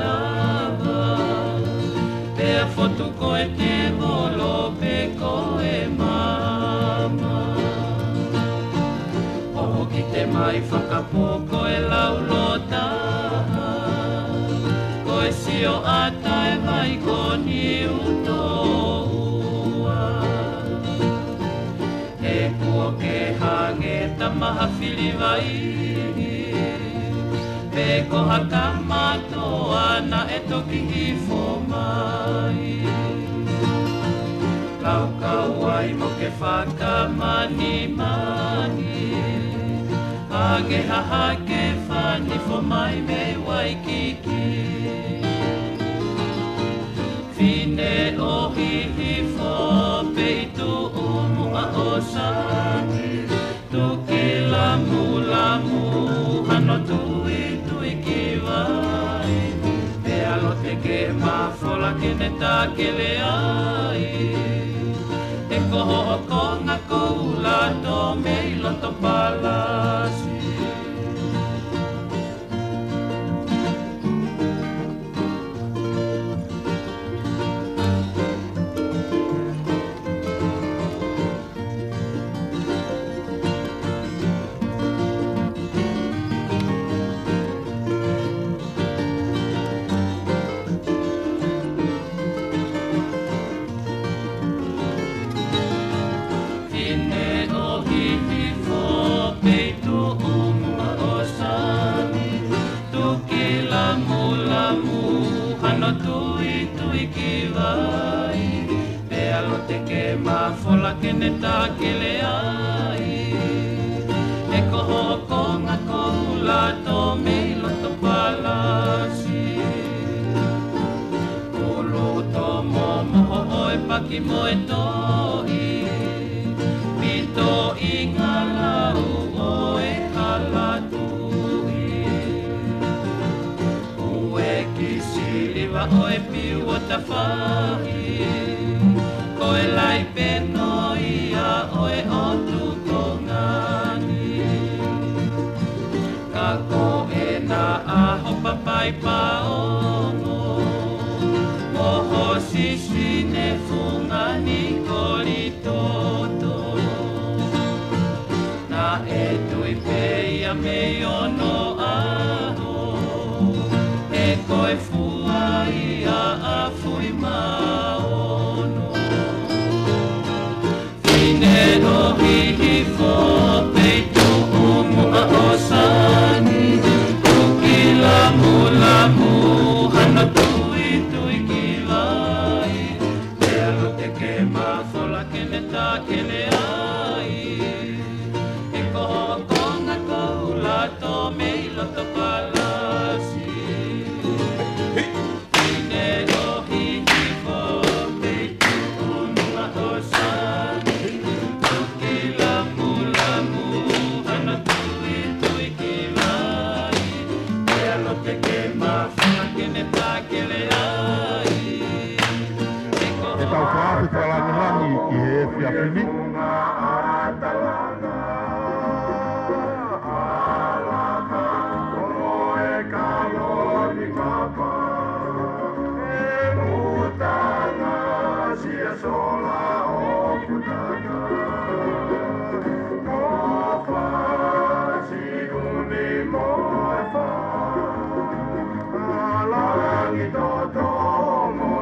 lava pea fotu koe te holo pe koe mama o ki te mai whakapoko e laulota koe sio ata e vai koni utoa e kua ke hange tamaha whili vai pe ko haka matoa na e toki hifo mai kau kau ai mo ke whaka mani mani Hage haha ke whani fo mai me waikiki Fine o hihi fo peitu umua o sani Tuki lamu lamu hano tui tui ki vai Pe alo te ke mafola ke ne takele ai E koho o konga koula to me loto palasi Fola ke ne takele ai E koho konga koula to me loto palasi Kulu to momo oe paki moe toi Pito i ngalau oe halatui Ue kisiliwa oe piu o tawhai Koe lai peno ia oe o tukongani Ka koe na aho papai paono Moho sisi ne fungani kori toto Na e tui peia me ono aho E koe fua ia a fui maono Neno hihi fo peitu umua o sani Tuki lamu lamu hana tui tui ki vai Te alo te ke mafola ke ne takele ai E koho konga koula to me loto palasi Neno hihi fo peitu umua o sani E tau whaapi whalangi langi ki he whiawhini.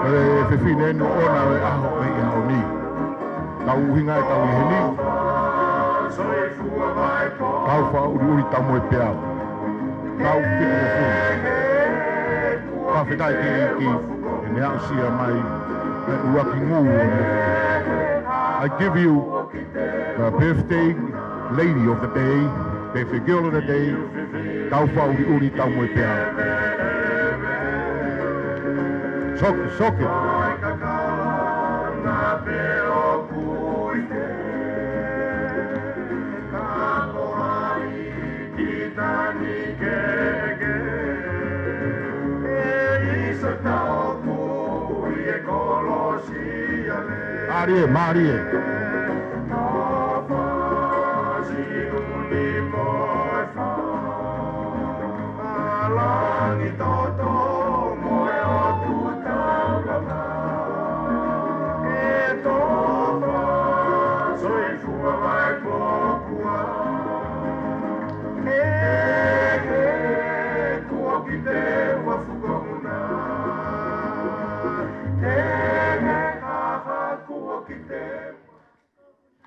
E whiwhine enu ona e aho e i hao ni. Tau uhinga e tau i he ni. TauFa'uli'uli Taumoepeau. Tau whiko o furu. Whawhetai ki e ne hao sia mai e uaki ngu. I give you the birthday lady of the day, birthday girl of the day, TauFa'uli'uli Taumoepeau. Soke, soke. Marie, Marie.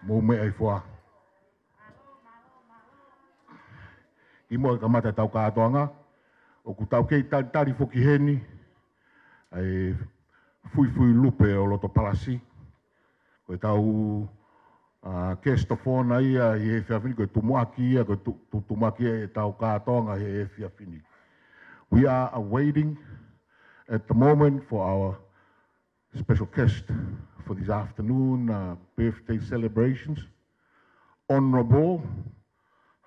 Mō me ai whā. Ki mo ka mata tau katoanga, o ku tau kei tari foki heni, ai fui lupe o loto palasi, koe tau kestofona ia i e whiawhini, koe tumuaki ia, koe tumuaki e tau katoanga e whiawhini. We are awaiting at the moment for our special guest for this afternoon birthday celebrations, Honourable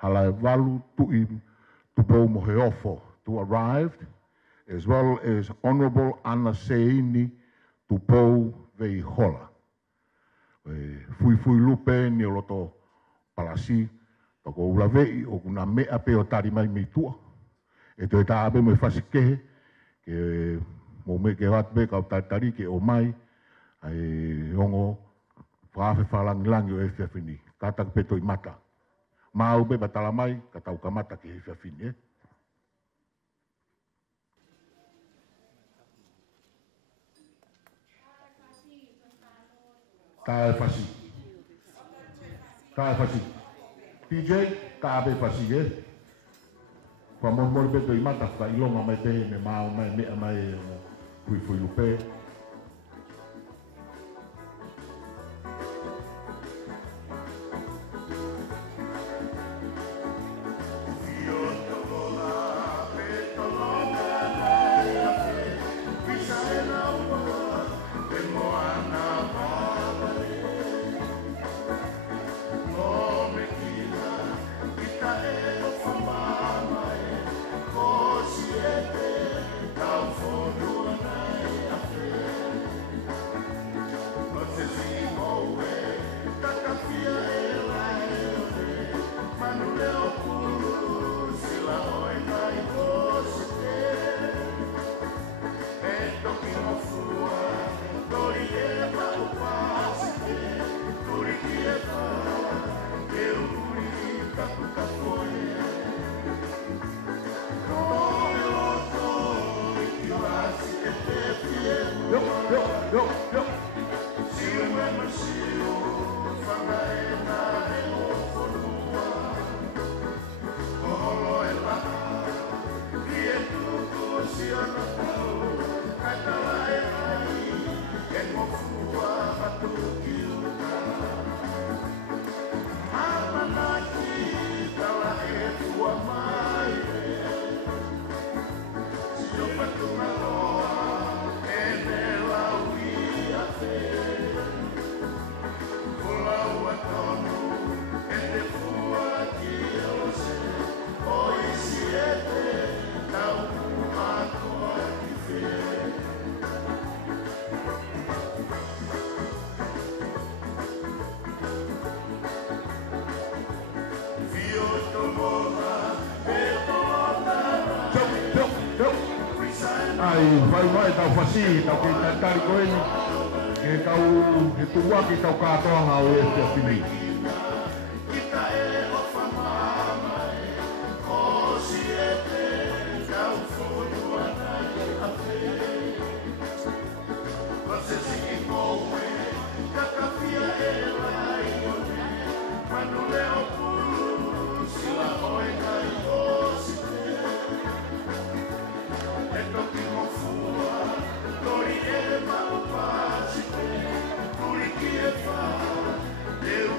Halaivalu Tupou Moheofo to arrive, as well as Honourable Ana Seini Tupou Veihola. Fui lupe ni o loto palasi, tako ulavei o kuna mea pe o tari mai meitua. E te tāpe mo whasikehe, ke mo me ke hatpe kau tari ke o mai, ai hongo whaafe whalangilangi o e whiawhini, kātak peto i mata. Mau be batala mai, ka tau ka mata ke e whiawhini, Tāe whasi. Tāe whasi. PJ, tāpe whasi, Kwa mori beto i mata wha ilonga mai te me mao mai mea mai fui lupe. Vai mai tau whasi, tau ke tari koe, ke tau he tuwa ki tau katoanga o e whiawhini. Eu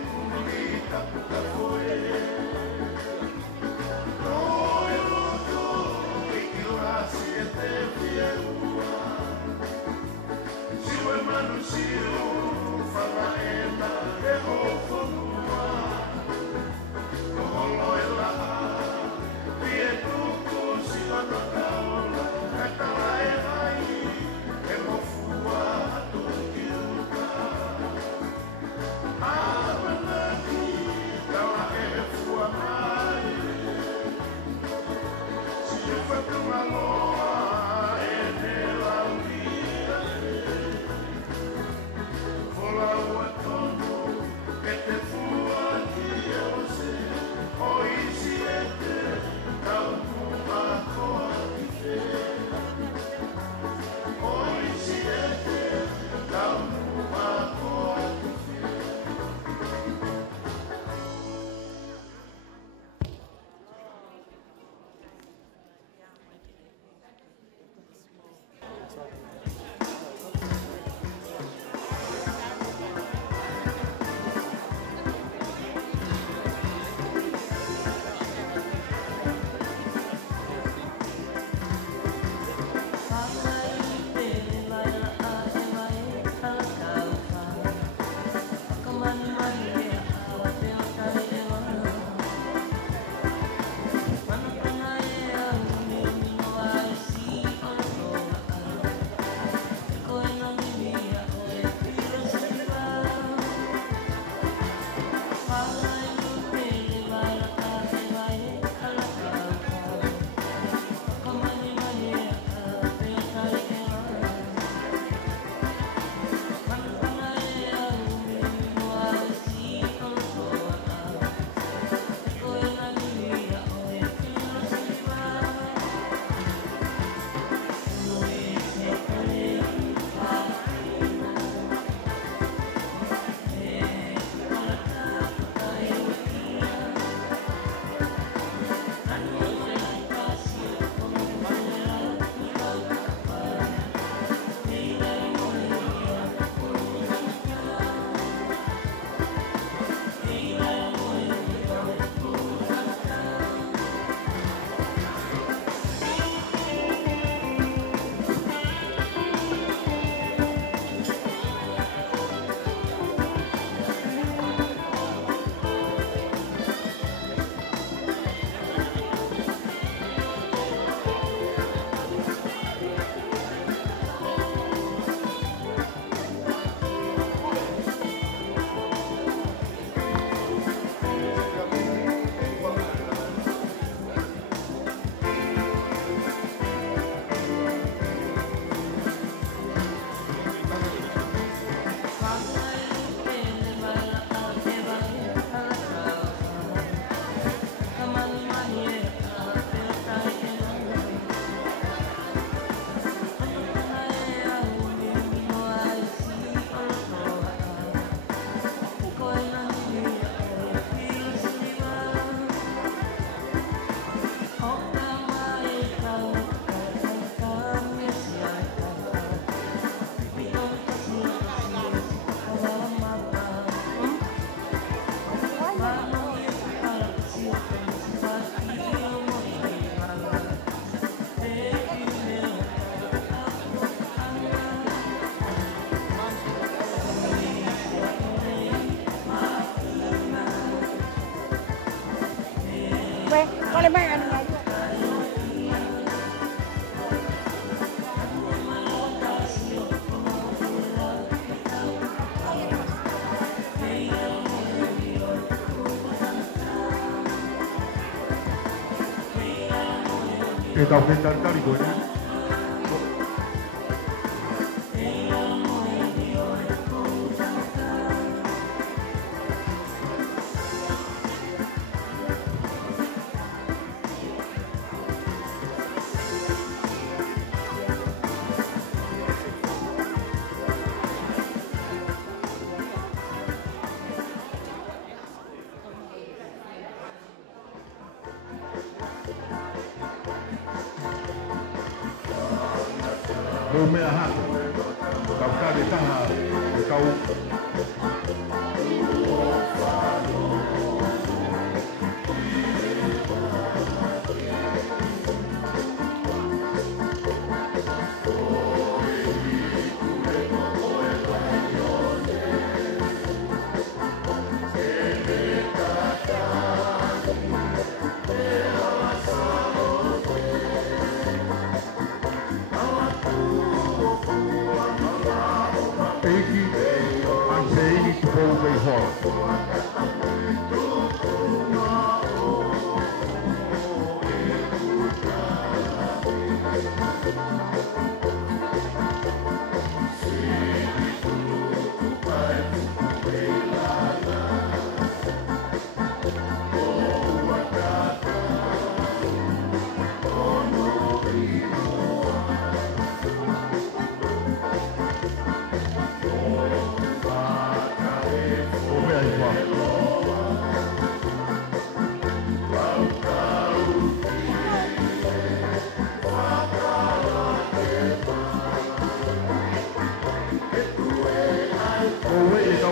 E tau ke tari koe ni. O mea hata, kau kare taha, e kau Eiki, Anseini, Taumoepeau.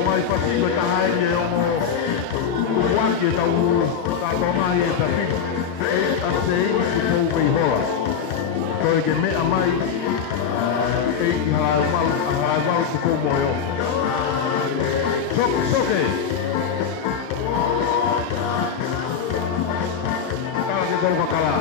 Mai pasiva tahai e omo uwaki tau Katoanga'i e Sepitema e asei i Taumoepeau. Koe ke mea mai e i harai walu tukou moe o. Soke! Kala ke tau wakara.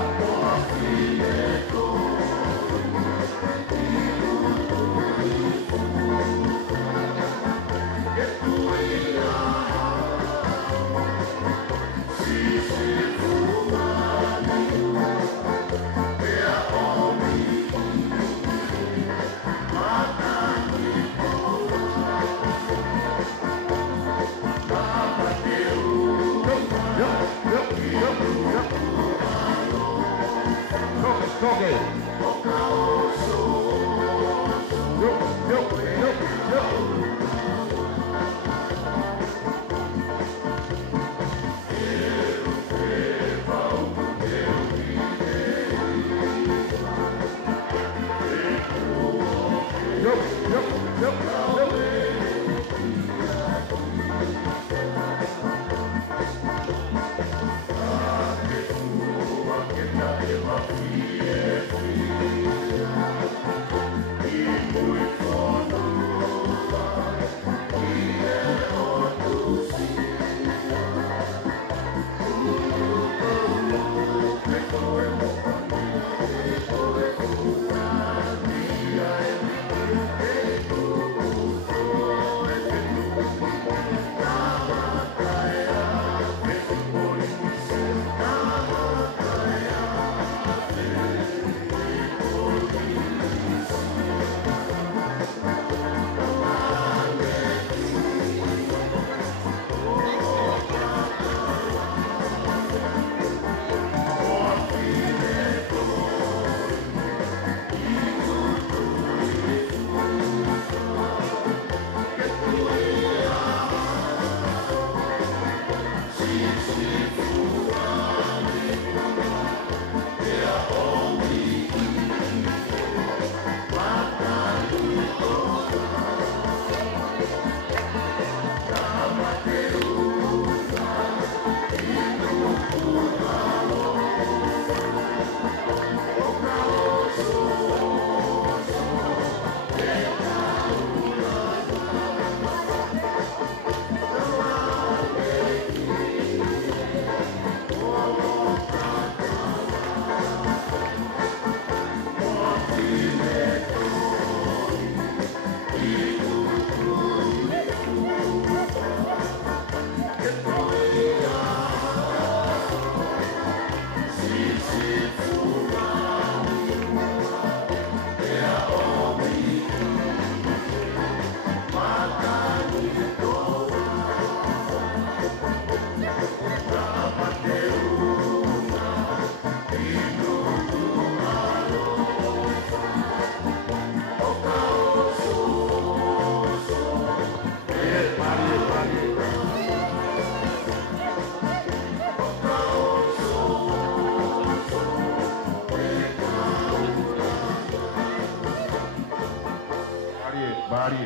Bari.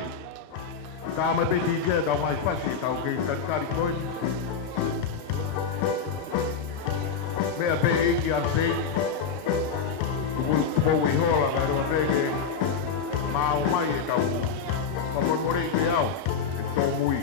Tama pe DJ tau mai fasi tau ke tatkari koi. Mea pe eki ate. Kumu i hola ka roa peke. Mao mai e tau. Kamon more i ke au. E tau mui.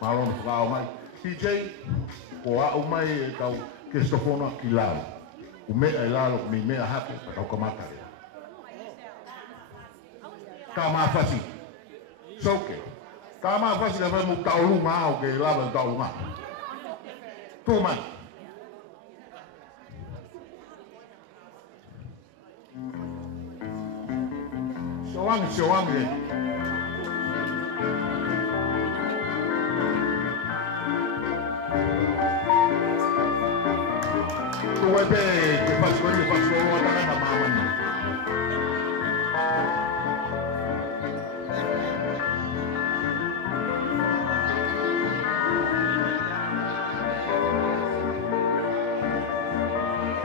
Malo whakao mai. DJ, o au mai e tau ke stofona ki lau. Umea ilalo mi mea hake patau kamata. Kama fasi. Soke. Kama fasi na vai mu taulu mau ke lava taulu mau. Tuman. Soangi. Tuwepe ke pasko wala na mama ni.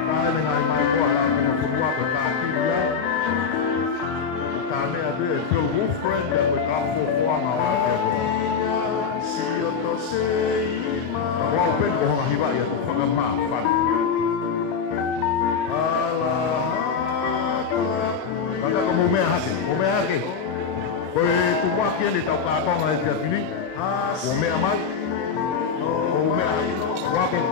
Kaya ngai mai ko ala ko kumwa ko ta tiya. Kami ada itu friend dan berkampung uang awal itu. Kalau pen orang hiba ya tu fakam maafan. Kata kamu mehake. Kau tu wakil di tahu katong lagi dia ini. Kau mehamat, wakil.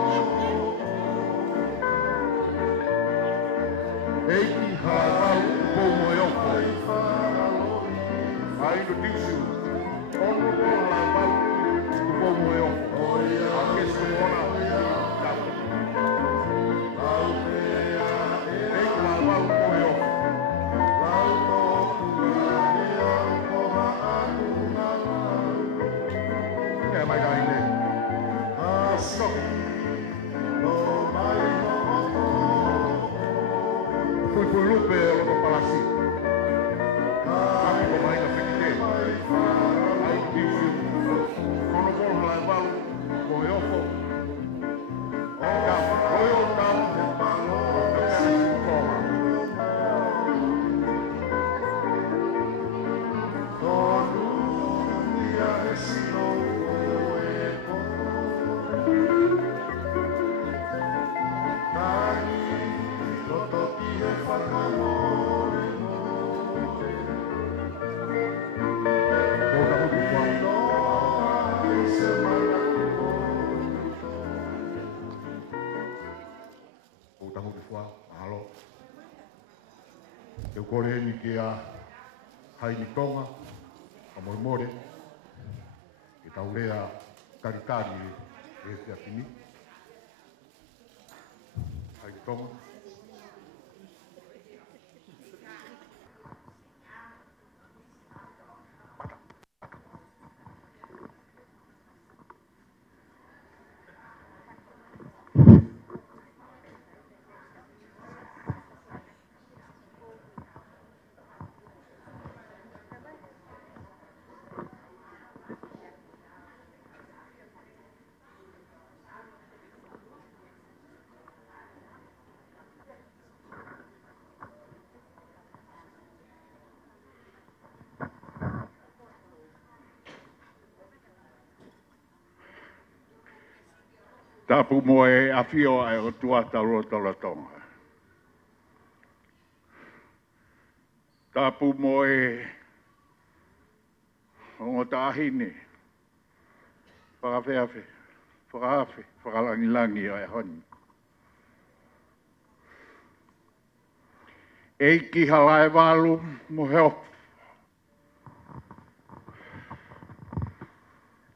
Eki halal Taumoepeau. Aí no disso, como lava o Taumoepeau, aquele que mora cá. Tem que lavar o Taumoepeau. É mais ainda. Fui lupe lo palasi. Kami pemain Sepitema. Aí disse, quando vou levar o Oiofo, eu corei ni que a haini tonga a mormore que taurea karitari e te atini haini tonga Tapu moe afio ai o tuata rotola tonga. Tapu moe o tahine. Whakawhiawhi, whakawhi, whakalangilangi ai honi. Eiki halai walu mo heo.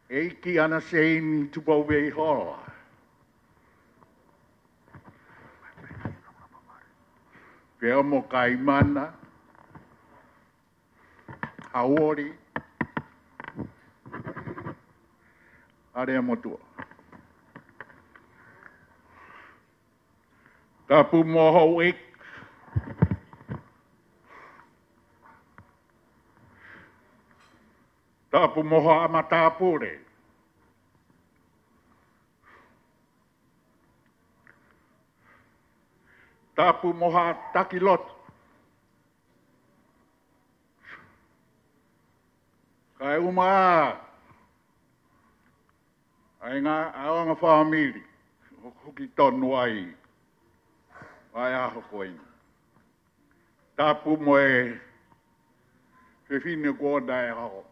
Eiki ana seini tupau wei hola. Pea mo kaimana, haori, area motua. Tapu moho ik, tapu moho amatapure. Tapu moha takilot. Kai uma. Ai ngā aonga whamiri. Hoki tonu ai. Fai'aho koina. Tapu moe. Whiwhine kōna e hao.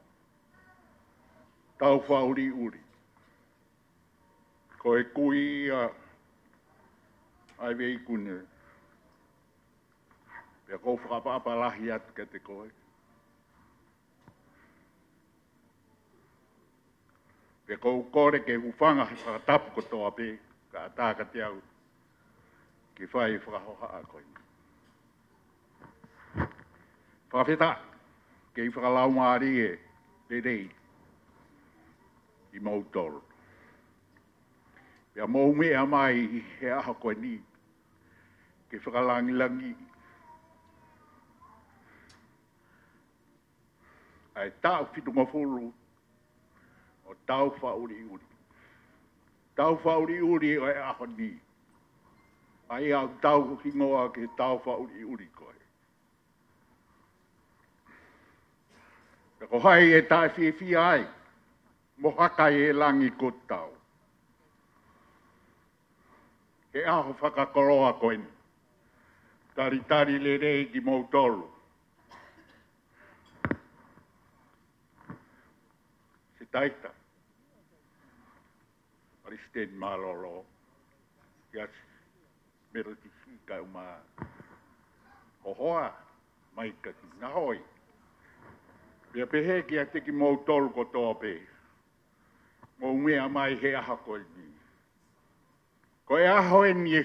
Taufa'uli'uli. Ko e kui ai wei kune. Pea kou whakapapalahi atu ke te koe. Pea kou kore ke uwhanga he whakatapu kotoa pe, ka ataka te au, ki whai whakahoha a koe. Whawheta, ke i whakalau maari e, te rei, i mautoro. Pea mou mea mai he aha koe ni, ke whakalangilangi. Ai tau whitunga fulu, o Taufa'uli'uli. Taufa'uli'uli o e aho ni. Ai au tau hingoa ke Taufa'uli'uli koe. Ka ko hai e tae whiwhi ai, mo hakai e langi ko tau. He aho whakakoroa koe ni. Tari le rei ki mautolu. Se taita. Aristen malolo. Yes. Mero ti whika uma. Hohoa. Maika ki ngahoi. Pea pehe ki a teki mautolu ko toa pe. Mo mea mai he aha koe ni. Koe aho e ni e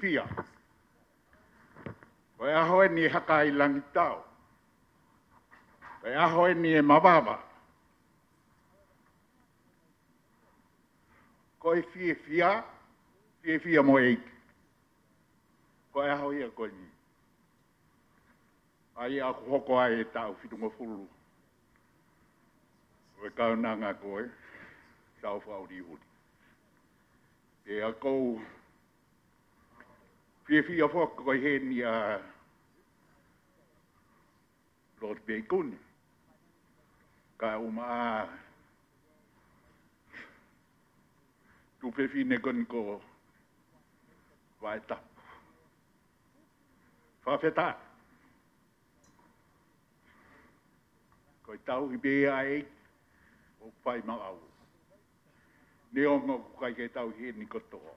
whia. Koe aho e ni e haka i langi tau. Koe aho e ni e mawaba. Koe whia mo eiki. Koe aho ia koe ni. Ai a hoko ai e tau whitunga fulu. Koe kaunanga koe. Taufa'uli'uli. E a kou whia whoka koe he ni a Lord Beikuni. Ka uma tu whine kon ko waita. Whawheta. Koe tau hi bea e o Fiema'u. Neongo kai ke tau he ni kotoa.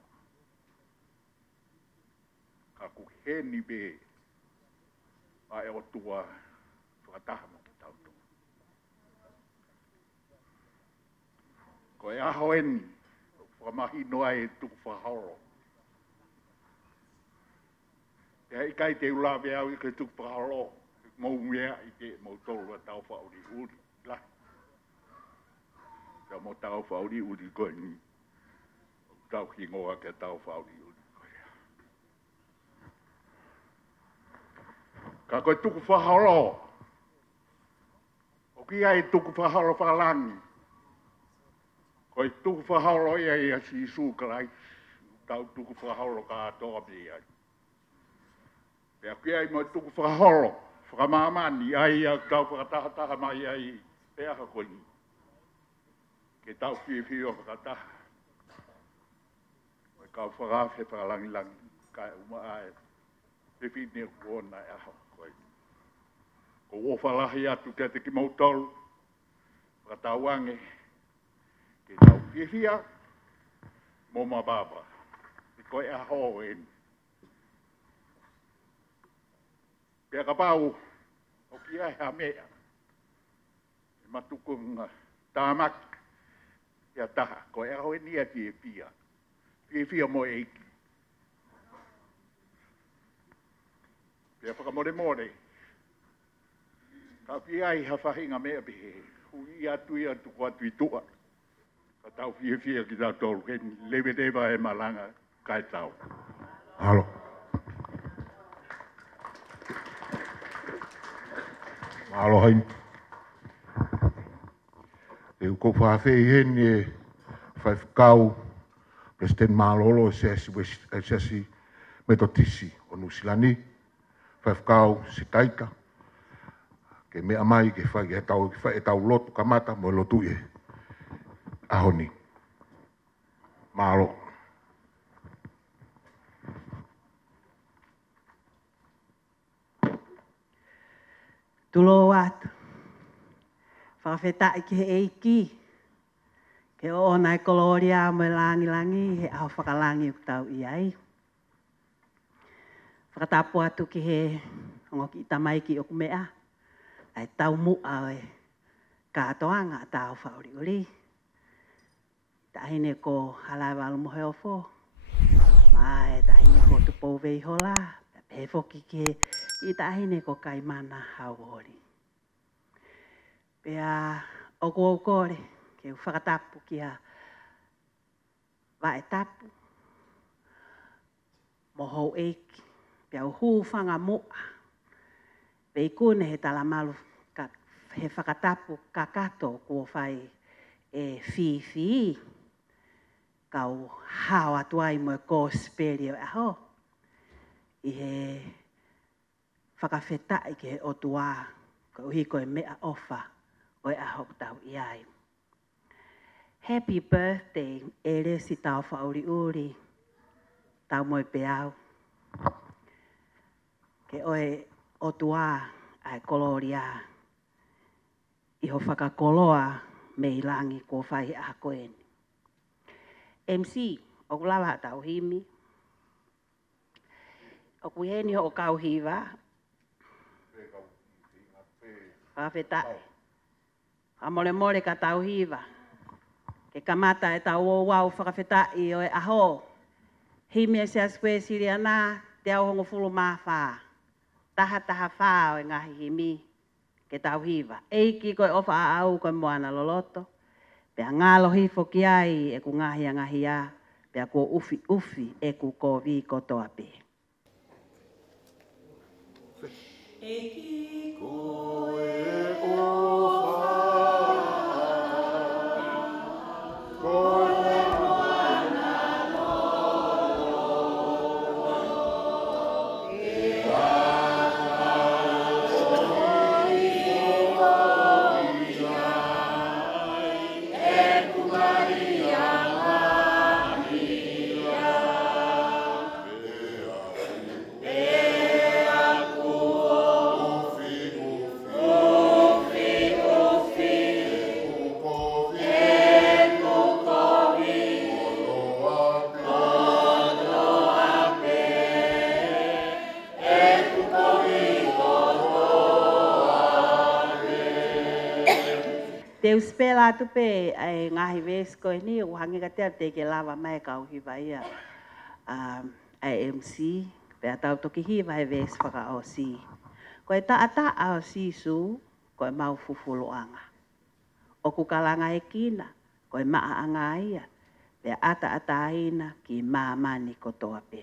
Ka ku he ni be ai o tua whakataha mo ki tau tua. Ko e aho eni, whakamahi noa e tuku whahoro. E hei kai te ulawe au i ke tuku whahoro, mou mea i te mou tolu a Taufa'uli'uli. Lahi. Ka mo Taufa'uli'uli koe ni. Tau hingoa ke Taufa'uli'uli koe. Ka koe tuku whahoro. O ki ai tuku whahoro whakalangi. Koe tuku whahoro ia ia si sūkarai. Tau tuku whahoro ka atoa me ai. Pea ki ai mo tuku whahoro. Whakamamani ai au tau whakataha mai ai. Pea ka koe ni. Ke tau whiwhi o whakataha. Koe kau whakawhi whakalangi. Kai uma ai. Whiwhi ne kuona e aho koe. Ko wofalahi atu te ki mautolu. Whakatauange. Ke tau whiwhia. Mo mababa. Ke koe aho eni. Pea ka pau. O ki ai ha mea. E matukunga. Tāmaki. Ia taha, ko e aho e nia whiwhia. Whiwhia mo eiki. Pea whakamore. Ka whia i hawhahinga mea pehe. Hui atu i atu ko atu i tua. Ka tau whiwhia ki tau tolu. Ke lewa e malanga kai tau. Halo. Halo hain. E ko whawhei heni e whaifkau President Malolo e sesi metotisi o Nusilani. Whaifkau si taika. Ke mea mai ke whai e tau lotu kamata mo lotu e ahoni. Malo. Tulo atu. Whawhetai ki he eiki. Ke o nai koloria mo langi he aho whakalangi u tau i ai. Whakatapu atu ki he ki tamaiki o kumea. Ai Taumoepeau e Katoanga'i Taufa'uli'uli. Tahine ko halawa alumohe o fo. Mai tahine ko tu pou veiho la. Pe foki ke i tahine ko kaimana hauori. Pea o kore ke whakatapu ki a wae tapu. Moho eiki. Pea hūwhanga moa. Pei kune he talamalu he whakatapu kakato kua whai e whiwhi. Kau hao atuai mo e kōsperi o aho. I he whakawhetai ke o tua. Kau hiko e mea ofa o e aho tau iai. Happy birthday, Eresi Taufa'uli'uli. Taumoepeau. Ke oe o tua ai koloria. Iho whakakoloa mei langi ko Fai'aho koeni. MC, o kulawa tau himi. O kuheni o kau hiwa. Whawhetai. Mole ka tau hiwa. Ke kamata e tau o wau whakawhetai o e aho. Himi e se aswe siri ana te au hongo fulu mawha. Taha wha o e ngahi himi ke tau hiwa. Eiki koe ofa a au koe moana loloto. Pea ngalo hifo ki ai e ku ngahi a. Pea kua ufi e ku kovi kotoa pe. Eiki Koe ofa, koe moana lolo, e Te uspela tupe ai ngahi vesko ni o hangi katea te ke lava mai kau hiwa ia ai MC pe atau toki hiwa he ves whaka o si. Ko e taata o si su ko e mau fufuluanga. O kukalanga e kina ko e maa anga ia pe ata ina ki mamani kotoa pe.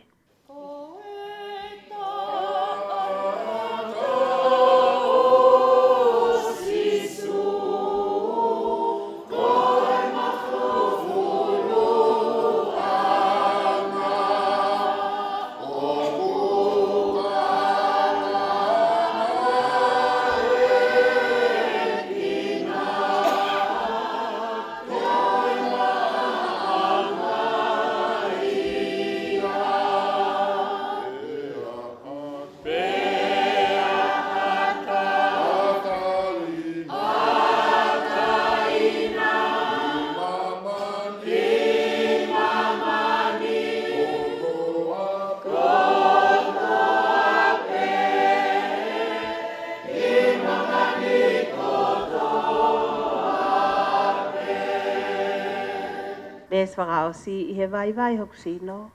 Ves whaka o si i he vai hoku sino,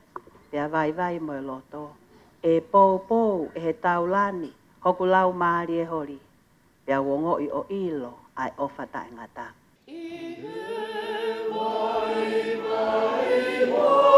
pea vai mo e loto. E pou e he taulani, hoku lau maari e hori, pea wongo i o ilo ai ofa tae ngata. oh.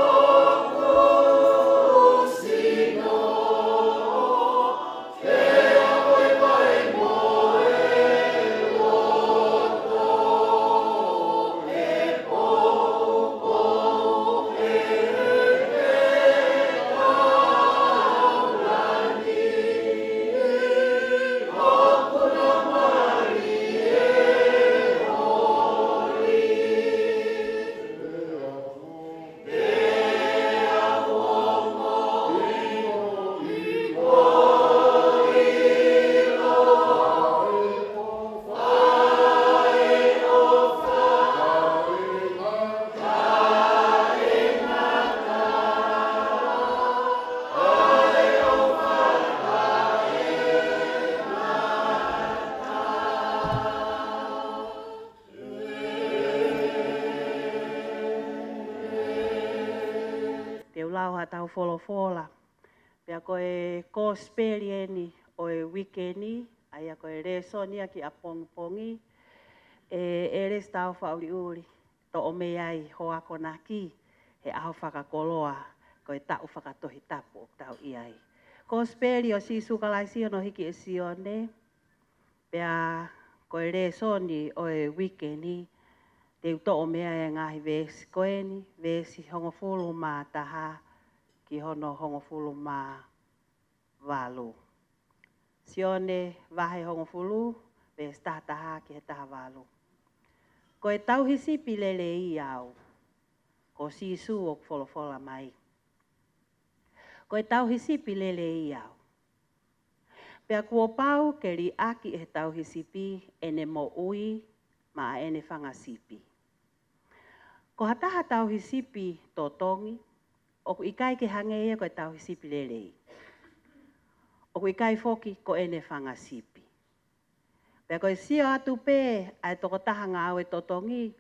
whakatau wholofola. Pea koe kōspeli eni o e wikeni, aia koe resonia ki a pongi, e res Taufa'uli'uli, to o me ai hoa kona ki, he aho whakakoloa, koe tau whakatohi tapu o tau iai. Kōspeli o si sukalaisi ono hiki e sione, pea koe resoni o e wikeni, te uto o mea e ngahi vesi koeni, vesi hongofulu mā taha, ki hono hongofulu mā walu. Sione wahe hongofulu, vesi taha ki he taha walu. Ko e tauhisipi lele i au, ko sisu o wholofola mai. Ko e tauhisipi lele i au. Pea kua pau ke ri aki e tauhisipi ene mo ui ma ene whangasipi. Ko hataha tauhisipi totongi, o ku ikai ke hangeia ko e tauhisipi lelei. O ku ikai foki ko ene whangasipi. Pea ko e sio atu pē ai toko taha ngā au e totongi,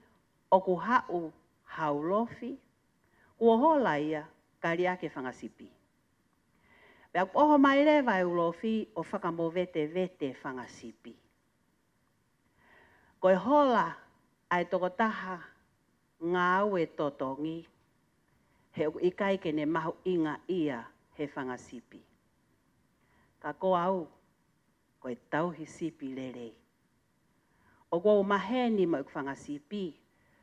o ku hau haulofi, kua hola ia ka ri ake whangasipi. Pea ku oho mai lewa e ulofi o whakamovete vete whangasipi. Ko e hola ai toko taha ngā au e totongi, he uku ikai ke ne mahu inga ia he whangasipi. Ka ko au, ko e tauhisipi lelei. O kua maheni mo e ku whangasipi,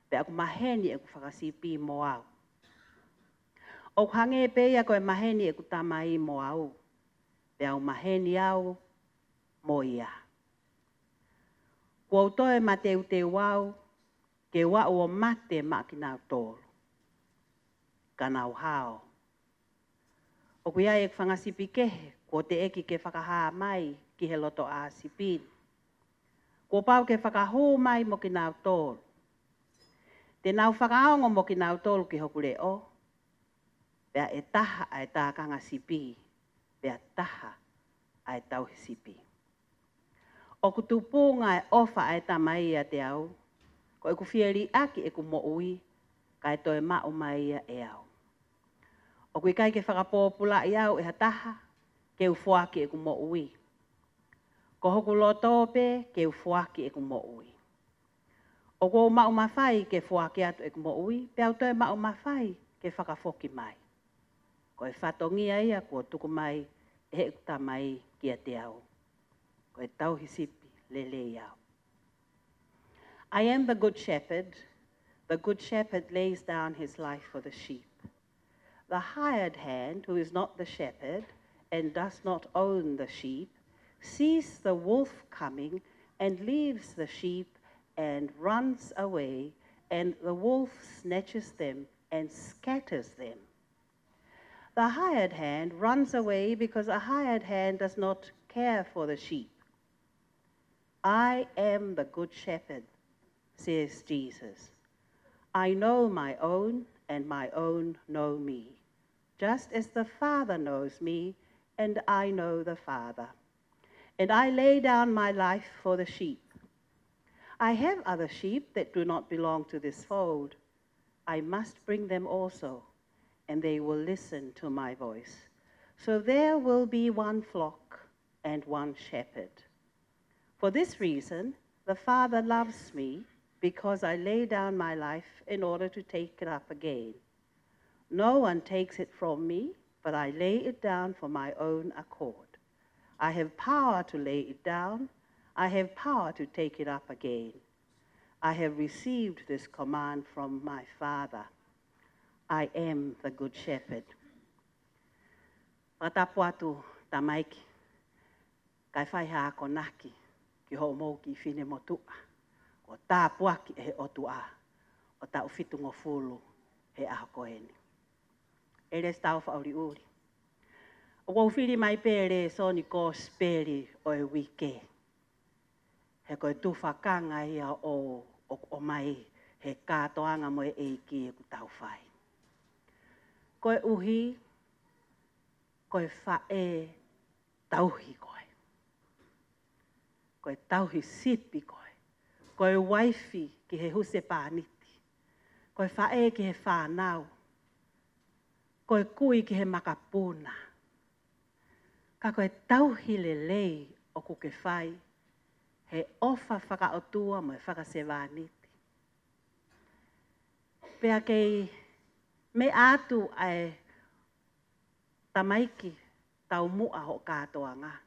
pe aku maheni e ku whangasipi mo au. O hange peia ko e maheni e ku tamai mo au, pe au maheni au mo ia. Kua utoe ma te wau, ke wau o mate ma ki nau tōru. Ka nau hao. O kuia e whangasipi kehe, kua te eki ke whakahaa mai ki he loto a sipin. Kua pau ke whakahū mai mo ki nau tōru. Te nau whakaongo mo ki nau tōru ki hoku reo, pea e taha ai tākanga sipi, pea taha ai tauhisipi. O ku tupunga e ofa ai tamai a te au, ko e ku whieri aki e ku mo ui, ka e toi mao mai e au. O ku ikai ke whakapōpula i au e hataha, ke u fuaki e ku mo ui. Ko hoku lotope, ke u fuaki e ku mo ui. O ku mao mawhai ke fuaki atu e ku mo ui, pe au toi mao mawhai ke whakafoki mai. Ko e whatongia ia kua tuku mai, e he uta mai ki a te au. Ko e tauhisipi lele i au. I am the good shepherd. The good shepherd lays down his life for the sheep. The hired hand, who is not the shepherd and does not own the sheep, sees the wolf coming and leaves the sheep and runs away, and the wolf snatches them and scatters them. The hired hand runs away because a hired hand does not care for the sheep. I am the good shepherd, says Jesus. I know my own, and my own know me, just as the Father knows me, and I know the Father. And I lay down my life for the sheep. I have other sheep that do not belong to this fold. I must bring them also, and they will listen to my voice. So there will be one flock and one shepherd. For this reason, the Father loves me, because I lay down my life in order to take it up again. No one takes it from me, but I lay it down for my own accord. I have power to lay it down. I have power to take it up again. I have received this command from my Father. I am the good shepherd. Patapu atu tamaiki, kai whaiha ako naki, ki ho mou ki whine motua. O tā puaki e otua, o tā uwhitu ngofulu he aho koeni. Eres Taufa'uli'uli. O kua whiri mai pere soni ko speri o e wike. He koe Taufa'uli'uli ia o mai he Katoanga'i mo e eiki e ku tauwhai. Koe uhi, koe whae tauhi koe. Koe tauhi sipi koe. Koe waifi ki he huse pāniti. Koe whae ki he whānau. koe kui ki he makapuna. Ka koe tauhi le lei o ku ke whai, he ofa whakaotua mo e whakasewaniti. Pea kei me atu ai tamaiki tau mua ho Katoanga'i,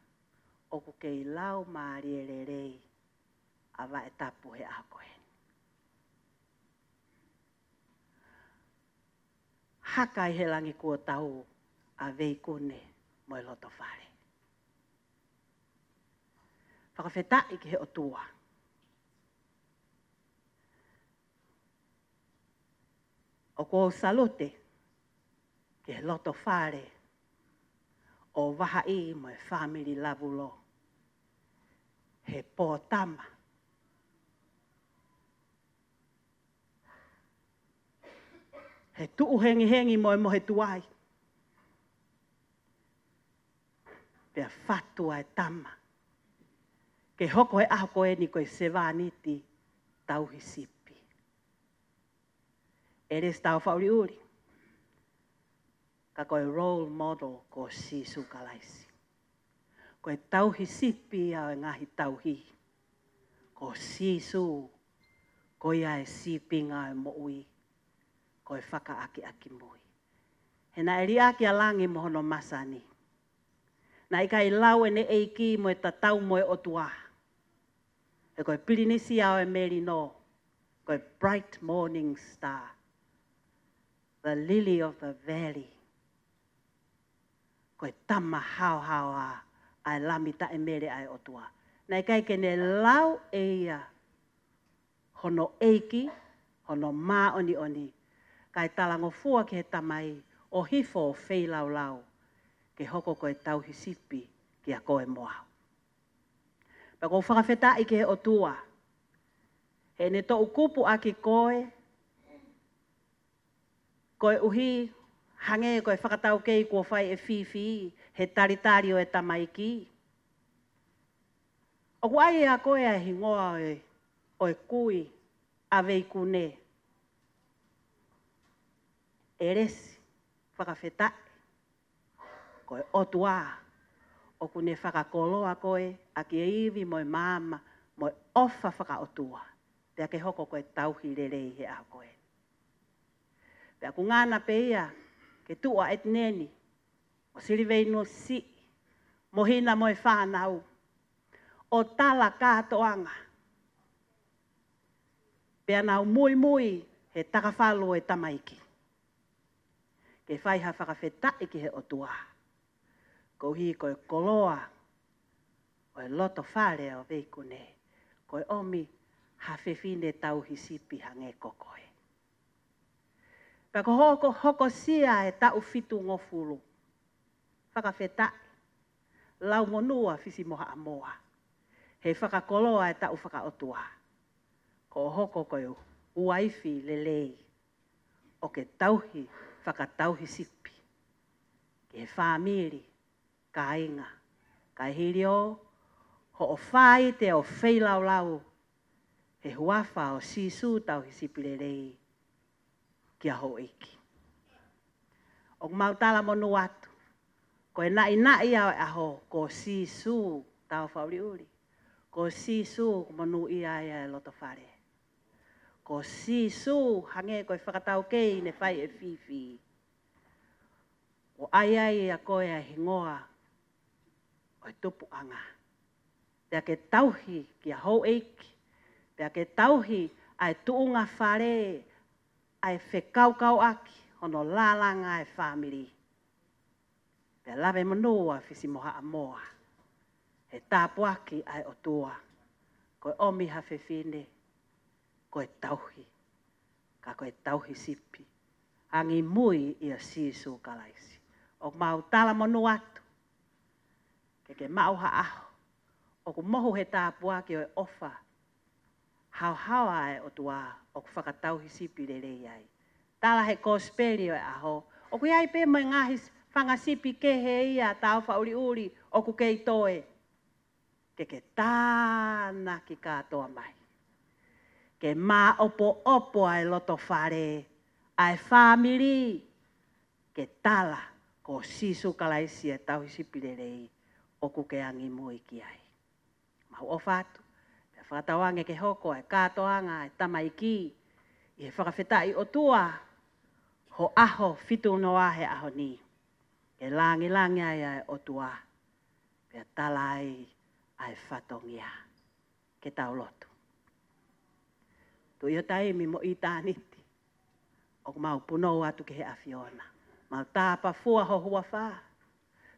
o ku kei lau maari e le rei, a wa e tapu he a koe. Haka i he langi kua tau a veikune mo e loto whare. Whakawhetai ki he otua. O ko salute ki he loto whare o wahai mo e family lavulo. He pōtama. He tuu hengi mo e mohe tuai. Pea fatua e tama. Ke hoko he aho koe ni koe sewaniti tauhi sipi. Eres Taufa'uli'uli. Ka koe role model ko sisu kalaisi. Koe tauhi sipi au e ngahi tauhi. Ko sisu koe e sipinga e moui. Koe whakaaki aki mui. He na eri aki alangi mohono masani. Na ika i lau e ne eiki mo e tatau mo e otua. E koe pirinisi au e meri no. Koe bright morning star. The lily of the valley. Koe tama hao a. Ai lamita e mere ai otua. Na ika ike ne lau e ia. Hono eiki. Hono maa oni. Kai talango fua ke he tamai o hifo o whei lau ke hoko koe tauhi sipi ki a koe moau. Pa ko whakawhetai ke he otua. He ne to ukupu aki koe. Koe uhi hange koe whakatau kei kua whai e whiwhi he taritari o e tamai ki. O ku ai a koe a hingoa o e kui a veikune. Eresi, whakawhetai, koe otua, o kune whakakoloa koe, a ki eivi moi mama, moi ofa whakaotua, pea ke hoko koe tauhi rerei he a koe. Pea ku ngana peia, ke tua et neni, o siriwei no si, mohina moi whanau, o tala Katoanga'i. Pea nau mui, he takawhalo e tamaiki. Ke whaiha whakawhetai ki he otua. Ko hi koe koloa, koe loto whare o veikune, koe omi hawhewhine tauhi sipi hange kokoe. Pako hoko sia e tau fitu ngofulu. Whakawhetai, lau monua fisi moha amoa. He whakakoloa e tau whakaotua. Ko hoko koe uaifi lelei, o ke tauhi whakatauhi sipi. Ke whamiri, ka inga, ka hirio, ho o whai te o wheilau, he huafa o sisu tauhi sipi rei, ki a ho iki. O mautala monu atu, ko e nai au e aho, ko sisu Taufa'uli'uli, ko sisu monu ia e loto whare. Ko sisu hange koe whakatau kei ne whai e whiwhi. O ai a koe a hingoa o e tupu anga. Pea ke tauhi ki a hou eiki. Pea ke tauhi a e tuunga whare a e whekaukau aki hono lalanga e whamiri. Pea lawe manua fisi moha amoa. He tāpu aki a e otua. Koe omi hawhewhine. Koe tauhi, ka koe tauhi sipi, angi mui i a sisu kalaisi. O mau tala monu atu, ke mau haaho, o ku mohu he tāpua ki o e ofa, hau e o tua, o ku whakatauhi sipi rerei ai. Tala he kospeli o e aho, o ku iai pe mai ngahis whangasipi ke he ia Taufa'uli'uli, o ku kei toe, ke tāna ki katoa mai. Ke mā opo ai loto whare, ai whamiri, ke tala ko sisu kalaisi e tauhisi pilelei o kukeangi mui ki ai. Mau o fatu, pe whakatawange ke hoko e katoanga e tamaiki i he whakawhetai o tua ho aho fitu noa he aho ni. E langi langi ai ai o tua pe tala ai whatongia ke tau lotu. Tu i o taimi mo i tāniti o mau punou atu ke he awhiona. Mau tāpa fua ho hua whā.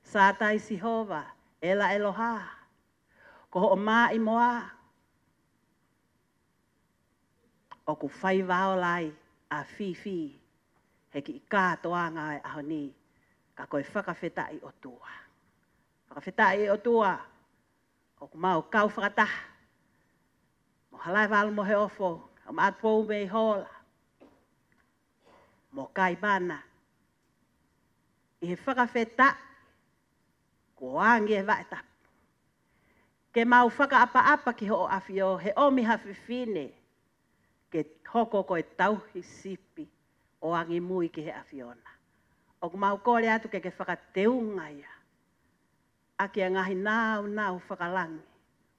Sā taisi hova, ela eloha. Ko ho o mā i moa. O ku whai wao lai a whiwhi. He ki i kātoanga e aho ni. Ka koe whakawhetai o tua. Whakawhetai o tua. O ku mau kau whakataha. Mo halai walu mo he ofo. O maat pou mei hola. Mo kai bana. I he whakawheta. Ko angi e waetap. Ke mau whakaapa-apa ki ho o awhio. He omi hawhiwhine. Ke hoko koe tauhi sipi. O angi mui ki he awhiona. O ku mau kore atu ke whakateunga ia. Aki a ngahi nau whakalangi.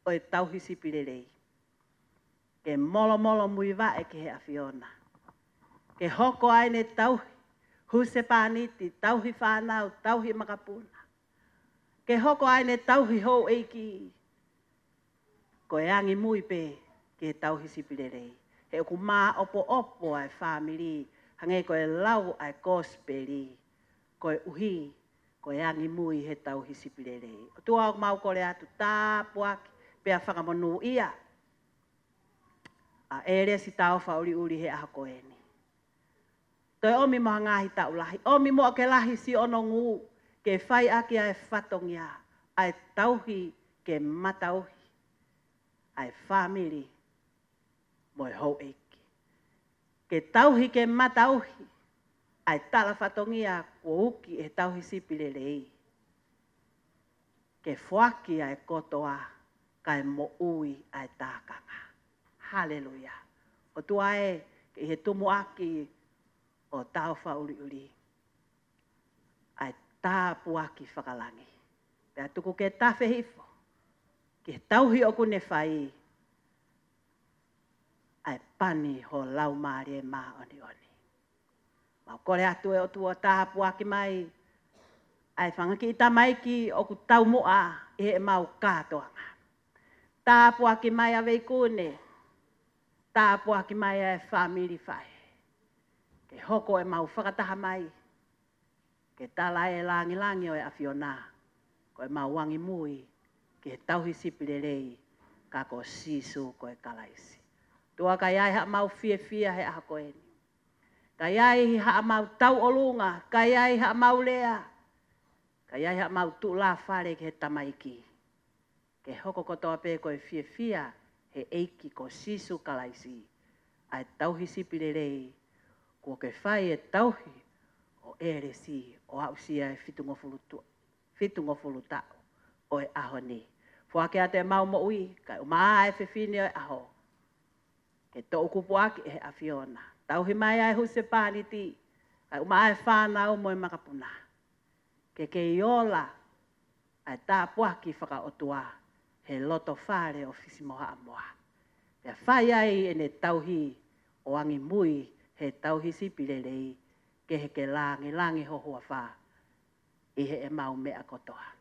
O e tauhi sipi lelei. Ke molo mui wae ki he awhiona. Ke hoko aine tauhi. Huse pāniti, tauhi whānau, tauhi makapuna. Ke hoko aine tauhi hou eiki. Ko e angi mui pe ke tauhi sipirerei. He oku mā opo ai whāmiri. Hange ko e lau ai gospeli. Ko e uhi, ko e angi mui he tauhi sipirerei. O tua o mau kore atu tāpuaki pea whakamonu ia. A ere si Taufa'uli'uli he aha koeni. Toi omi moha ngahi tau lahi. Omi moa ke lahi si ono ngu. Ke whai aki ai whatongia. Ai tauhi ke matauhi. Ai whamiri. Moi hou eiki. Ke tauhi ke matauhi. Ai tala whatongia kua uki e tauhi sipilelei. Ke whaki ai kotoa. Kai mo ui ai tākanga. Haleluia. O tua e ke he tumu aki o Taufa'uli'uli. Ai tāpuaki whakalangi. Pea tuku ke tawhehifo. Ke tauhi o kune whai. Ai pani ho lau maari e maa oni oni. Mau kore atu e o tua tāpuaki mai. Ai whangaki i tamaiki o ku taumua e he mau kātoanga. Tāpuaki mai a veikune. Tāpuaki mai e whamiri whai. Ke hoko e mau whakataha mai. Ke tala e langi o e awhiona. Ko e mau wangi mui. Ke tauhi sipirerei. Ka ko sisu ko e kalaisi. Tua ka iai ha mau fia he aha koeni. Ka iai ha mau tau olunga. Ka iai ha mau lea. Ka iai ha mau tula whare ke he tamaiki. Ke hoko kotoa pe ko e fia he eiki ko sisu kalaisi. Ai tauhi sipirerei. Kua ke whai e tauhi o ere si o hausia e fitungofulu tau o e aho ni. Whake ate mau mo ui, kai umaa e whiwhine o e aho. Ke tō ukupu aki e awhiona. Tauhi mai ai huse pāniti, kai umaa e whānau mo e makapuna. Ke iola ai tāpuaki whakaotua he loto whare o fisimoha amoa. Pea whai ai e ne tauhi o angi mui he tauhi sipirerei ke he ke langi hohua whā. I he e mau mea kotoa.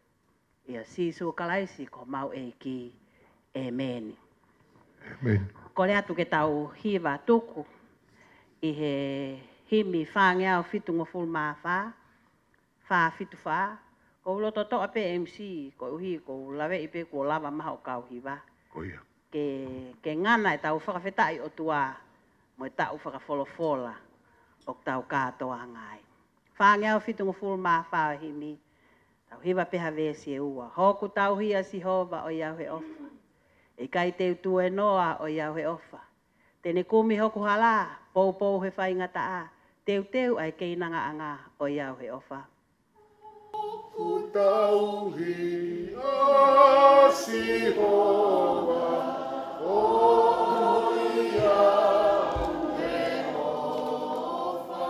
Ia sisu kalaisi ko mau eiki. Amen. Amen. Kore atu ke tau hiwa tuku. I he himi whāngeau fitungofulu mā whā. Whā fitu whā. Ko uloto toa pe MC. Ko uhi ko lawe ipe ko lava maha o kau hiwa. Ko ia. Ke ngana e tau whakawhetai o tua. Mo e tau whakafolofola o tau Katoanga'i. Whāngeau fitungofulu mā whā himi. Tau hiwa peha vesi e ua. Hoku tau hia si hova o iau he ofa. E kai te utu e noa o iau he ofa. Tene kumi hoku hala, pou he whaingata a. Teu ai keinanga anga o iau he ofa. Ku tau hi a si hova o iau he ofa.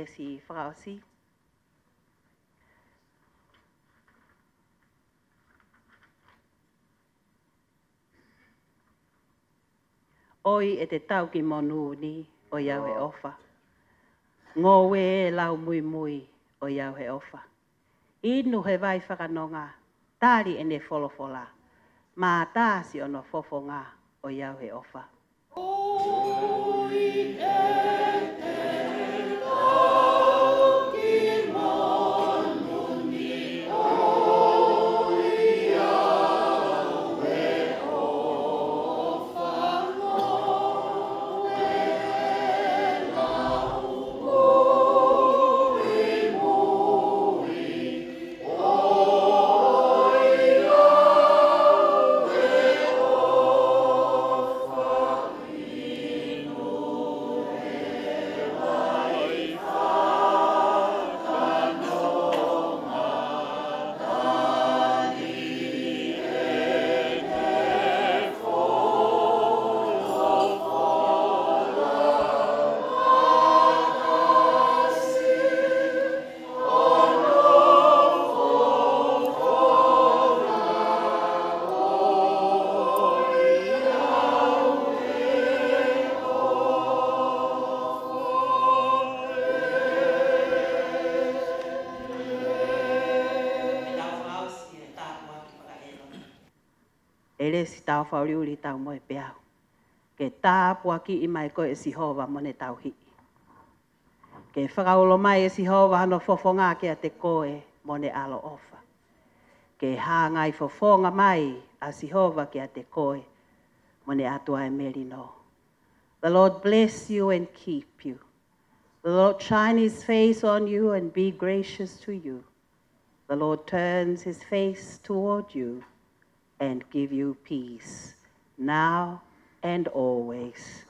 le si whakaosi. Oi e te tau ki monu ni o iau he ofa. Ngō we e lau mui mui o iau he ofa. Inu he vai whakanonga, tāri e ne wholofola. Mā tāsi ono fofonga o iau he ofa. Ele si Taufa'uli'uli Taumoepeau. Ke tāpua ki i mai koe e si hova mo ne tau hi. Ke whakaulo mai e si hova hano fofonga ki a te koe mo ne alo ofa. Ke hāngai fofonga mai a si hova ki a te koe mo ne atua e merino. The Lord bless you and keep you. The Lord shine his face on you and be gracious to you. The Lord turns his face toward you and give you peace, now and always.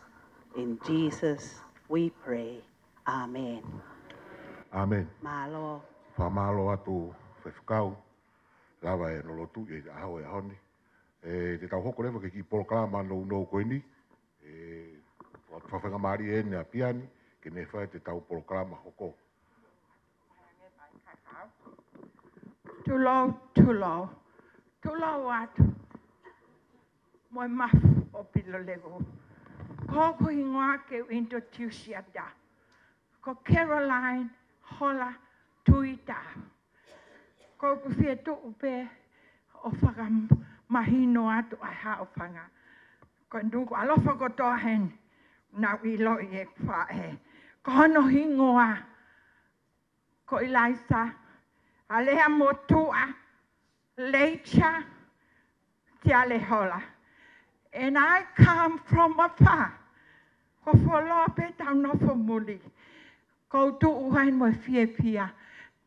In Jesus we pray. Amen. Amen. Malo. Whamalo atu whewhikau. Lawa e nolotu e ahau e honi. Te tau hoko lewa ke ki poloklama no koe ni. Whawhenga maari e ne a piani. Ke ne whae te tau poloklama hoko. Tulo atu. Moi mafu o pilo lego. Koko ingoa ke introduce ya da. Ko Caroline hola tuita. Ko kufie tu upe o whaka mahino atu a hao whanga. Ko nduku alofa ko toa hen. Nau ilo i e whae. Ko hono hingoa. Ko Eliza. Alea motua. Leicha. Tiale hola. And I come from afar. Ko wholope tau nofo muli. Ko tu uhain mo fie pia.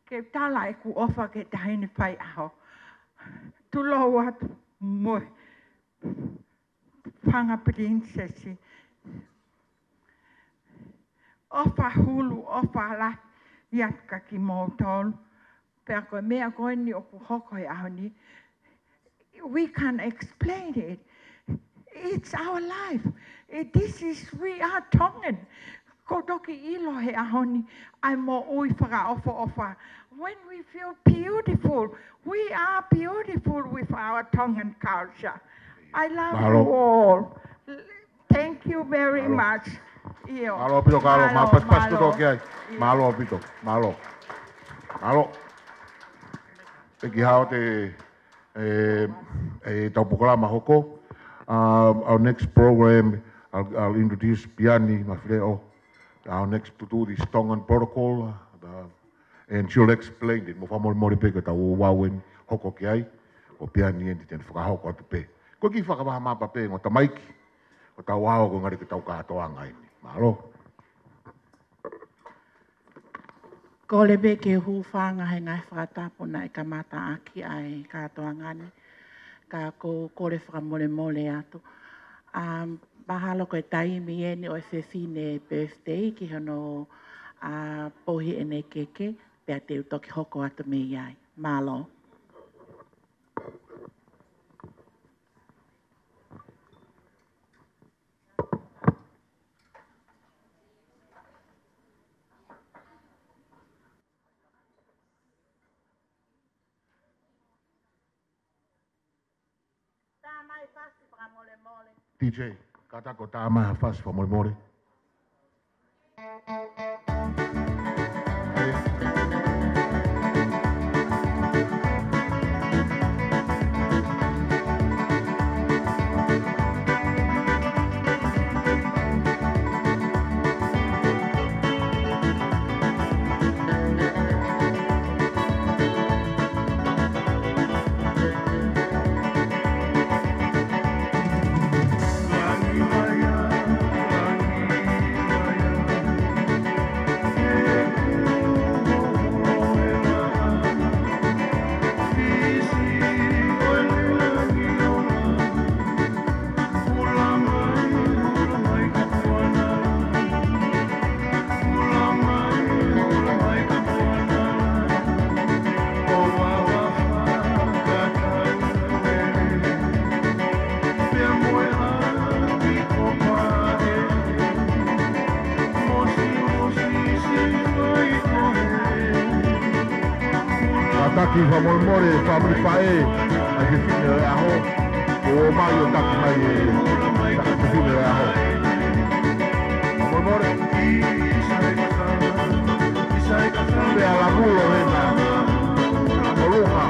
Ke tala e ku ofa ke tahini Fai'aho. Tulo watu mo. Panga princesi. Ofa hulu, ofa la. Yatka ki motol. Pea koe mea koe ni o ku hoko e aho ni. We can't explain it. It's our life. We are Tongan. Ko toki ilo he ahoni, ai mo ui whaka ofa. When we feel beautiful, we are beautiful with our Tongan culture. I love you all. Thank you very much. Malo pito kalo, ma pas tu toki ai. Malo pito, malo. Teki hao te tau pokalama hoko. Our next program, I'll introduce Piani Mafileo. Our next to do this Tongan protocol, and she'll explain it. Mo whamori mori pe ka tau wawen hoko ki ai, o Piani e ten whakahoko atu pe. Ko ki whakawaha mapa pe, ngota maiki, o tau wao ko ngari ka tau Katoanga'i. Mahalo. Ko lebe ke hūwhanga he ngai whakatapuna e ka mata aki ai Katoanga'i. Ka ko kore whakamole mole atu. Mahalo koe taimi e ni o e whewhine birthday ki hono pohi e ne keke. Pea te utoki hoko atu me iai. Malo. DJ, katako tā maha fasi fa mole mole. Taki va molmore family fae a ke fine aho o mai o taki mai taki fine aho molmore pe ala mulo hena moluma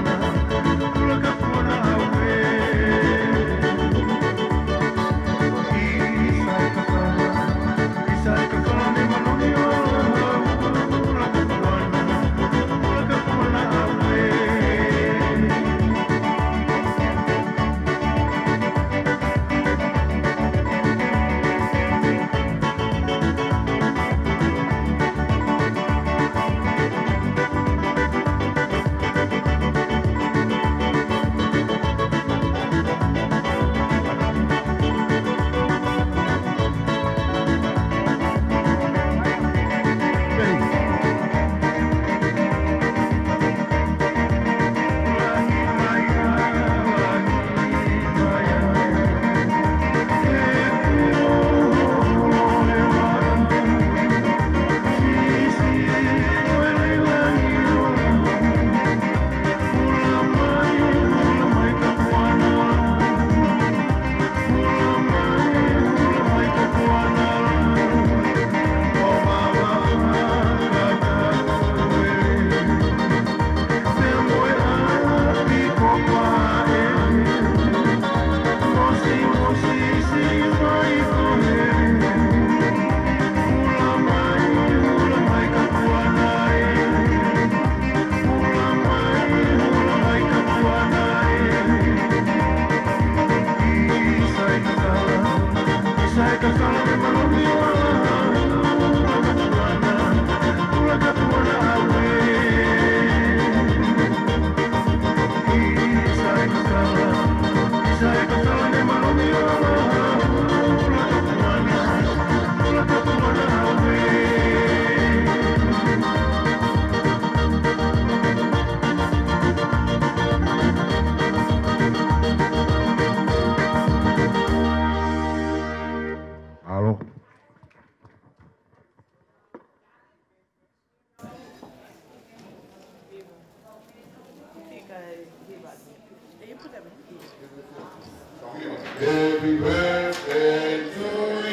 Happy birthday to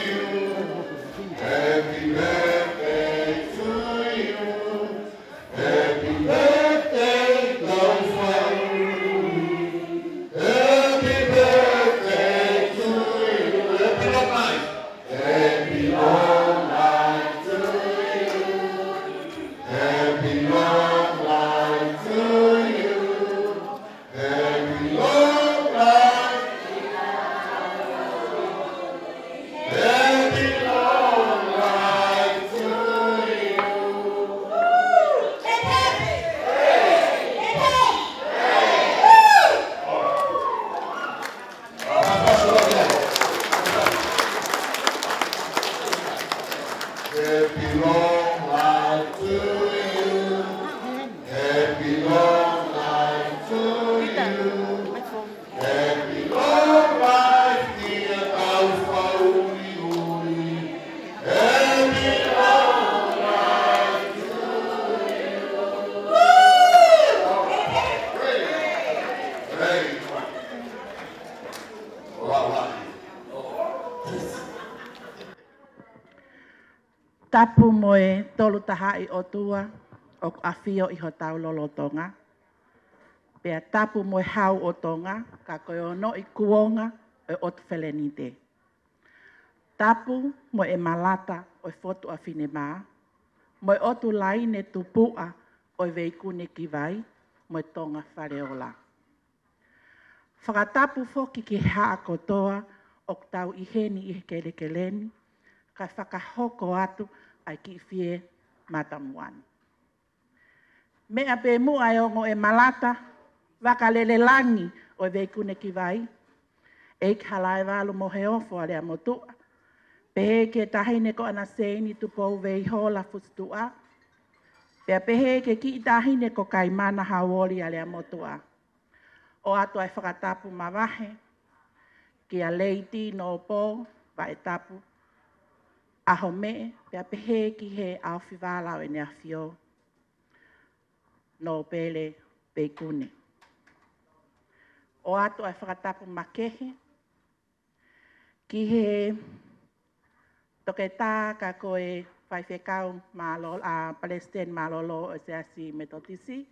you. Happy birthday to you. Happy birthday, Taufa'uli'uli. Happy birthday to you. Happy long life. Happy long life to you. Happy long life to you. Happy long life. tapu mo e tolu tahai o tua o awhio I ho tau lolotonga. Pea tapu mo e hau o tonga, ka koe ono I kuonga e otu whelenite. Tapu mo e malata o e fotu a Fiema'u, mo e otu laine tupua o e veikune ki vai, mo e tonga whareola. Whakatapu foki ki haa kotoa o tau iheni I kele keleni, ka whakahoko atu ai ki fie matamuani. Mea pe mua e ongo e malata, wakalele langi o e veikune ki vai, e ki halai walu mo he ofo a lea motua, pehe ke tahine ko ana seini tupou vei hola fustua, pea pehe ke ki tahine ko kaimana hawoli a lea motua. O atu ai whakatapu mawahe, ki a leiti no po, wa e tapu, aho me, pea pehe ki he awhiwala o e nea fio, no pele peikune. O atu ai whakatapu makehe, ki he toke tā ka koe whaiwhekau Palestine malolo o se asi metotisi,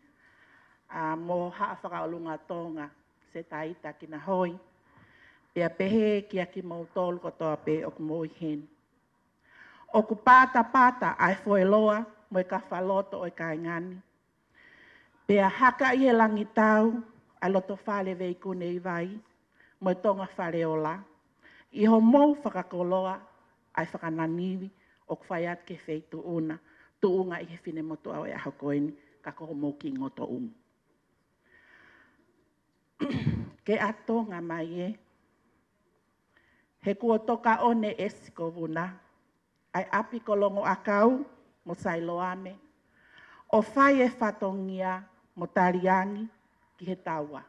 mo haa whakaolunga tonga se taita ki na hoi, pea pehe ki aki mou tolu kotoa pe o kumoi hen. O ku pata ai whoeloa mo e ka whaloto o e ka ingani, pea haka I he langi tau, ai loto whale veikune I vai, mo e tonga whareola, I ho mou whakakoloa, ai whakananiwi, o kwhaiat ke whei tuuna, tuunga I he whine motu au e aho koeni, ka koho mou ki ngoto umu. Ke atonga mai e, he kua toka one esiko vuna, ai api kolongo akau, mo sailoame, o whai e whatongia, mo tariangi, ki he taua.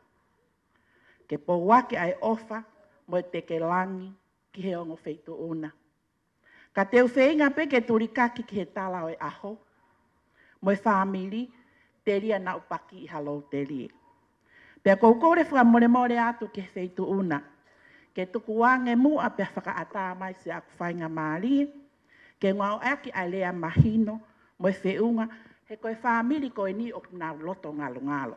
Ke po wake ai ofa, mo e teke langi, ki he ongo wheitu una. Ka teu wheinga pe ke turikaki ki he tala o e aho, mo e whamiri, te ria na upaki I halo te rie. Pea kou kore whakamore atu ki he wheitu una, ke tuku wange mua pea whakaata mai se aku whainga maari, ke ngau aki ai lea mahino, mo e whiunga, he koe whamiri koe ni o nau loto ngalo.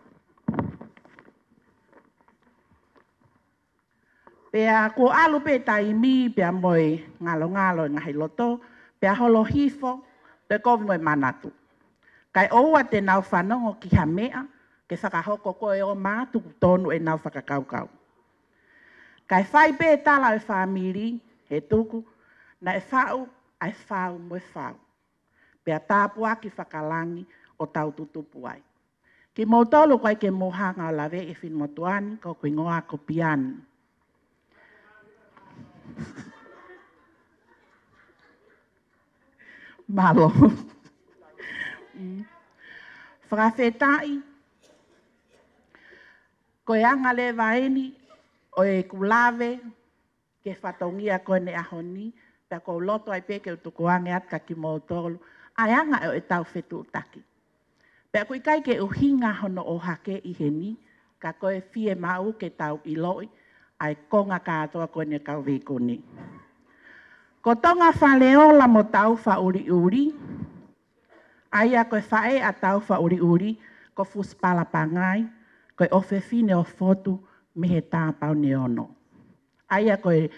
Pea ko alu pe taimi, pea moe ngalo ngahi loto, pea holo hifo, te kovi moe manatu. Kai oua te nau whanongo ki hamea, ke whakahoko koe o mātu tonu e nau whakakaukau. Kai whai pe tala e whamiri, he tuku, na e whau, ai whau moe whau. Pea tāpua ki whakalangi o tau tutupu ai. Ki motolo koe ke mohanga o lawe e whin motuani, ko koe ngoa ko piani. Malo. Whakawhetai, koe anga le vaeni, o e kulawe, ke whatongia koe ne ahoni, pea ko loto ai pe ke utukuange atka ki motolo, ai anga e tau whetu utaki. Pea koe kai ke uhinga hono o hake I heni, ka koe Fiema'u ke Tau'uli'uli, ai konga katoa koe ne kau veikone. Ko tonga whaleola mo Taufa'uli'uli, aia koe whae a Taufa'uli'uli, ko fuspala pangai, koe ofefine o fotu me he tāpau neono. Aia koe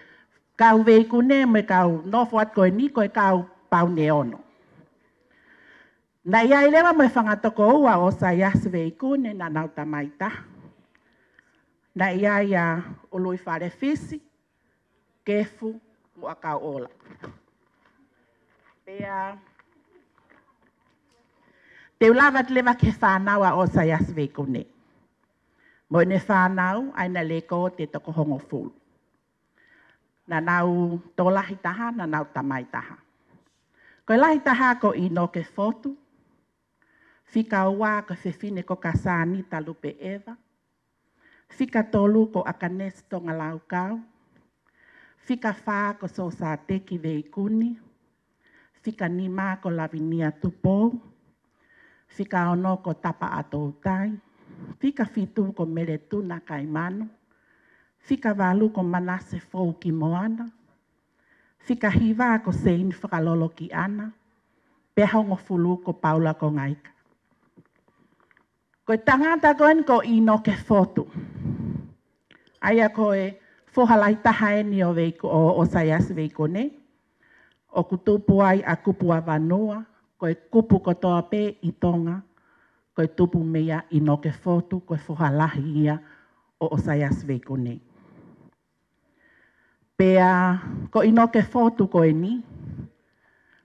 kau veikone me kau nofo at koe ni koe kau pau neono. Na ia ilewa me whangatoko ua o sa yas veikone na nau tamaita. Na ia ului whare fisi, kefu, mua kau ola. Pea, te ulawa lewa ke whanaua o sa yas veikone. Mo ne whanau, aina leko te toko hongo fulu. Na nau tō lahi taha, na nau tamai taha. Koe lahi taha ko ino ke fotu, Fika ua ko whewhine ko kasani talupe Eva. Fika tolu ko akanes tonga laukau. Fika wha ko so sa teki veikuni. Fika nima ko lavinia tupo. Fika ono ko tapa atoutai. Fika fitu ko mere tuna kaimano. Fika walu ko manase fou ki moana. Fika hiva ko sein whakalolo ki ana. peha ngofulu ko paula ko ngaika. Ko tangata koen ko ino ke fotu. Aia koe fohalai tahaeni o veiko o sayas veiko ne. O kutupu ai a kupu a vanua, koe kupu kotoa pe i tonga, koe tupu mea ino ke fotu, koe fohalahi ia o sayas veiko ne. Pea ko ino ke fotu koe ni,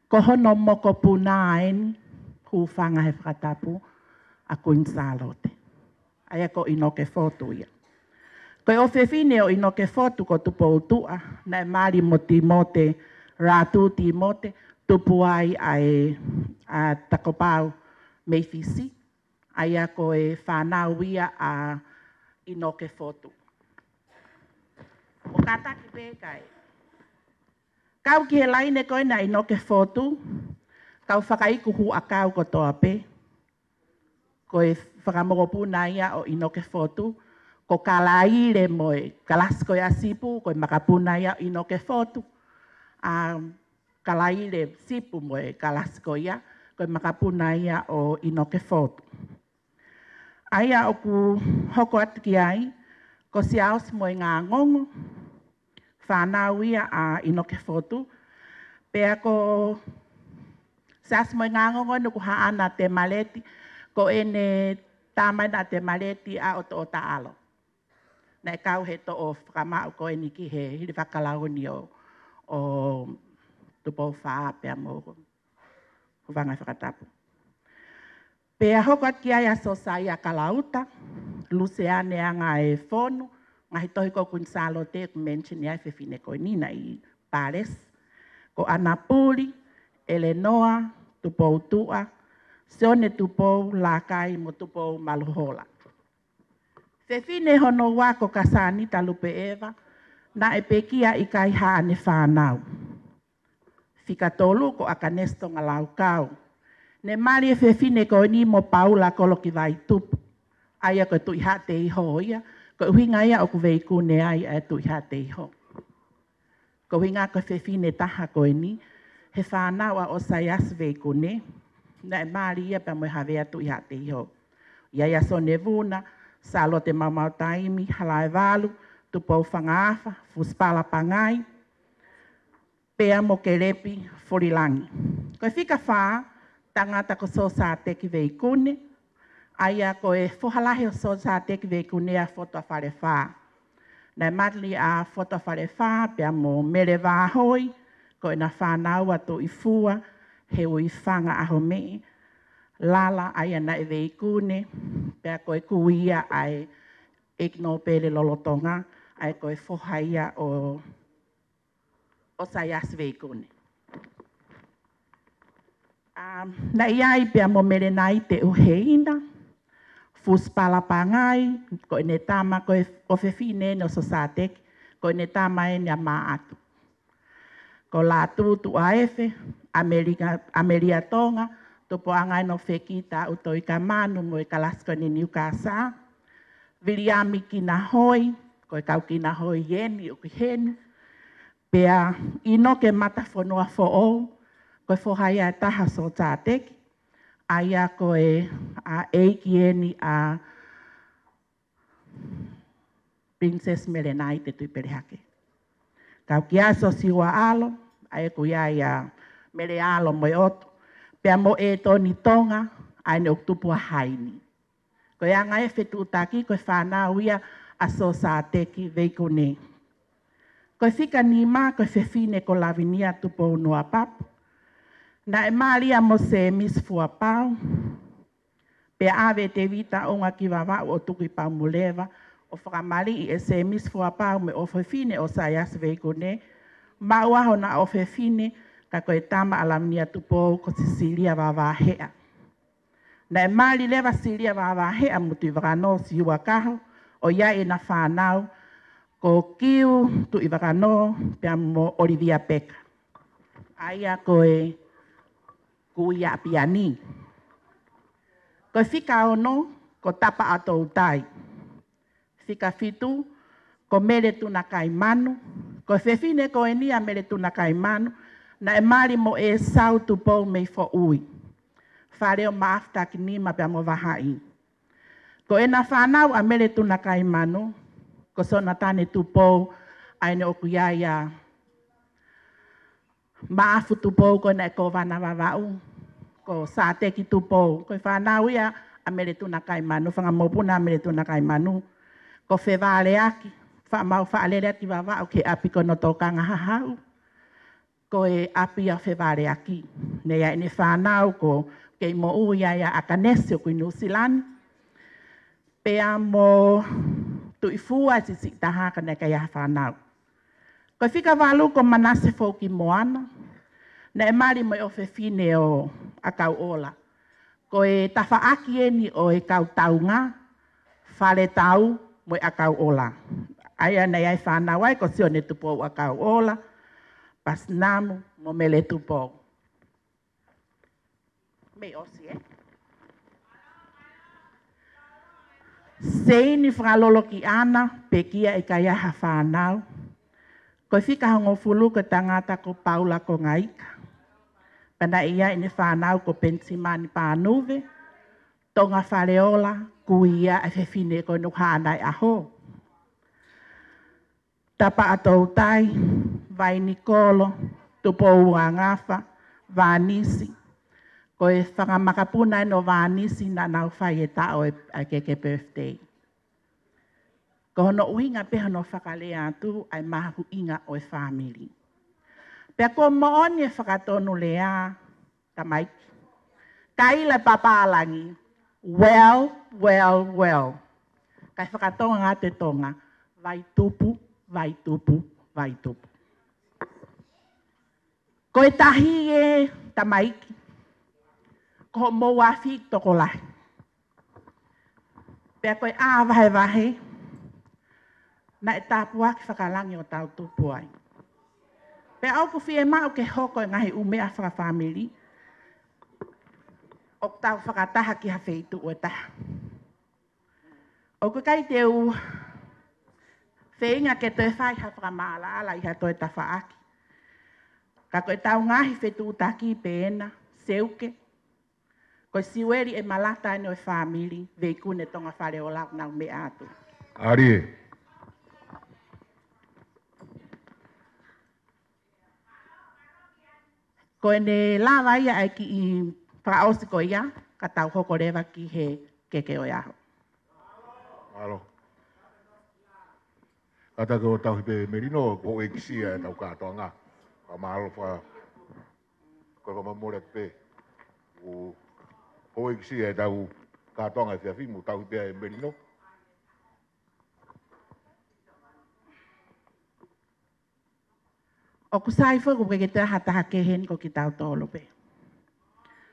ko hono moko puna aeni, hufanga he whakatapu, a kuinsalote. Aia ko ino ke fotu ia. Koe o whewhine o ino ke fotu ko tupo utua, na e maari mo timote, rātu timote, tupu ai a takopau meifisi, aia ko e whanau ia a ino ke fotu. O kātaki pēkai. Kau ki he laine koe na ino ke fotu, kau whakaiku hu a kau ko toa pe, koe whakamogopuna ia o ino ke fotu, ko kalaire moe, kalas koe a sipu, koe makapuna ia o ino ke fotu, kalaire sipu moe kalas koe ia, koe makapuna ia o ino ke fotu. Aia o ku hoko atu ki ai, ko si aos moe ngā ngongo, whanau ia a ino ke fotu, pea ko si aos moe ngā ngongo nuku haana te maleti, ko ene tāmai na te maleti a o to o taalo. Nei kau he to o whakamau ko eni ki he hiri whakalauni o tupo whaa pea mōko. Huwanga whakatapu. Pea hoko atu ai aso sai a kalauta, luseane anga e whonu, ngahi tohi ko kunsalo te ku mention ai whewhine koe nina i Pares, ko Anapuli, Eleanoa, tupo utua, seone tupo lakai mo tupo maluhola. Whewhine hono wako kasanita lupe Eva, na e pekia i kai haane whanau. Fika tolu ko akanesto ngalau kau. Ne mari e whewhine ko ni mo paula kolo ki vai tupu. Aia ko tui hate iho ia, ko uhinga ia o ku veikune ai e tui hate iho. Ko uhinga ko whewhine taha ko ni, he whanau a o sayas veikune, na e mari ia pa mo havea tui hate iho. Ia ia so nevuna, salo te mamau taimi, halai valu, tupou whangaafa, fuspala pangai, pea mo ke repi forilangi. Ko e whika whaa, tangata ko so sa te ki veikune, aia ko e whohalahe o so sa te ki veikune a foto a whare whaa. Nei matli a foto a whare whaa, pea mo mere wāhoi, ko e na whanau ato i fua, he ui whanga aho me, lala aia na e veikune, pea ko e kuia ai ekno pere lolotonga, ai ko e whohaia o sayas veikune. Na iai pea mo mere nai te uheina, fuspala pangai, ko e ne tama ko e ofewhine no so satek, ko e ne tama e ne maa atu. Ko la tutu aefe, Ameria tonga, tupo angai no whekita uto i ka manu mo i ka lasko ni Newcastle. Viliami ki na hoi, ko e kau ki na hoi yeni o ki heni. Pea ino ke mata whanua who'o, ko e whohai a taha so tāteki. Aia ko e a eiki eni a Princess Merenai te tui perehake. Kau ki aso siwa alo, ae ko ia ia mere alo mo i oto. Pea mo e toni tonga, ae ne oktupu a haini. Ko ia ngai whetu utaki, ko e whanau ia aso sa teki veikone. Ko e whika nima, ko e whewhine ko lavinia tupo unua papu. Na e maria mo se mis fuapau. Pea ave te vita onga ki wawa o tuki pau muleva. O whakamari i e se mis fuapau me o whewhine o sayas veikone. Mauaho na o whewhine, ka koe tama alamnia tupo ko Sicilia wawahea. Na e mali lewa Sicilia wawahea mutu i wakano si ua kaho, o ia e na whanau, ko kiu tu i wakano pia mo Olivia Peka. Aia koe kuia piani. Ko whika ono, ko tapa ato utai. Whika fitu, ko mere tuna kai manu, ko whewhine ko e nia mere tuna kai manu, Na e mari mo e sau tupou mei fo ui. Whareo maafta ki nima pia mo wahai. Ko e na whanau a mere tuna kai manu. Ko sona tane tupou aine o kuiaia. Maafu tupou ko na e ko wana wawau. Ko sa teki tupou. Ko e whanau ia a mere tuna kai manu. Whanga mopuna a mere tuna kai manu. Ko whewale aki. Whamau whaalere aki wawau ke api ko no tōkanga hahau. Ko e api a whewale aki. Nei ine whanau ko kei mo uia ia a kanesi o kui Nusilani. Pea mo tuifua si si tahaka ne kai a whanau. Ko whika walu ko manase fōki moana. Na e mari mo e o whewhine o a kau ola. Ko e tawhaaki eni o e kau taunga. Whare tau mo e a kau ola. Aia nei ai whanau ai ko sio ne tupou a kau ola. Pas namu mo mele tupou. Me osi e. Sei ni whakalolo ki ana, pe kia e kai aha whanau. Ko whika hongo fulu ko tangata ko Paula ko ngaika. Pana ia ine whanau ko pensimani pānuve. Tonga whareola, kuia e whewhine ko nuhanai aho. Tapa atou tai, vai Nikolo, tupou a ngafa, vanisi. Ko e whangamakapuna no vanisi na nau whai e tao e keke birthday. Ko hono uinga peha no whakalea atu ai mahu inga o e family. Pea ko mooni e whakatonu lea tamaiki. Kaila papaalangi, well. Kai whakatonga ngā te tonga, vai tupu. Ko e tahi e tamaiki. Ko mo wafi toko lahi. Pea koe wahe. Na e tāpua ki whakalangi o tau tupu ai. Pea au ku Fiema'u ke hoko e ngahi umea whakafamili. O tau whakataha ki hawheitu o taha. O ku kai teu wheinga ke toi whai ha whakamala ala i ha toi tawhaaki. Ka koe tau ngahi whetu taki pēna, seuke. Ko siweri e malata ane o family, veikune tonga whare o lau nau me atu. Ari e. Ko ne lawa ia ai ki i whakaosi ko ia, ka tau hoko rewa ki he keke o iaho. Alo. Kata ko tau hipe merino, ko e kisia e tau Katoanga'i. Ka mahalo wha, ko mamore pe. Ko e kisia e tau Katoanga'i whiawhimu, tau hipe e merino. O kusai whaku ke te hataha kehen ko ki tau tolo pe.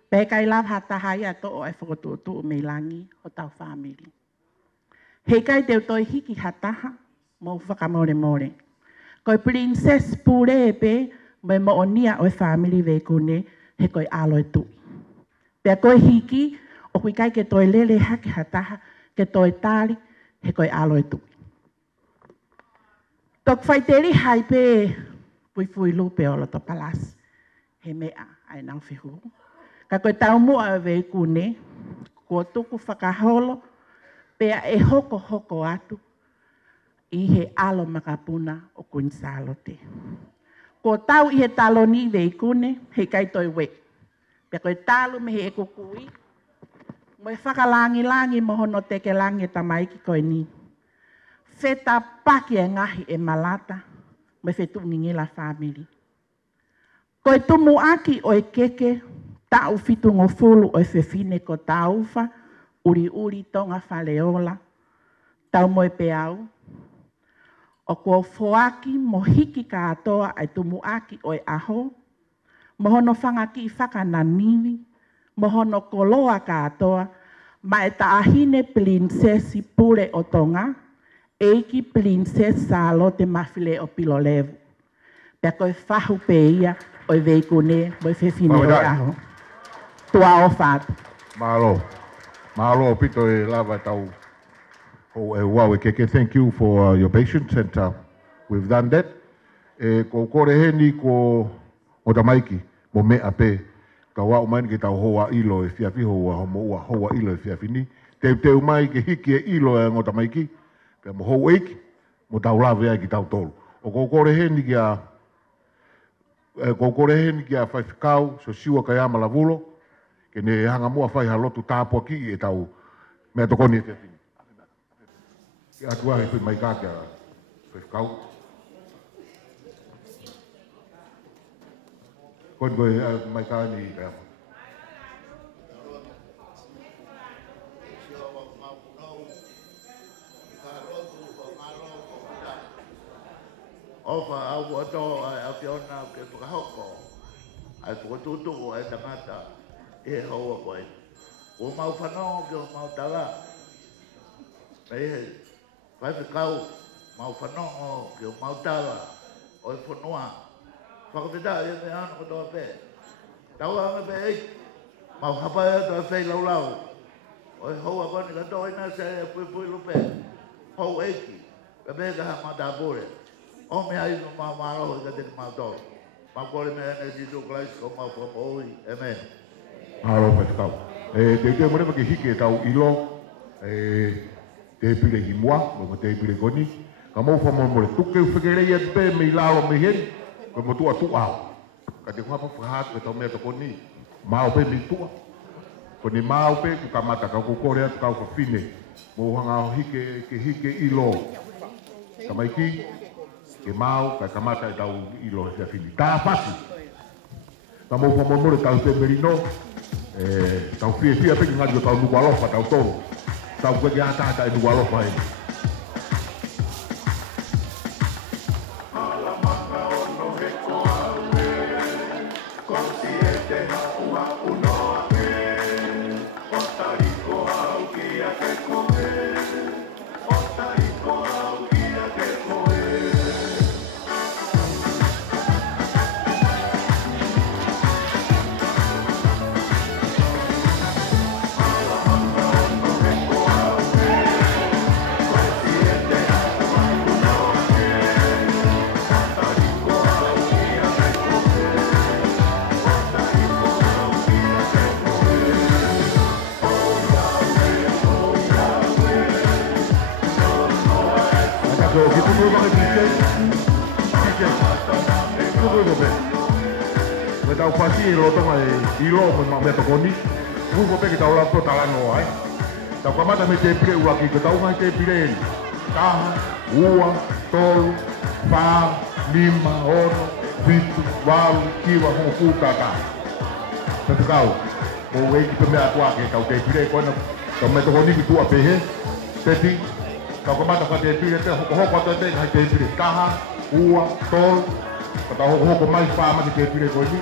Pe kai law hataha ia to o e whakotutu o mei langi o tau family. He kai teo toi hiki hataha mo whakamore. Ko princess pure e pe me mo onia o e family veikune he koi alo e tu. Pe koe hiki o kui kai ke toi lele haki hataha ke toi tali he koi alo e tu. Tok whaiteri hai pe pui lupe o loto palas. He mea ai nau whihu. Ka koe tau mua e veikune, ko tuku whakaholo, pea e hoko atu, i he alo makapuna o kunsalote. Ko tau i he taloni veikune, he kai toi we. Pea koe talu me he e kukui, mo e whakalangi mohono teke langi tamaiki koe ni. Wheta paki e ngahi e malata, me whetu ngingila family. Koe tumu aki o e keke, tau fitu ngofulu o e whewhine ko Taufa'uli'uli tonga whaleola, Taumoepeau. O kua whoaki mo hiki katoa ai tumu aki o e aho, mohono whangaki i whakananiwi, mohono koloa katoa, ma e taahine princesi pure o tonga, eiki princess Salote mawhile o Pilolevu. Pea koe whahu pe ia o i veikune mo i whewhine o aho. Tua o whātu. Mahalo pito e lava tau ho e wau e keke. Thank you for your patience and we've done that. Ko kore heni ko o ta maiki mo mea pe ka wa o mai ke tau hoa ilo e fia fiho wa mo wa hoa ilo e fia fini te mai ke hiki e ilo e ngota maiki pe mo ho eiki mo tau lave ai ki tau tolu o kokore heni kia kokore heni kia fai fikau so siwa ka yama lavulo ke ne hanga mua fai halotu tāpua ki e tau mea tokoni e fia fini ki atua e fai mai kākia fai fikau kon koe mai kāni ka Ofa au ato ai afiona ke whakahoko. Ai whakatutuko ai tangata e haua koe. O mau whanau ke o mau tala. Mei hei, whai whikau mau whanau ke o mau tala o i whanua. Whakawhita e me anu katoa pē. Tau anga pē ei, mau hapai ato e whei lau lau. O i haua koni katoa ina se e pui lupe. Hau eiki, ka pēka ha mau tāpore. O me ai no mau maro ka te mau tō. Mau kore me ane si tō klais ko mau whapaoi. Amen. Aro mai tau. Te te mone ki hike tau ilo. Te pire hi mua, mo te pire koni. Ka mau wha mo le tuke whakerei e pe me lao me hei. Ko mo tua tu au. Ka te whapa whahat ke tau mea to koni. Mau pe me tua. Ko ni mau pe ku kamata ka kukore atu kau whawhine. Mo hanga hike ke hike ilo. Ka mai ki. Ke mau ka kamata e tau ilo e whini. Tā pasi. Ka mau whamomore tau te merino. Tau fia peki ngadi o tau nuwalofa tau toro. Tau kweke ata e nuwalofa e. Tau pasi e roto mai ilo mo ma me to koni. Ugo pe ke tau la to tala no ai. Tau kamata me te pire ua ki ke tau ngai te pire. Taha, ua, tolu, pā, lima, ono, pitu, walu, kiwa, hongo kūtata. Tatu kau, mo wei ki pe mea tua ke tau te pire kona. Tau me to koni ki tua pehe. Teti, tau kamata ka te pire te hoko hoko ata te ngai te pire. Taha, ua, tolu, tau hoko hoko mai pā ma ki te pire koni.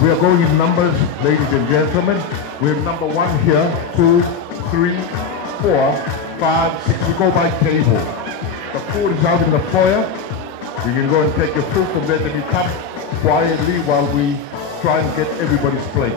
We are going in numbers, ladies and gentlemen. We have number 1 here, 2, 3, 4, 5, 6. We go by table. The food is out in the foyer. You can go and take your food from there, then you come quietly while we try and get everybody's plate.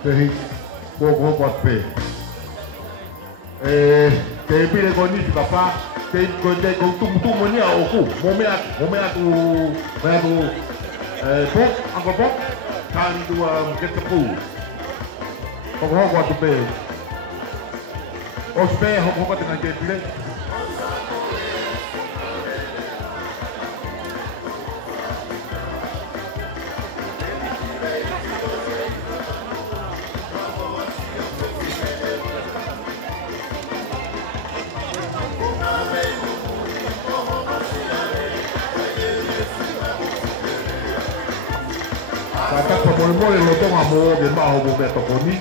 Tehi, koko kwa pe. Te pire ko ni ka pa, te ko tu mo ni a oku. Mo me atu po, anko po. Kali tu get the food. Koko kwa tu pe. O spe ho ko te te pire. mole lo tonga mo de maho mo beto koni.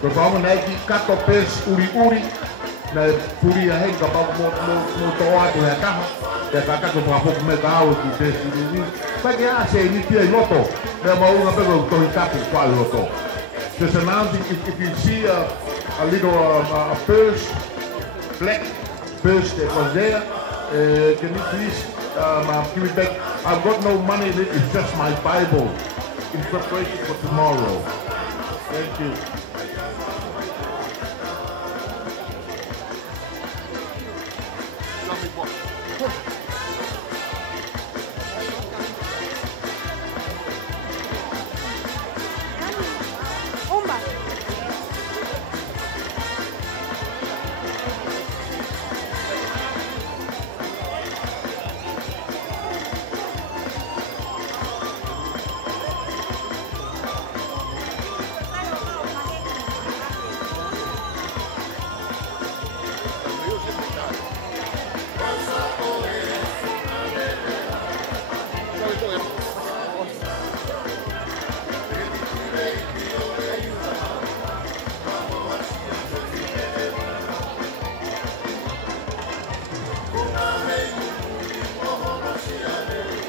Ko pa mo nai ki kato pes uri na puri a henga pa mo to atu ya ka. Te kaka ko pa me ka o ki pes uri. Pa ke a se ni pia loto. Me ma una pe ko to tapu kwa loto. Just announcing if you see a little purse, black purse that was there, can you please give it back? I've got no money in it, it's just my Bible in preparation for tomorrow. Thank you.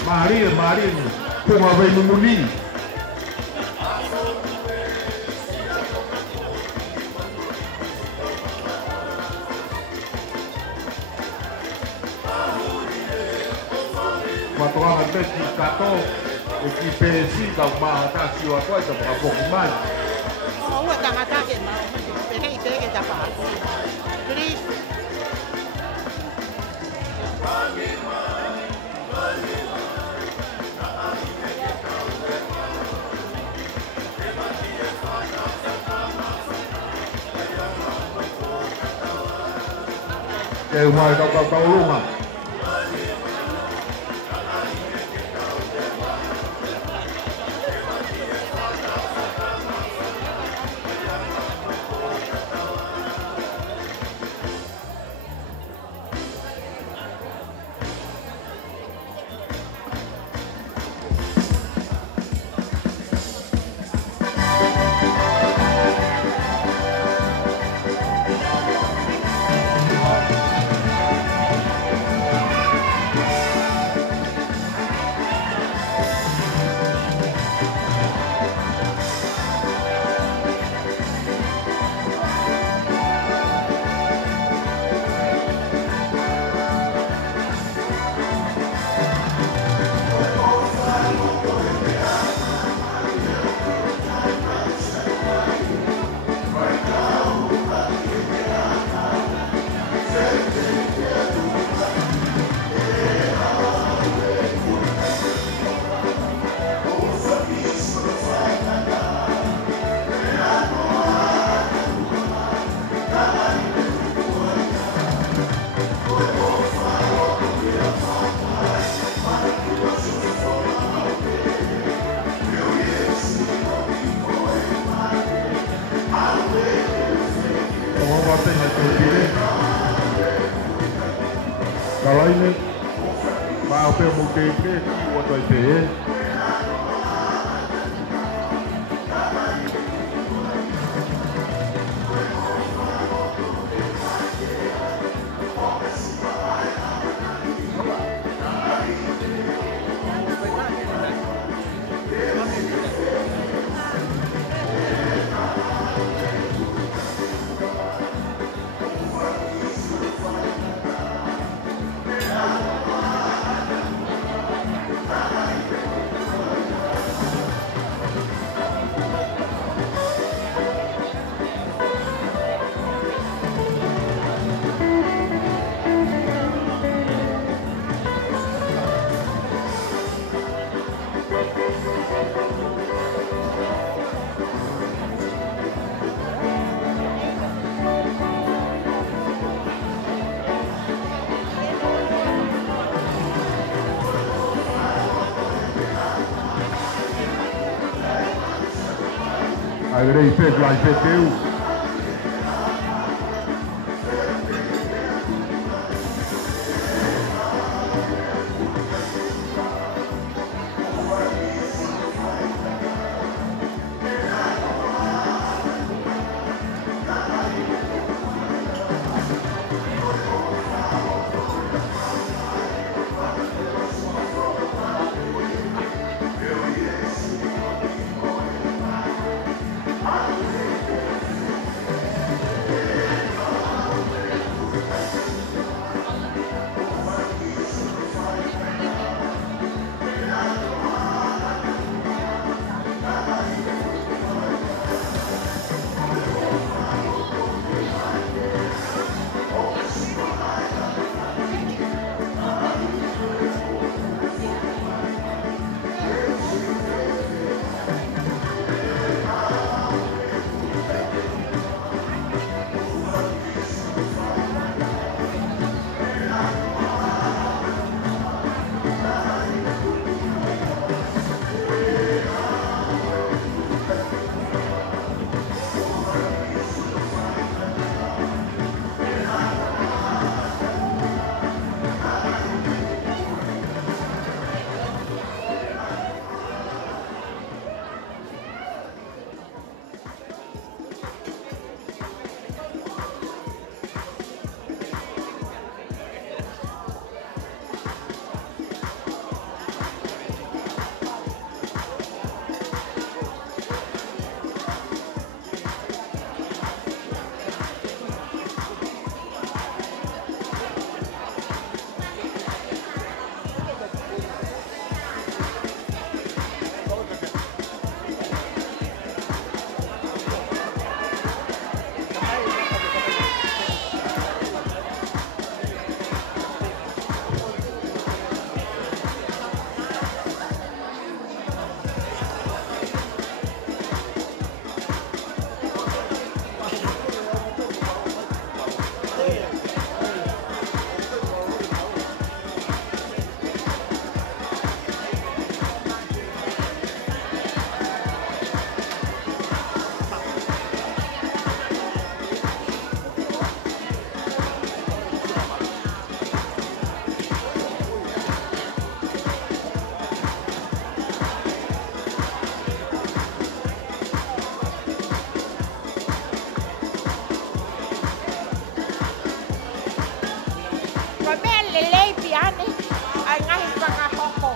Maria, kuma vai no muni. Matoanga beki kato, e ki pesi ka mahata si wa toita pa pokimani. Ua tangata ke ma, pehe i tege ta pa. Please. Kaya umay tau luma. Kalaine, Fai'aho mo te ki o toi te e. Agrei pe la IPTU. lelei piane, ai ngahi whakahoko.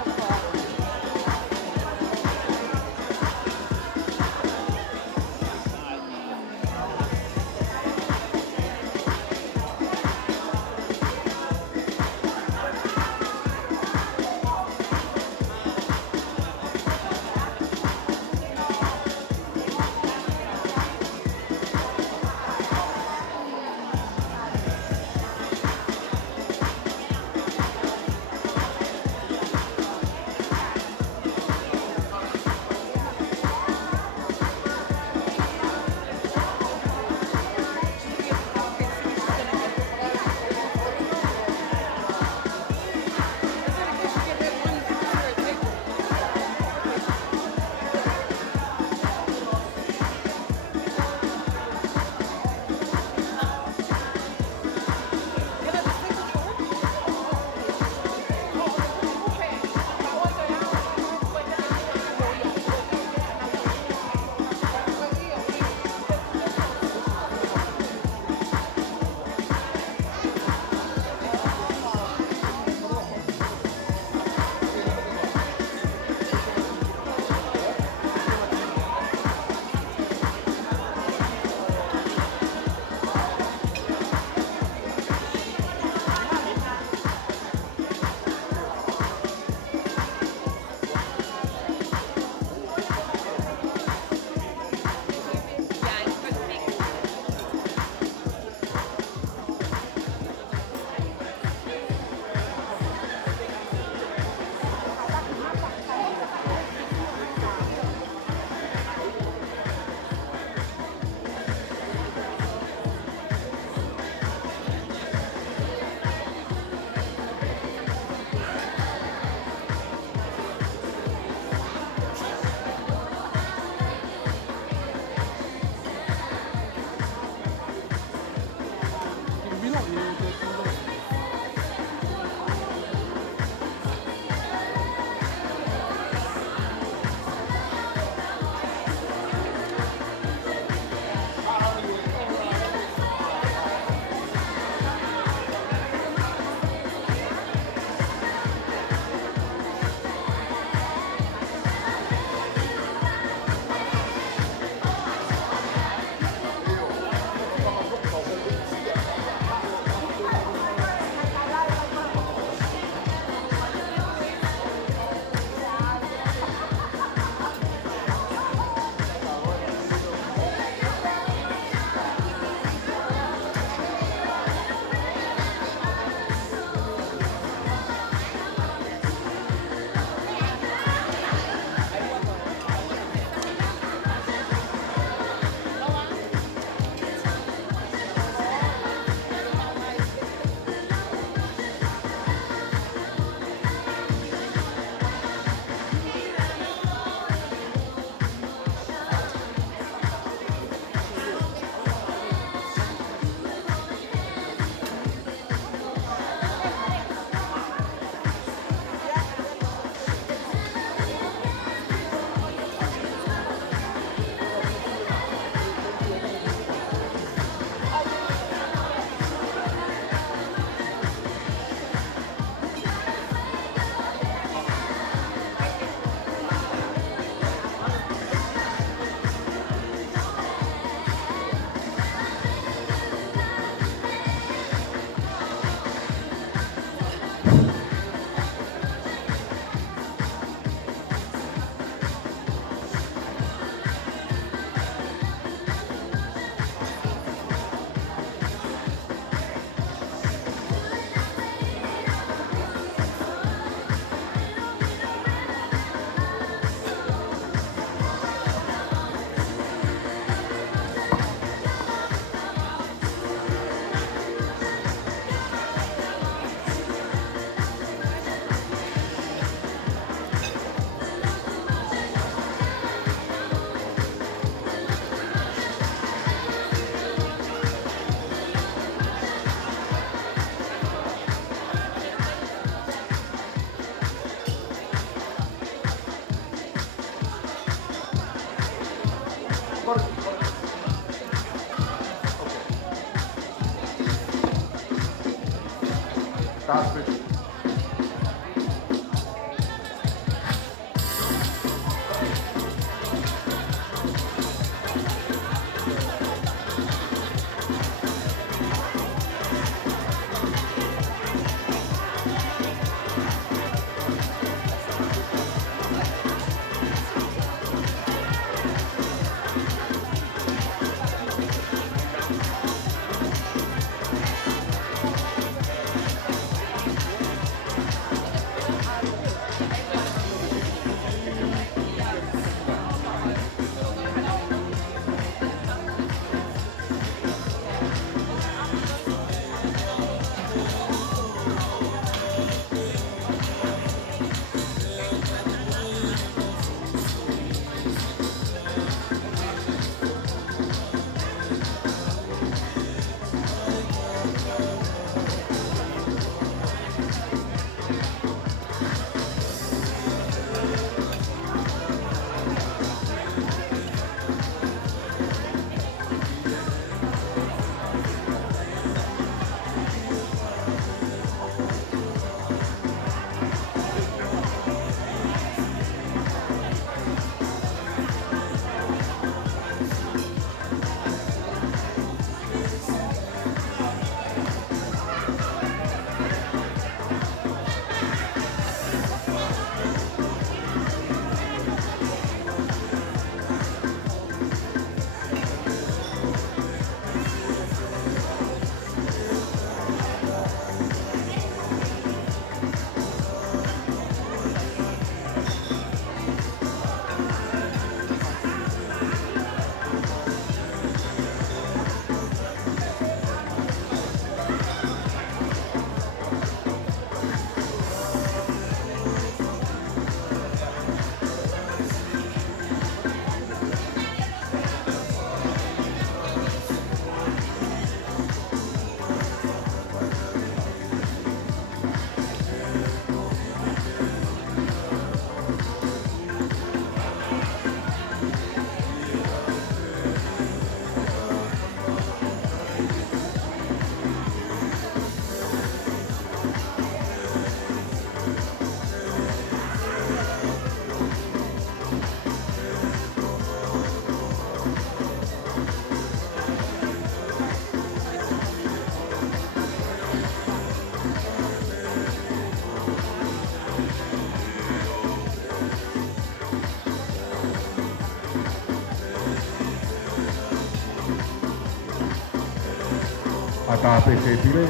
tāpe te pire.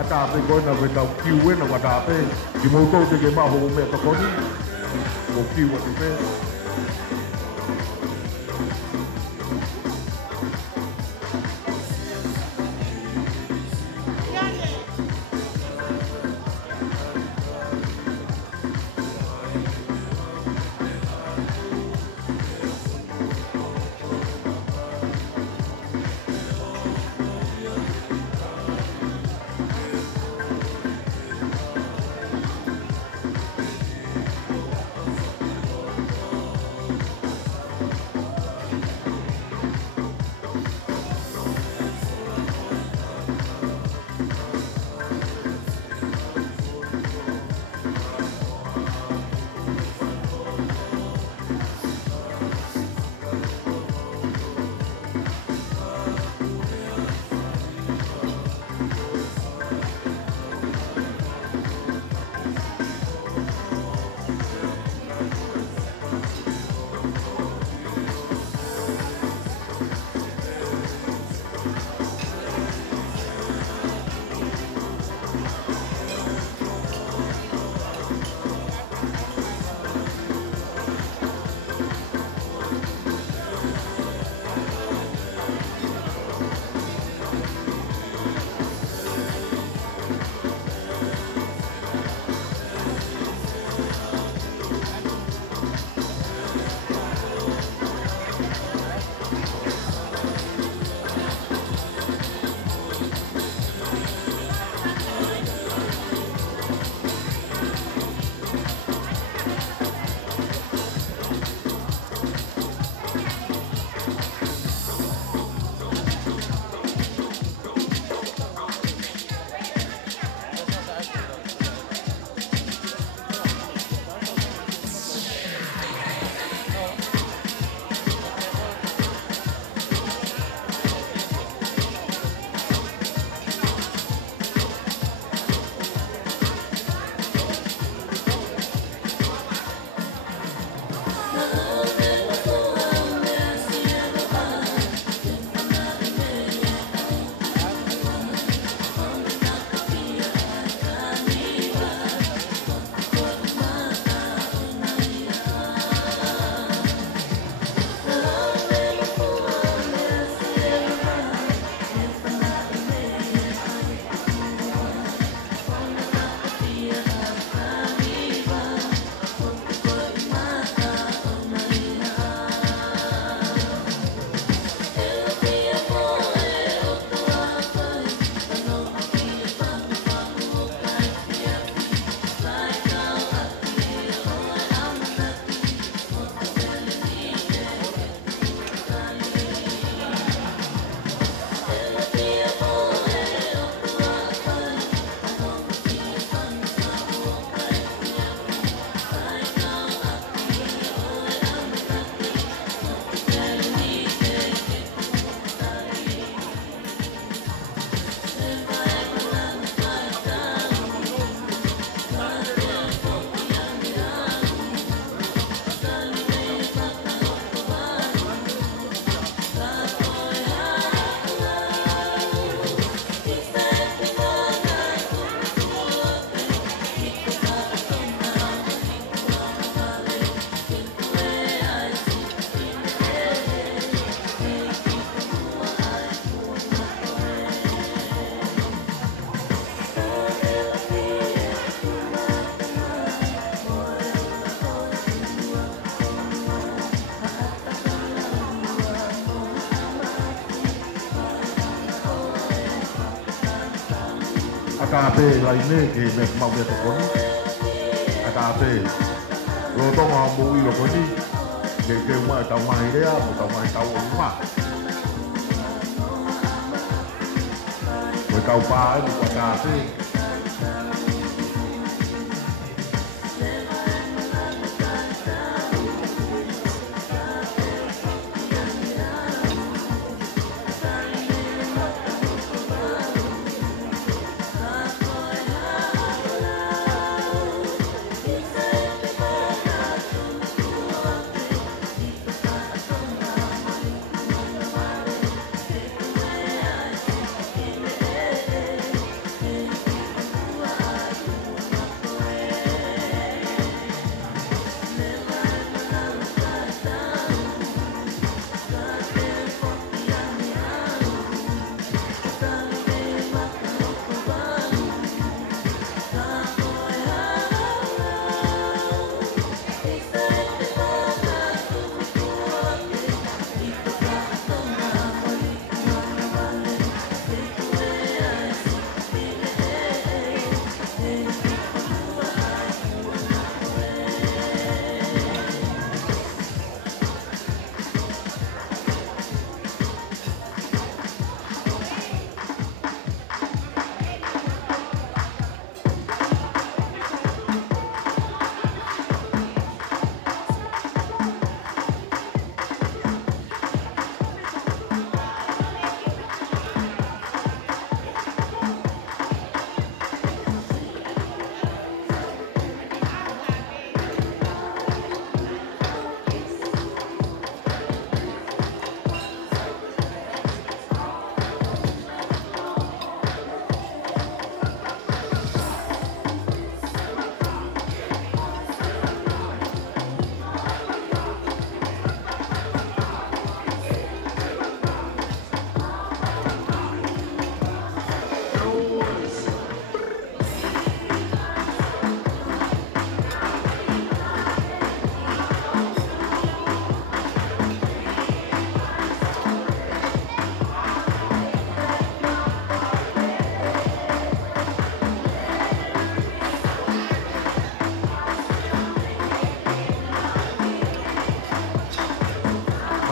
A tāpe kona we tau kiu ena wa tāpe. Ki moutou te ke maho o mea takoni. O kiu wa te pe. Akape lai me ke me mau me tokoni. Akape lo tonga mo i lo koni. Ke mai tau mai rea, mo tau mai tau o ma. Mo tau pa e mo akape.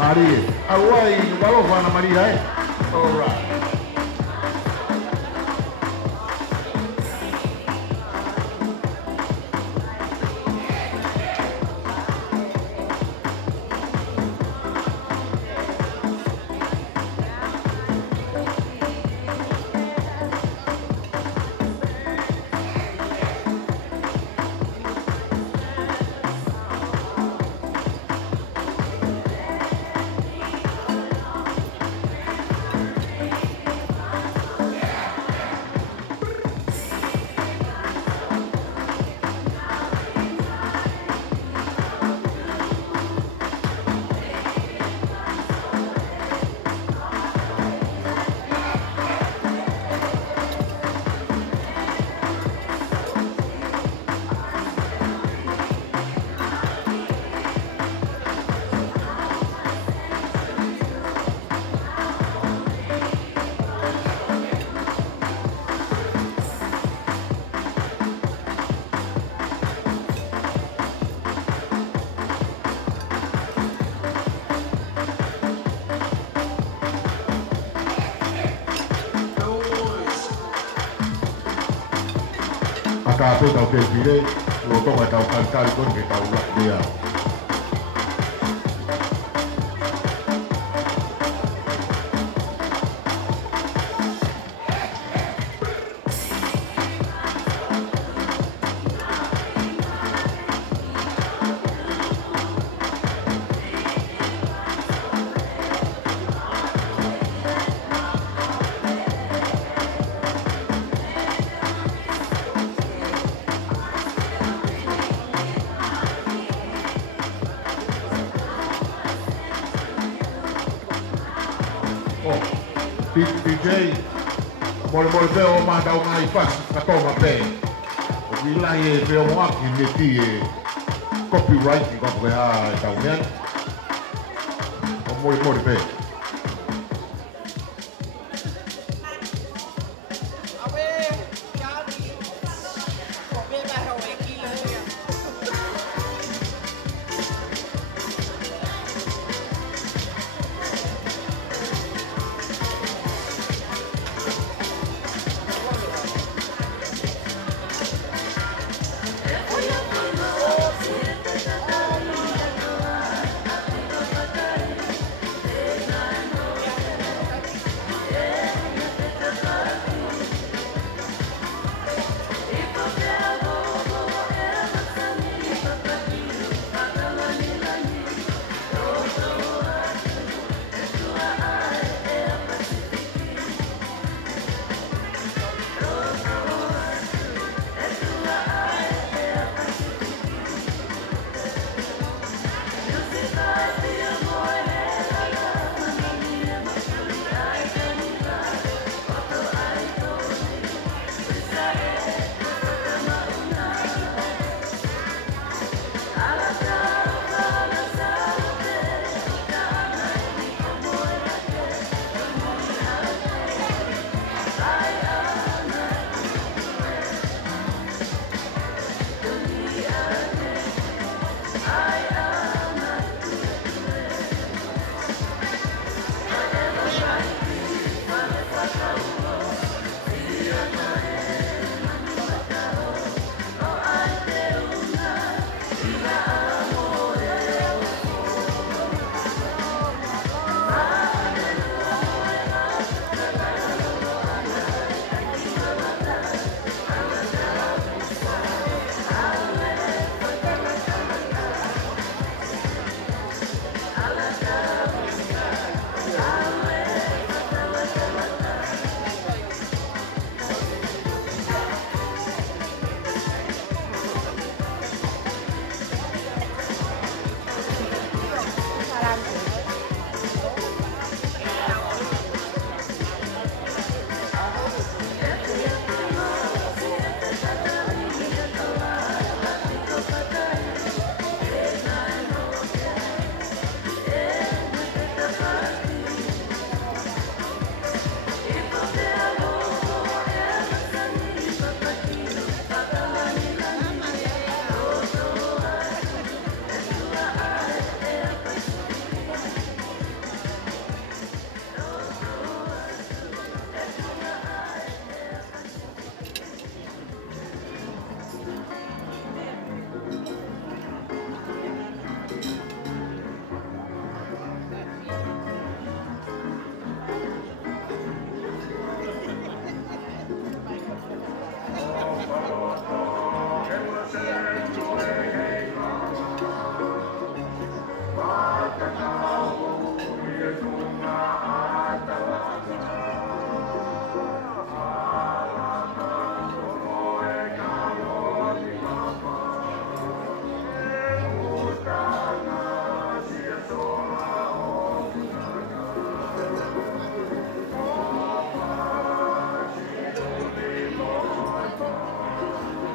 Ari, awai, walofa na Maria, eh? All right. Akape tau ke pire, o tonga tau kantari kon ke tau lak dia. DJ, mole veo ma da una i pas Katoanga'i. O vilai e veo mo aki me ti e copyright ko ko ha tau men. O mole veo.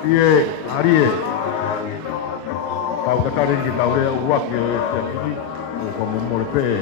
Ie, arie. Tau kataringi tau rea uwaki o e tia kini. O kwa momole pēle.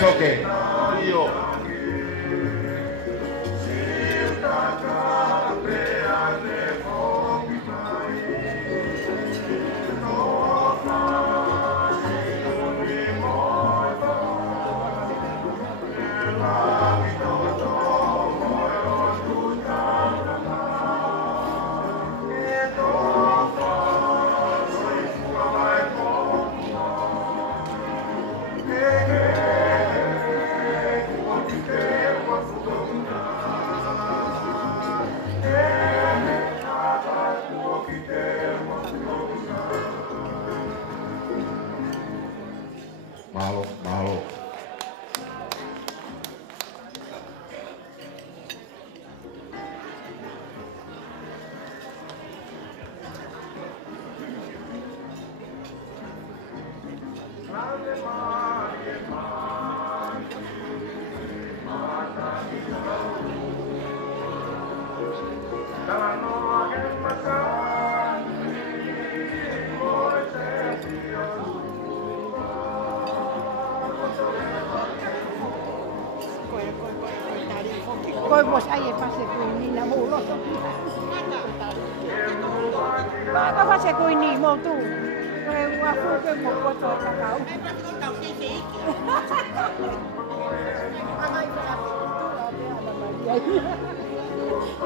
Soke. Io. Mahalo. Koivos äijä pääsee kuin niin ja muu loto. Mä pääsee kuin niin, mä oon tuu. Koe ua fuuke muu kotoa kakao.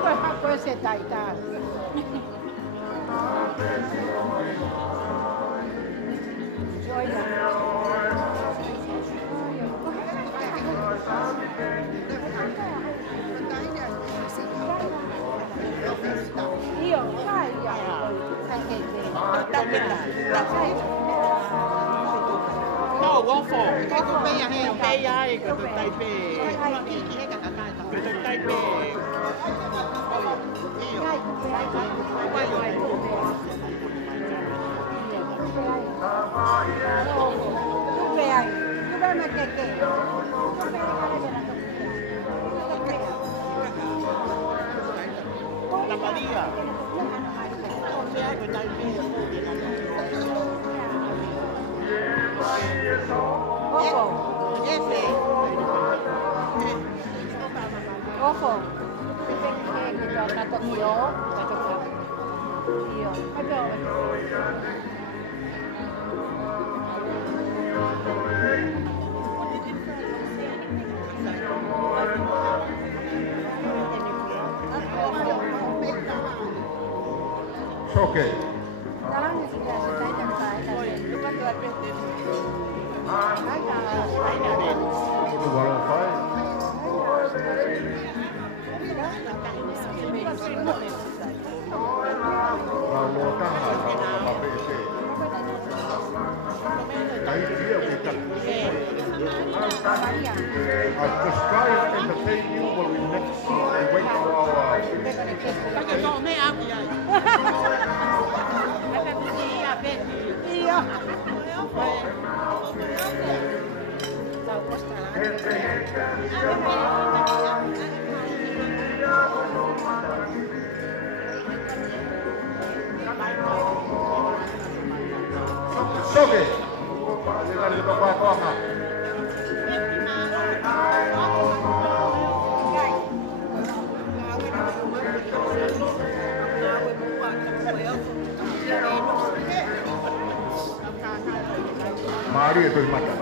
Koe hakkoe se taitaa. Io, sai, No, waffle. Cái con bé hay không bé ai, cái tụi tay bê. Cái tụi tay bê. La María. Ojo. Soke. I'll just try and entertain you while we next wait for our Soke. Jangan lupa apa-apa. Mari itu mata.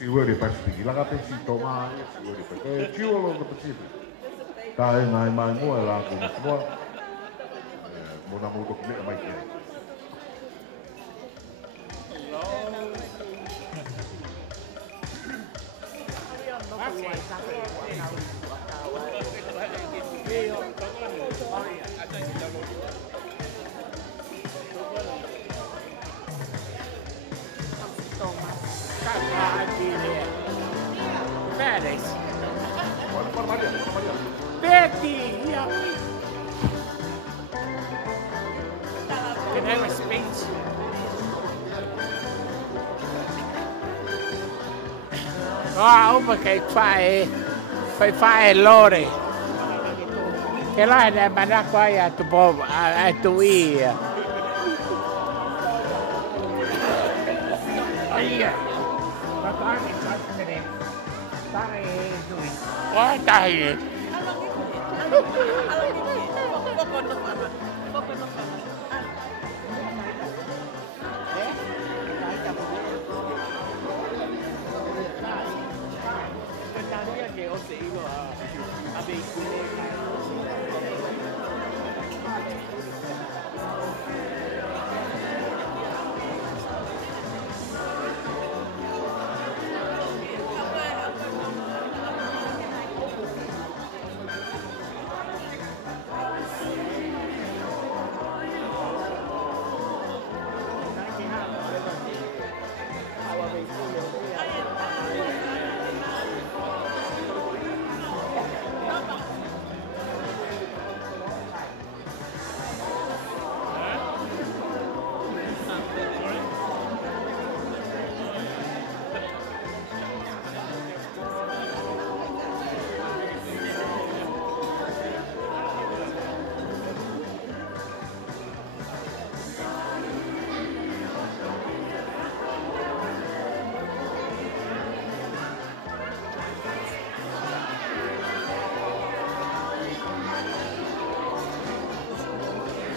Siwere pasti, laga pesi toma, siwere pasti. Ciolo no pesi. Tai ngai mai mua la ku mua. Mona mo to me mai ke. Betty! Can I have a speech? Perché fai l'ore. Che là è una qua a tu ia. What are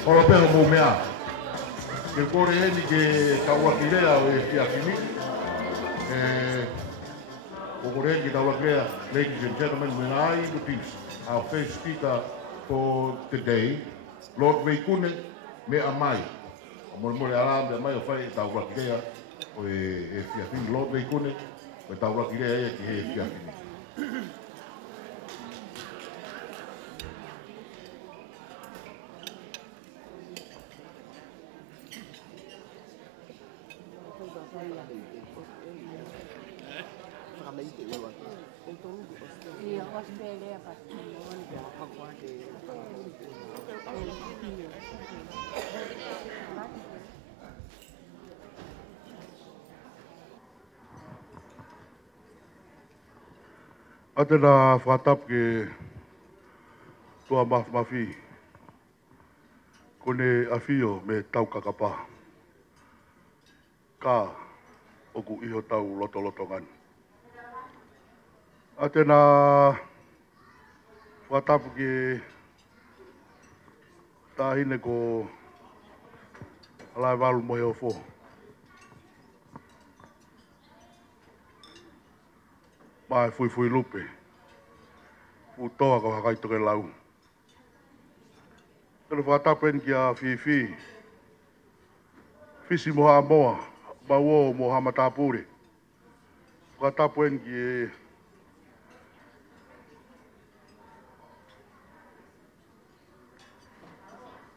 Ora pega mo mea. Ke kore eni ke Taua'uli'uli o e Fiema'u. O kore eni ke Taua'uli'uli, ladies and gentlemen, when I introduce our first speaker for today, Lord Veikune, mea mai. O mole ala mea mai o whai Taua'uli'uli o e Fiema'u. Lord Veikune, o Taua'uli'uli e ki he Fiema'u. Atena whatap ke tua mafi. Kone afio me tau kakapa. Ka oku iho tau loto ngan. Atena whatap ke tahine ko alai walu mo heo fo. Mai fui lupe. Utoa ko hakai toke lau. Tene whatapen ki a fifi. Fisi moha moa. Bawo moha matapure. Whatapen ki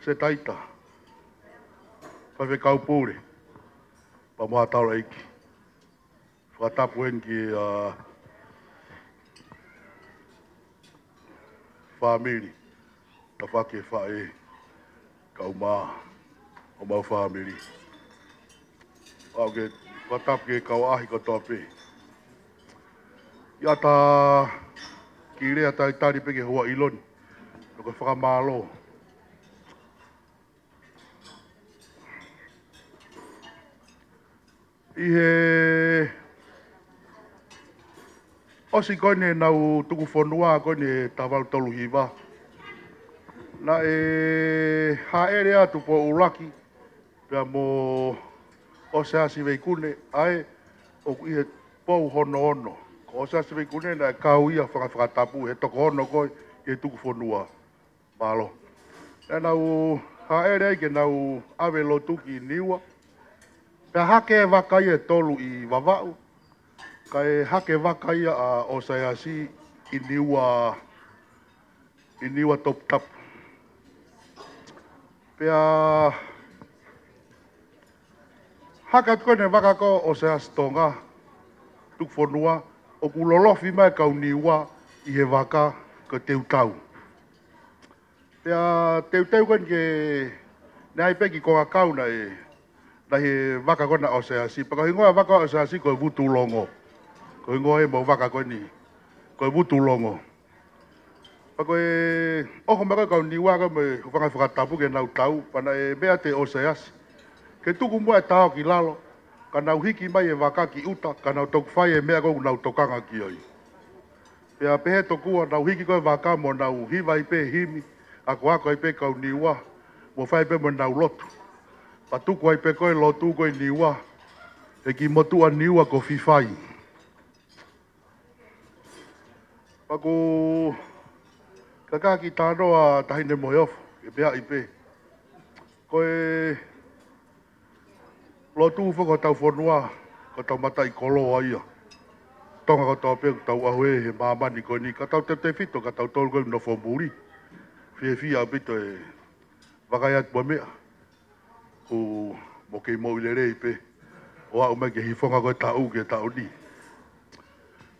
se taita. Whawhe kaupure. Pa moha tau eiki. Whatapen ki family. Ta whake whae. Kau maa. O mau family. Auke whatap ke kau ahi ko tope. Ia ta ki rea tai tari peke hua iloni. Noko whakamalo. Ihe osi koine nau tuku whanua koine tawal tolu hiwa. Na haere atu po ulaki. Pea mo oseasi veikune ai oku ihe pou hono. Ko oseasi veikune na kau ia whakatapu he toko hono koi e tuku whanua. Malo. E nau haere ai ke nau awe lo tuki niwa. Pea hake wakai e tolu i wawau. Ka e hake wakai a oseasi i niwa top tap. Pea haka koe ne wakako o se astonga tuk whanua o kulolofi mai kau niwa i he waka ko teutau. Pea teutau koe ke nai peki ko kau na na he waka koe na o se asi. Paka hingoa waka o se asi koe vutu longo. Ko hingoa e mo waka koe ni koe vutu longo. Pako oko maka kau niwa ka me whakatapu ke nau tau pana mea te o se asi. Ke tuku mua e taho ki lalo, ka nau hiki mai e waka ki uta, ka nau toku whai e mea kou nau tokanga ki oi. Pea pehe tokua, nau hiki koe waka mo nau hiwa i pe himi, ako i pe kau niwa, mo whai pe mo nau lotu. Pa tuku ai pe koe lotu koe niwa, e ki motua niwa ko whiwhai. Pako, kaka ki tānoa tahine moheofu, e pea i pe. Koe, lo tu fo tau whanua, ko tau mata i kolo aia. Tonga ko tau pēku tau ahoe he mamani ko ni, ka tau te whito, ka tau tolu koe no whamburi. Whia bito e wakai atu mea. Ko mo kei mo ilere i pe. O au mai ke hifonga koe tau ke tau ni.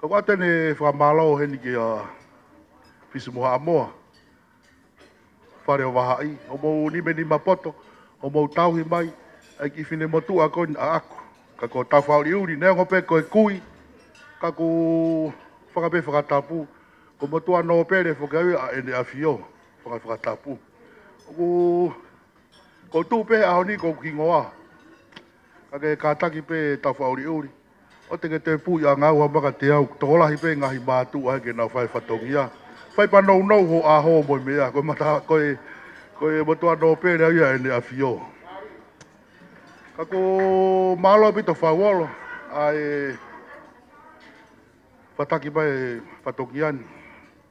Ka kua tene whakamalo heni ke fisi moha amoa. Whare o wahai, o mo ni meni mapoto, o mo tauhi mai, ai ki whine motu a koe a aku. Ka ko Taufa'uli'uli, nea ngope koe kui, ka ko whakape whakatapu. Ko motu a no pere whakawe a ene a fio, whakatapu. Ko tu pe a honi ko kingoa. Ka ke kātaki pe Taufa'uli'uli. O te ke te pui a ngau ha maka te au, tokolahi pe ngahi mātu ai ke nau whai whatongia. Whai pa nou ho a ho moi mea, koe mata koe motu a no pere a ia ene a fio. Kako malo pito whauolo, ai whataki mai whatokiani.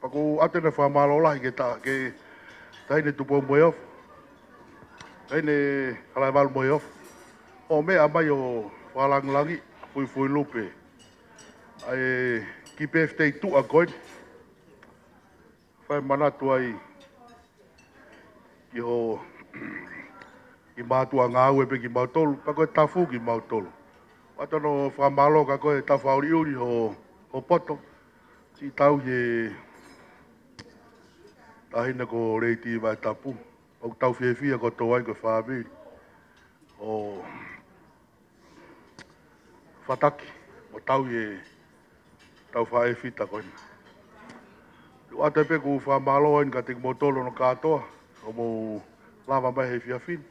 Pako atene whamalo lahi ke tahine tupo moe ofu. Tahine halai walu moe ofu. O mea mai o whalanglangi, fui lupe. Ai ki peftei tu a koe. Whai manatu ai ki ho ki mātua ngāu e pe ki mautolu, pa koe tafu ki mautolu. Watono whamalo ka koe Taufa'uli'uli ho poto, si tau he tahina ko reiti vai tapu, o tau whiawhia ko tō ai ko whāmiri. O whataki, o tau he tau whae whita koe. Ua te pe ku whamalo in ka te motolo no katoa. O mo lava mai he fia fin.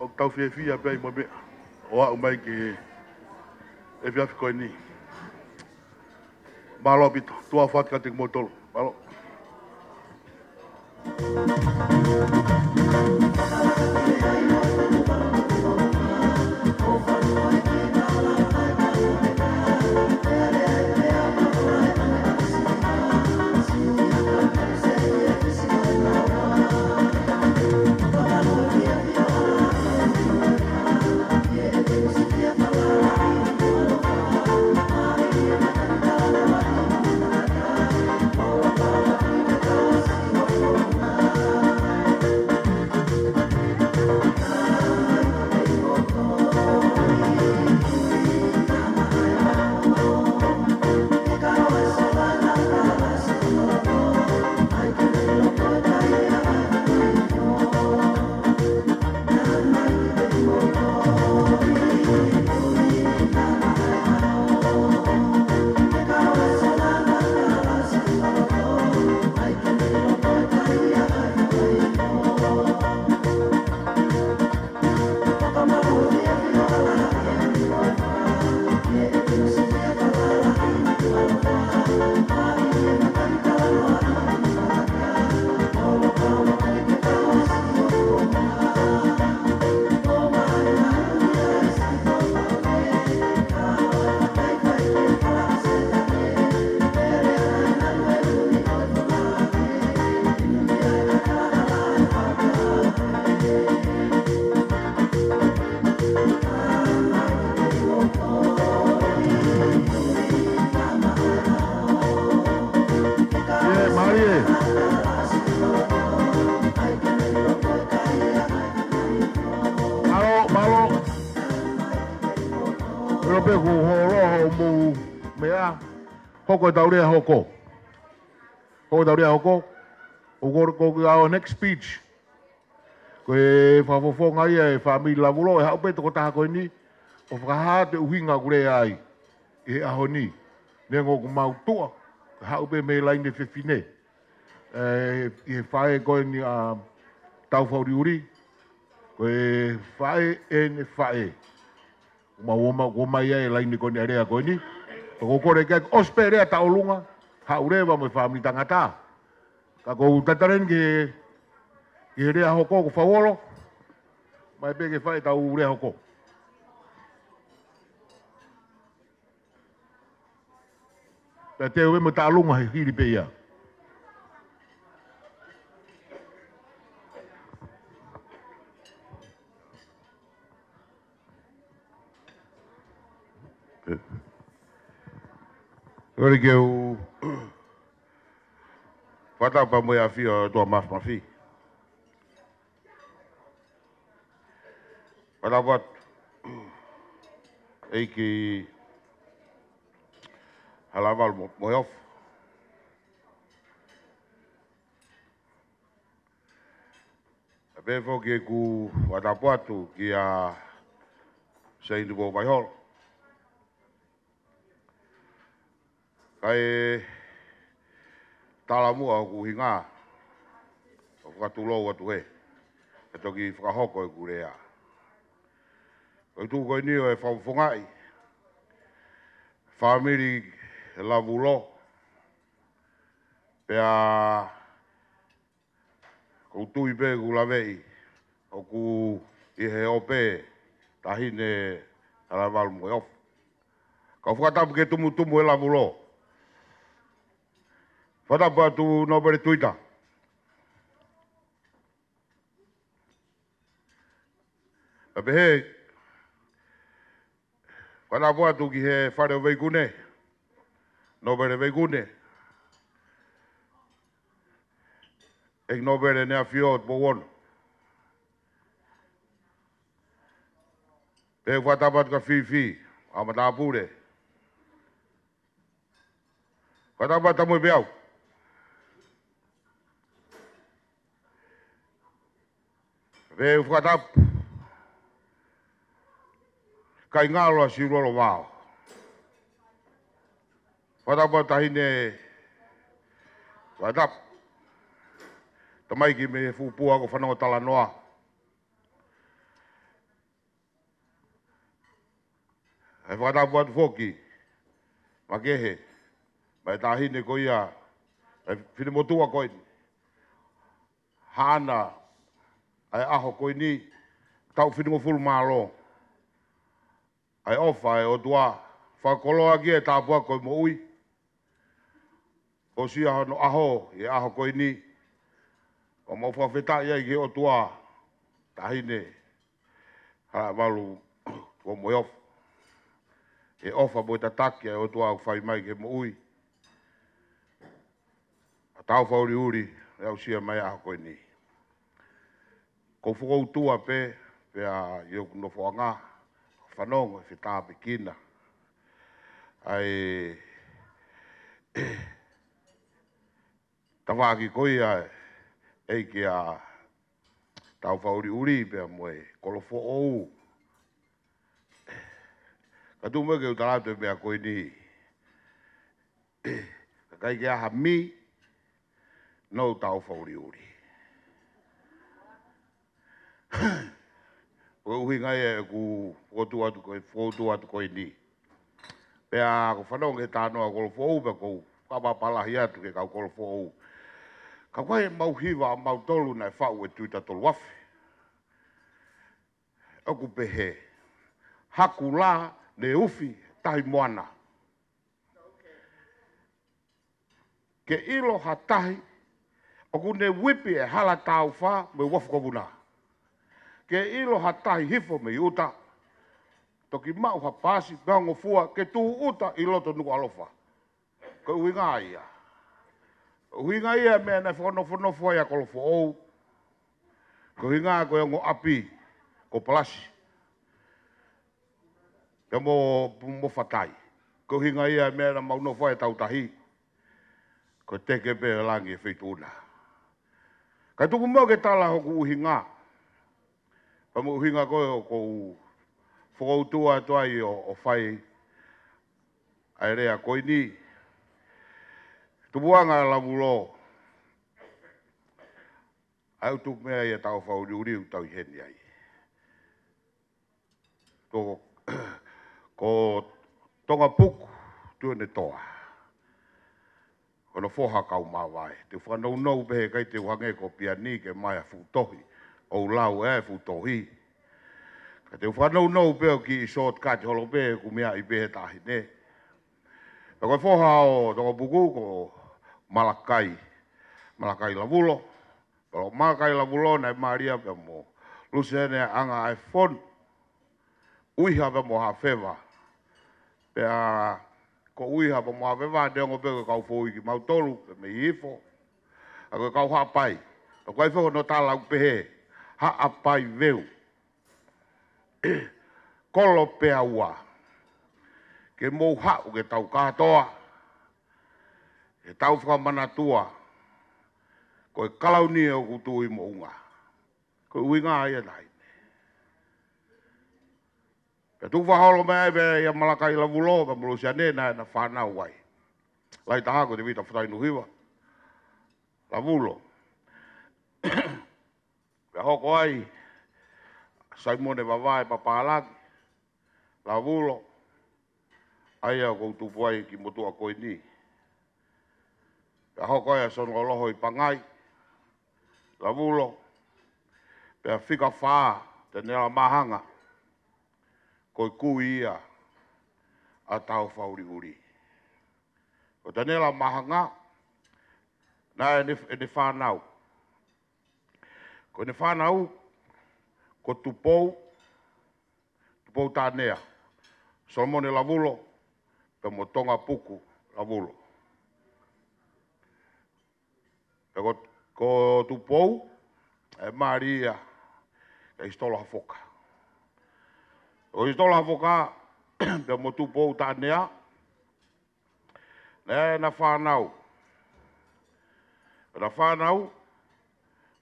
O tau fia fia pe i mo mea. O au mai ki e fia fi koe ni. Malo pito. Tua what ka te motolo. Malo. Hoko taurea hoko. Hoko taurea hoko. O our next speech. Ko e whafofonga ia e whamiri lavulo e haupe toko taha koe ni. O whakaha te uhinga kure ai. E aho ni. Ne ngōku mautua. Haupe me laine whiwhine. E whae koe ni a Taufa'uli'uli. Ko e whae e ne whae. Woma ia e laine koe ni area koe ni. Ko kore ke ospe rea ta olunga ha ureva mo family tangata ka ko tataren ke rea hoko ko fawolo mai pe ke fai ta ure hoko ta te we mo ta olunga hiri pe ia Ore ke u whata pa mo ia fia tua mafi. Whata wat eiki halamal mo off. Befo ke ku whata patu ki a sei du mai hol. Kai talamua ku hinga o whakatulo atu he e toki whakahoko e kurea o tu koe nio e whawhongai whamiri e lavulo pea kou tui pe ku lavei o ku i he ope tahine halavalu mo e off ka whakatapu ke tumu e lavulo Whatapa tu nobere tuita. Ape he, whatapa tu ki he whare veikune, nobere veikune. Ek nobere nea fiot po wono. Pe whatapa tu ka fifi, amata apure. Whatapa tamu e beau. Ve whatap kai ngalo si rolo wao. Whatapa tahine Waitap. Tamai ki me fupua ko whanau tala noa. He whakatapu atu whoki. Makehe. Mai tahine ko ia. Mai whinemotua koe. Hana. Ai aho koe ni. Tau whinemofuru malo. Ai ofa e o tua. Whakoloa ki e tāpua koe mo ui. O sia hono aho. E aho koe ni. O mau whawheta ia i ki o tua. Tahine. Ha walu. O mo ofa. E ofa mo ta taki e o tua au whai mai ke mo ui. A Taufa'uli'uli. E au sia mai aho koe ni. Ko whakau tua pe. Pea i o kuno whanga. Whanongo e whita pekina. Ai tawaki koi ai e ki a Taufa'uli'uli pe moe Fai'aho. Ka tu mo ke utarate pe a koi ni. Ka kai ke aha mi no Taufa'uli'uli. Ko uhi ngai e ku fotu atu koi ni. Pea ko whanau ke tānoa Fai'aho pe kou whapapalahi atu ke kau Fai'aho. Ka koe mau hiwa mau tolu nai whau e tuita tolu wafi. Oku pehe. Haku la ne ufi tahi moana. Ke ilo hatahi. Oku ne wipi e hala tau wha me wafu kobuna. Ke ilo hatahi hifo me uta. Toki mau hapasi, gango fua, ke tu uta i loto nuku alofa. Ko uinga ia. Uinga ia mea na whanofo ia kolo Fai'aho. Ko uinga ko ngo api, ko palasi. Ke mo whatai. Ko uinga ia mea na maunofo ia tautahi. Ko teke pe langi e whituna. Kai tuku mo ke tala hoku uhinga. Kamu uhinga ko whakautua tuai o whai ai rea koi ni. Tupuanga lamulo. Ai utuk mea ia Taufa'uli'uli utau heni ai. Ko tonga puku tuene toa. Kono foha kau mawai. Te whanau nau pehe kai te uhange ko piani ke mai a futohi. O lau e futohi. Te whanau nau peo ki i shortcut holo pe ku mea i pehe tahi ne. Ka koe whoha o tonga puku ko Malakai. Malakai lavulo. Kalau Malakai lavulo na Maria pe mo. Lusene anga iPhone. Uiha pe mo hawhewa. Pea ko uiha pe mo hawhewa deongo pe kau fōi ki mautolu pe me hifo. A koe kau hapai. Ka koe whoho no tala upehe. Haapai veu. Kolo pea ua. Ke mou hau ke tau katoa. Ke tau whakamanatua. Ko e kalau ni o kutui mo unga. Ko uinga aia nai. Ke tu whaholo mea ebe ia Malakai lavulo ka mulusia ne na whanau wai. Lai taha ko te vita whatainu hiwa. Lavulo. Ke hoko ai. Saimone vavai papalagi. Lavulo. Aia ko tupuai ki motua koi ni. Pea hoko ai son loho i pangai. Lavulo. Pea whika whaa te nera mahanga. Koi kui ia a Taufa'uli'uli. Ko te nera mahanga. Na e ne whanau. Ko ne whanau. Ko tupou. Tupou tānea. Solomone lavulo. Pe mo tonga puku lavulo. Pe ko tupou. E Maria. E istola hafoka. O istola hafoka. Pe mo tupou tānea. Ne na whanau. Na whanau.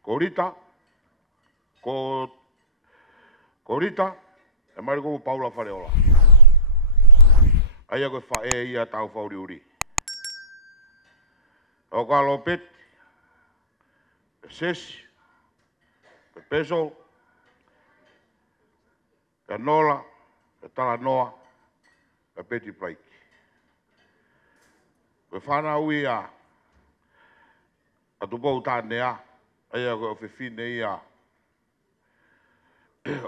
Ko rita. Ko rita. E mariko Paula Whareola. Aia koe whae ia Taufa'uli'uli. O kalo pet. Ses. Peso. Nola. Tala noa. Peti plaiki. Whana ui a. Atu pou tāne a. Aia koe o whiwhine ia.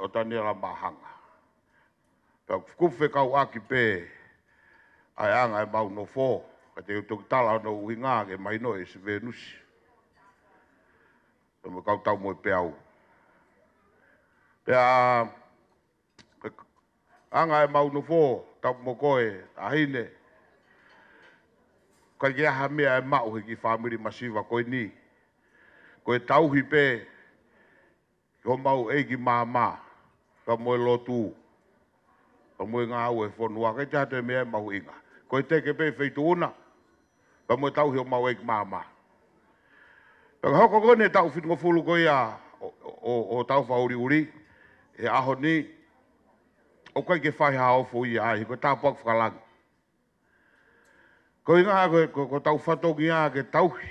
O tāne la mahanga. Pea kuwhe kau aki pē. Ai anga e mau no fō. Ka te utoki tala no uhinga ke mai no e se venusi. Pea me kau Taumoepeau. Pea anga e mau no fō. Tau mo koe ahine. Kai ke aha mea e mau hiki whamiri masiva koe ni. Koe tauhi pē. Ko mau eiki māma. Ka moe lotu. Ka moe ngā au e whonua. Kai te hate mea e mau inga. Koe teke pē wheitu una. Ka moe tauhi o mau eiki māma. Ka hoko kone tau whitungo fulu koe a o Taufa'uli'uli. E aho ni. O kai ke Fai'aho fo ia ai. Ko tāpuak whakalangi. Ko inga ko tau whatongi a ke tauhi.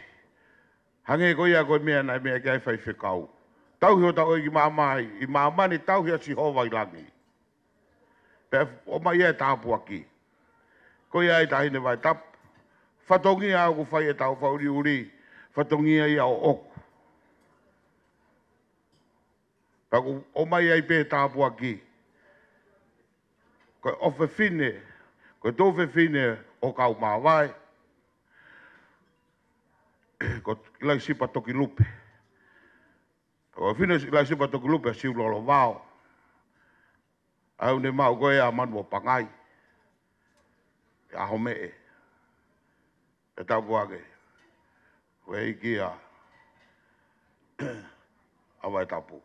Hange ko ia ko mea nai mea kia whai whekau. Tauhi o tau i mamai. I mamani tauhi a si hova i langi. Pea o mai e tāpuaki. Ko ia i tahine vai tap. Whatongi a ko whai e Taufa'uli'uli. Whatongi a ia o oku. Pea o mai e pē tāpuaki. Ko ofe fine. Ko tofe fine o kau mawai. Ko ilai sipa toki lupe. Ko fine ilai sipa toki lupe a siu lolo vao. Au ne mau koe a manu o pangai. E aho me e. E tau puake. Koe iki a. Awa e tapu.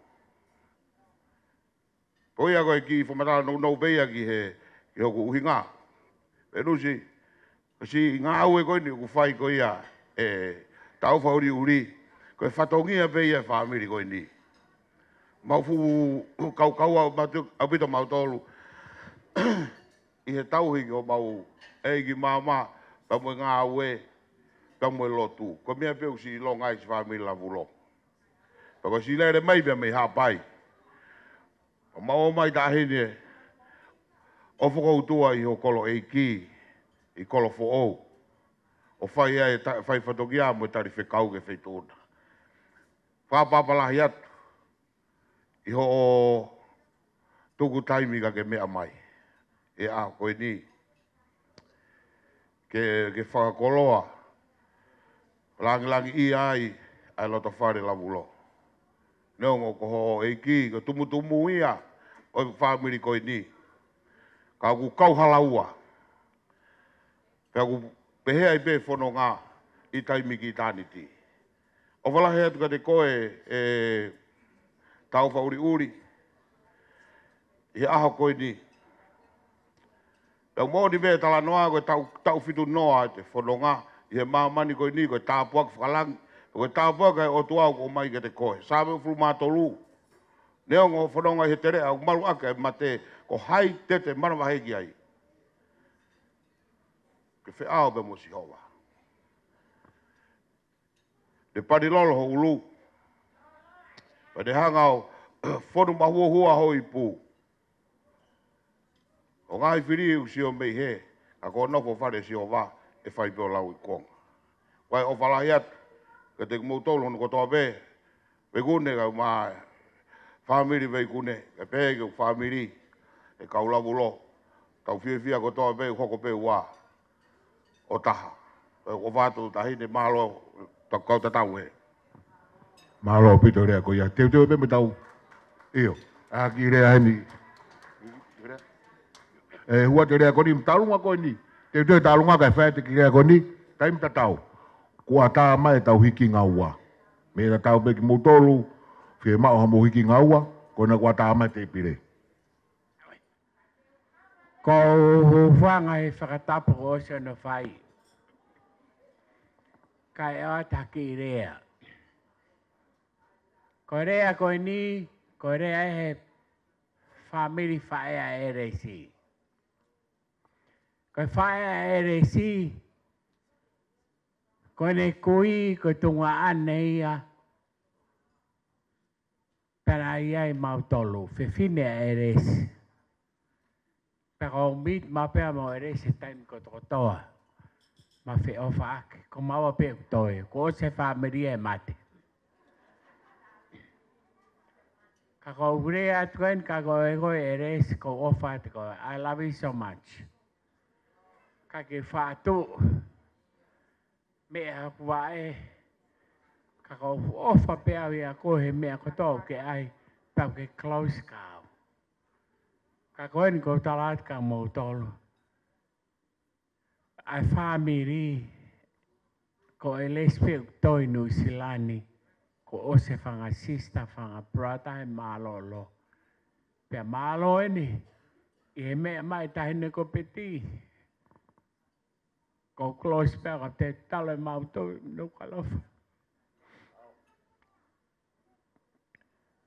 Koe a koe ki whamatala nou beia ki he. Ki hoku uhi ngā. E nusi. Kasi ngā au e koe ni ku whai koe a. E Taufa'uli'uli. Koe whatongia beia whamiri koe ni. Mau fu kau au pito mau tolu. I he tauhi ki o mau eiki māma. Ka mui ngā au e. Ka mui lotu. Ko mea peu si longai si whamiri la vulo. Ko si lere mai pia mei hapai. Mau mai tahine. O whakautua i ho kolo eiki. I kolo fo'ou. O whai e whai whatokia mo e tari whekau ke whaitona. Whapapalahi atu. I ho o tuku taimi ka ke mea mai. E a koe ni. Ke whakakoloa. Langi i ai. Ai loto whare lavulo. Neongo ko ho eiki. Ko tumutumu ia. O whamiri koe ni. Ka ku kau halaua. Ka ku pehea i pē whono ngā. I taimi ki tāniti. O walahe atu ka te koe e Taufa'uli'uli. I aho koe ni. Tau mōni mea tala noa koe tau whitu noa te whono ngā. I he māmani koe ni koe tāpuak whakalangi. Koe tāpuak e o tuau ko mai ka te koe. Sāme ufuru mātolu. Neongo whanonga he tere au malu aka e mate. Ko hai tete marawa heki ai. Ke Fai'aho be mo si hoa. Le parilolo ho ulu. Pa de hangau whonu mahua hua ho i pū. O ngai whiri u si o mei he. A ko nofo whare si o wā. E whai peo lau i konga. Wai o whalahi atu. Ka te kumutolo hono kotoa pē. Pe kune ka maa. Whamiri vei kune. E pē ke whamiri. E kaulavu lo. Tau whiawhia kotoa pē. Hoko pē wā. O taha. O wātu tahine mahalo. Tau kau tatau he. Mahalo pito rea ko ia. Teo pe me tau. Iyo. Aki rea heni. E hua te rea koni. Mtalunga koe ni. Teo talunga kai whaete ki rea koni. Taim tatau. Kua tā mai tau hiki ngaua. Mera tau peki mutolu. Fiema'u hamu hiki ngaua. Kona kua tā mai te pire. Ko whanga e whakatapu o se no whai. Kai o taki rea. Ko rea koe ni, ko rea he whamiri whaea ere si. Ko whaea ere si, Ko ne kui ko tunga ane ia. Pera ia I mautolu. Fefine eresi. Pero mit ma pea mo eresi taim ko tokotoa. Ma fe ofa ake. Ko maua pe toi. Ko se familia mate. Kako ure atuen kako ego eres ko ofa te ko. I love you so much. Kake fatu. Mea kuae. Kako ofa pea wia kohe mea koto ke ai. Pau ke close kao. Kako en ko talat ka mo tolo. Ai family. Ko elespe toi nu silani. Ko ose whanga sister, whanga brother, e malolo. Pea malo eni, I he mea mai tahine ko peti. Ko close pea ka te talo mauto nukalofa.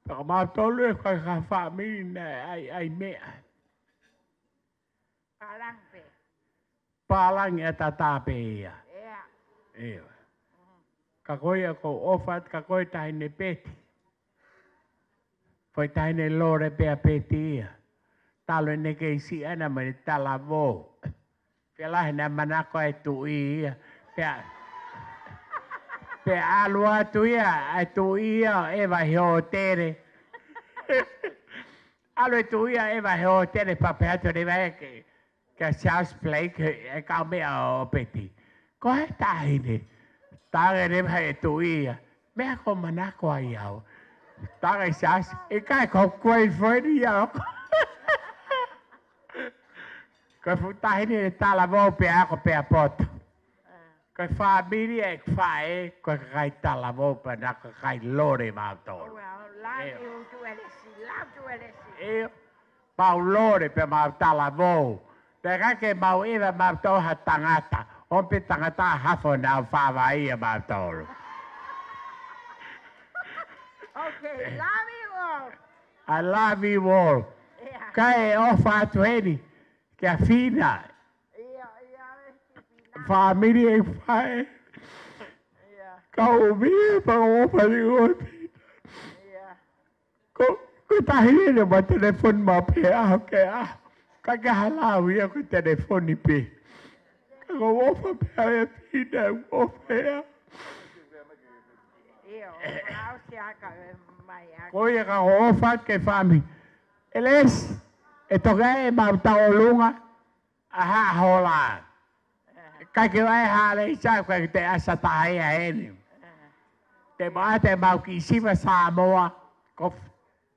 Pea ka mauto lue kai ka family na ai mea. Palang pe. Palang e tatape ia. Ewa. Ka koia ko ofat, ka koi tahine peti. Foi tahine lore pea peti ia. Talo ne kei si ana mani tala vo. Pea lahi na manako e tu ia. Pea alua tu ia, e tu ia e vai ho tere. Alu e tu ia e vai ho tere papeato ne vai ke South Blake e kau mea o peti. Ko he tahine. Tāre ne vai e tu ia. Mea ko manako ai au. Tāre sas, e kai ko koe whaini au. Koe futahine e tala vau pe ako pe a poto. Koe whaamiri e whae, koe kai tala vau pe naka kai lore mautoro. Well, love you to LSC, love to LSC. Eo, pau lore pe mau tala vau. Te kake mau ewa mautoro ha tangata. On pe tangata hafo nau whawai e mautoro. Okay, love you all. I love you all. Yeah. Kai ofa atueni. Que a fina. Família e pai. Kau via para o ofa. Ko tahine ma telefone ma pe a ke a. Ka ka hala via ko telefone pe. Ko ofa pe a fina ofa. Koia ka ofa ke fami. Eles e togai ma taolunga aha hola. Kai ke vai hale sa ko te asa tai a eni. Te ba te mau ki siva Samoa ko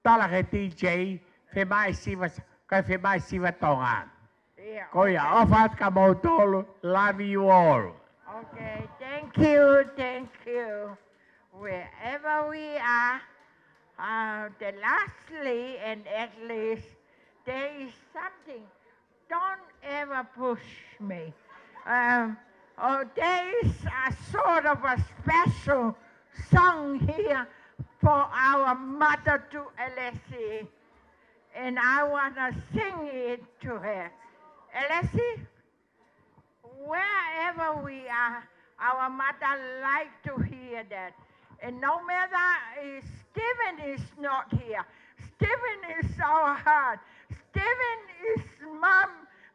tala ke DJ fe mai siva kai fe mai siva tonga. Koia ofa ka mo tolo love you all. Okay, thank you, thank you. Wherever we are, the lastly and at least, there is something. Don't ever push me. There is a sort of a special song here for our mother to Alessi, and I want to sing it to her. Alessi, wherever we are, our mother like to hear that. And no matter if Stephen is not here, Stephen is our heart. Stephen is mom.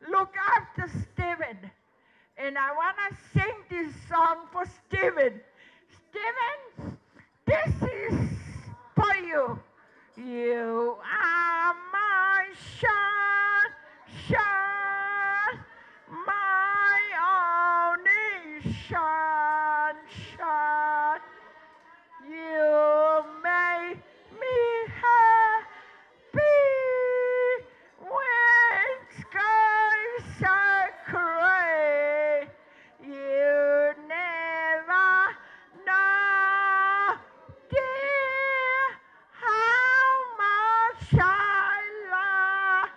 Look after Stephen. And I want to sing this song for Stephen. Stephen, this is for you. You are my sunshine, my only sunshine. You make me happy when skies are gray. You never know, dear, how much I love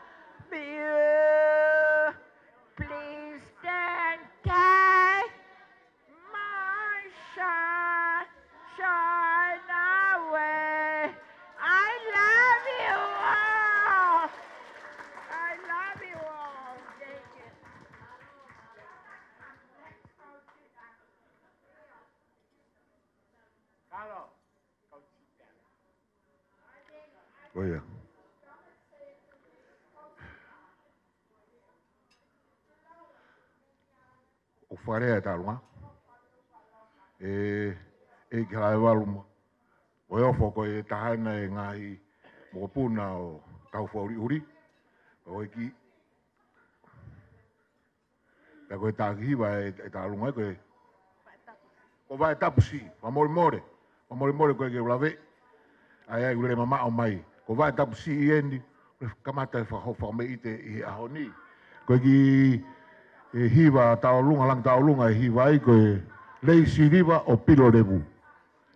Oh yeah. O wharea e tālunga. E ki hae waluma. O e ofo ko e tahaina e ngahi mo puna o Taufa'uli'uli. O e ki. Pea koe tākihiwa e tālunga e koe. Ko vai tapusi, ma more more. Ma more more koe ke ulawe. Ai ai ule mama o mai. Ko vai tapusi i endi. Kamata e whahofa me ite i aho ni. Koe ki e hiwa taolunga lang taolunga e hiwa i koe leisi riwa o pilo revu.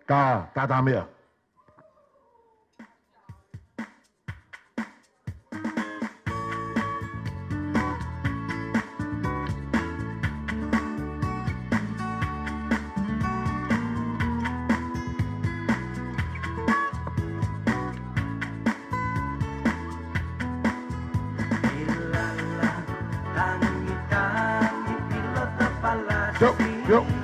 Tā mea. Yo.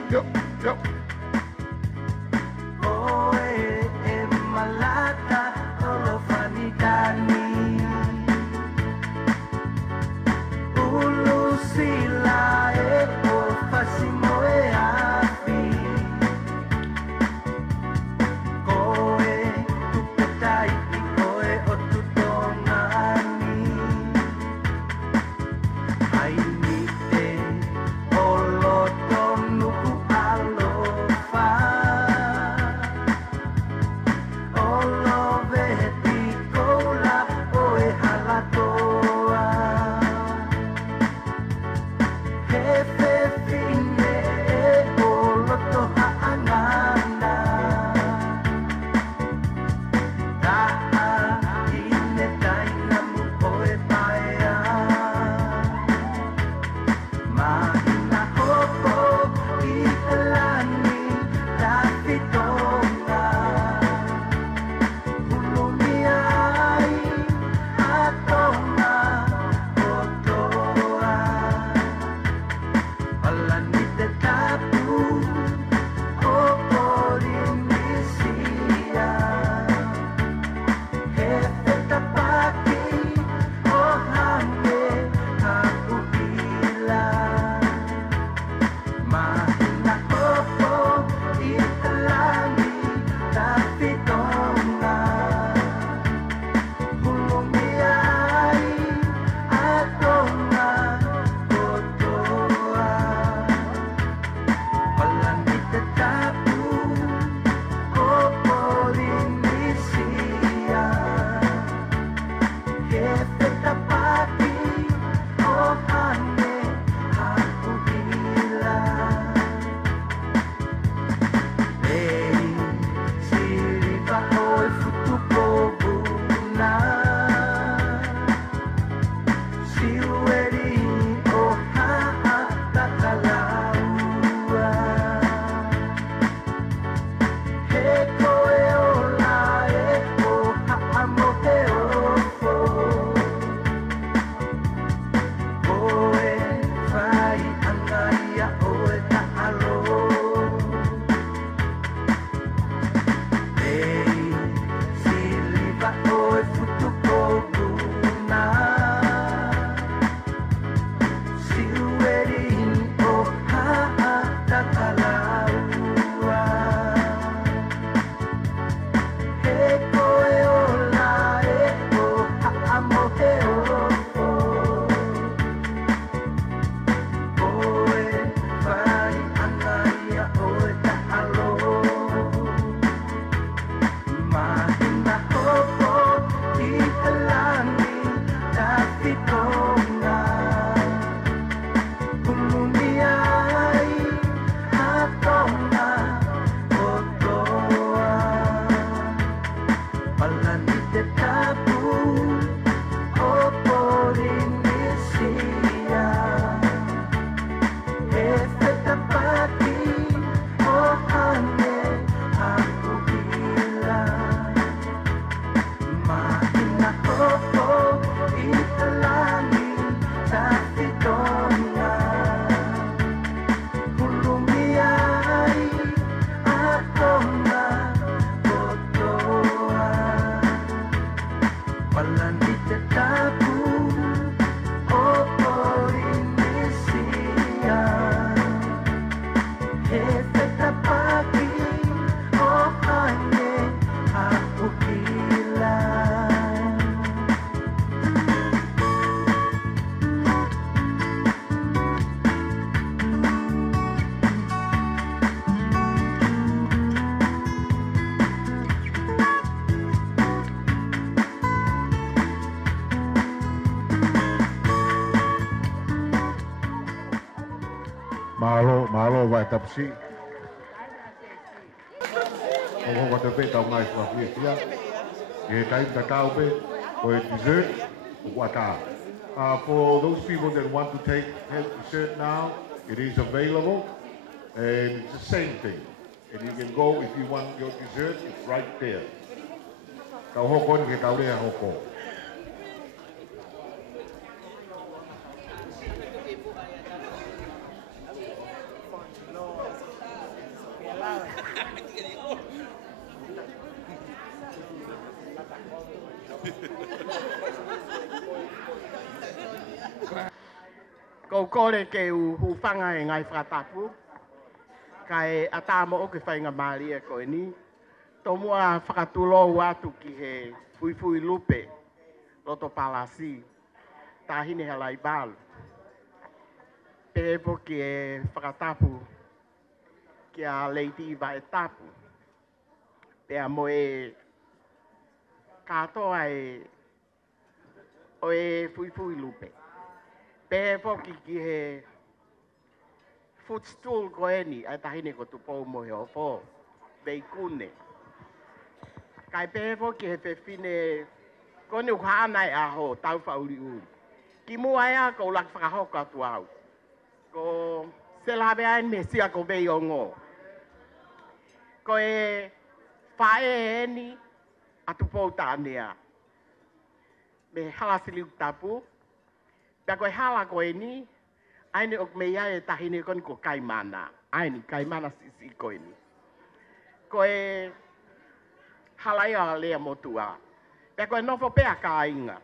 vai tapsi. Ko ko te pe tau ngai fa fia. E tai ta kaupe ko dessert wata. For those people that want to take dessert now, it is available, and it's the same thing. And you can go if you want your dessert, it's right there. Kau hoko ni ke kau rea hoko. Ko kore ke u whanga e ngai whakatapu. Kai atamo o ke whainga maari e koe ni. Tō mua whakatulo atu ki he fui lupe. Loto palasi. Tahine he lai balu. Pepo ki e whakatapu. Ki a leiti iwa e tapu. Pea mo e katoa e o e fui lupe. Pepo ki he footstool ko eni, ai tahine ko tupou mo he opo, veikune. Kai pepo ki he pewhine, kone uhaana e aho, Taufa'uli'uli. Ki mua ea ko lak whakahoka atu au. Ko selawe aen me sia ko vei o ngō. Ko e whae eni, atu pou tānea. Me halasiliu tapu, pia koe hala koe ni, aine ok mea e tahine kon ko kaimana. Aine, kaimana sisi koe ni. Koe halaia lea motua. Pia koe nofo pea ka inga.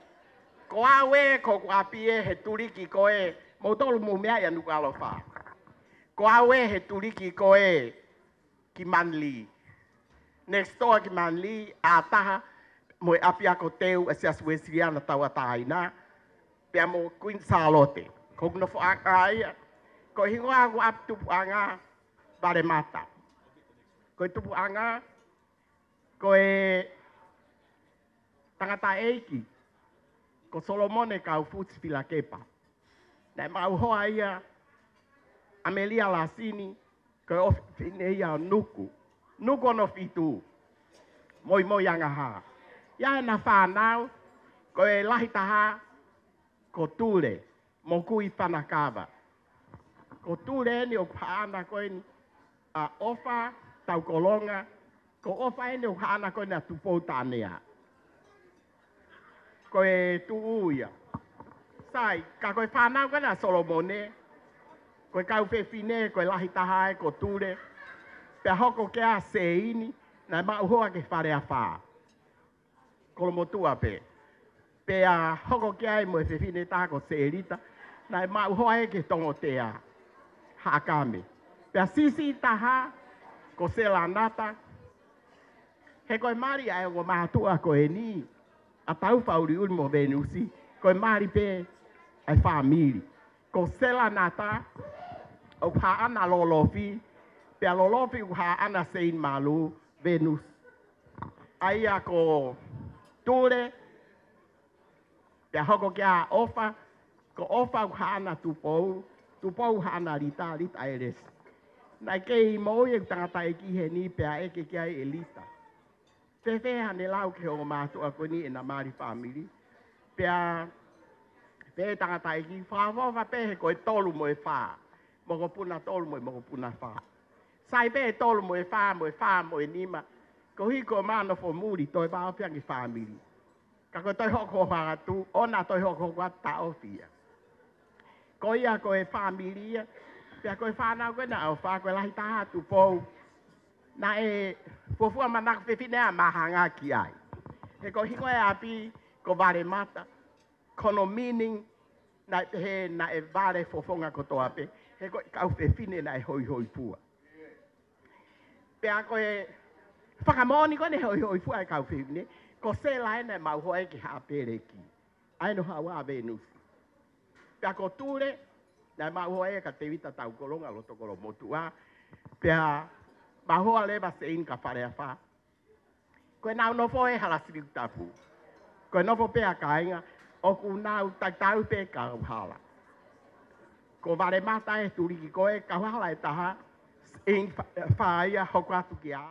Ko awe ko apie he turiki koe, mautolu mu mea ia nuku alofa. Ko awe he turiki koe ki manli. Next door ki manli, a taha, mo e apia ko teu, e sia suesiriana tau ataina. Pea mo Queen Salote. Ko no fo aia. Ko hingo aku ap tupu anga bare mata. Ko tupu anga ko e tangata eiki. Ko Solomone kau futs pila kepa. Na mau hoa ia Amelia Lasini ko ofine ia nuku. Nuku no fitu. Moi anga ha. Ia na whanau ko e lahitaha ko tule. Mo kui whanakawa. Ko ture ni o paana koe ni a ofa tau kolonga. Ko ofa ni o paana koe ni a tupou tānea. Koe tu uia. Sai, ka koe whanau koe na Solomone. Koe kau whewhine, koe lahitahae, ko ture. Pea hoko ke a seini, na mauhoa ke whare a whaa. Kolomotua pe. Pea hoko ke ai mo e whewhine tā ko seerita. Na mau hoa e ke tongo tea haakame. Pea sisi taha ko selanata. He koe mari ai o mahatua ko e ni. A Taufa'uli'uli mo Venusi. Koe mari pe ai whamiri. Ko selanata o haana lolofi. Pea lolofi o haana sein malu Venus. Aia ko ture. Pea hoko ke a ofa. Ko ofa hana tupou hana rita eres. Nai kei moi e tangata e ki he ni pea eke ki ai elita. Fefe hane lau ke o mātua koe ni e na mari family. Pea tangata e ki whaawawa pehe koe tolu mo e whaa. Moko puna tolu mo e moko puna whaa. Sai pehe tolu mo e whaa mo e nima. Ko hiko mana fo muri toi wao piangi family. Ka koe toi hoko whangatu, ona toi hoko wata ofia. Ko ia koe familia, pia koe whanau koe na au wha koe lahi taha tu pou. Na e fofua manaka whewhinea mahanga ki ai. He ko hingo e api ko vare mata, kono meaning na e vare fofonga kotoa pe. He ko kau whewhine na e hoi pua. Pia koe whakamoni koe ne hoi pua e kau whewhine, ko se lai na mau hoe ki hapere ki. Aino hawa Venus. Pea ko ture, na mahoa e ka te wita tau kolonga lo tokolo motua. Pea mahoa leba se in ka whare a wha. Koe nau nofo e halasiri tapu. Koe nofo pea ka inga, o ku nau tau pe ka uhala. Ko vare mata e turiki koe ka uhala e taha, in Fai'aho atu ki a.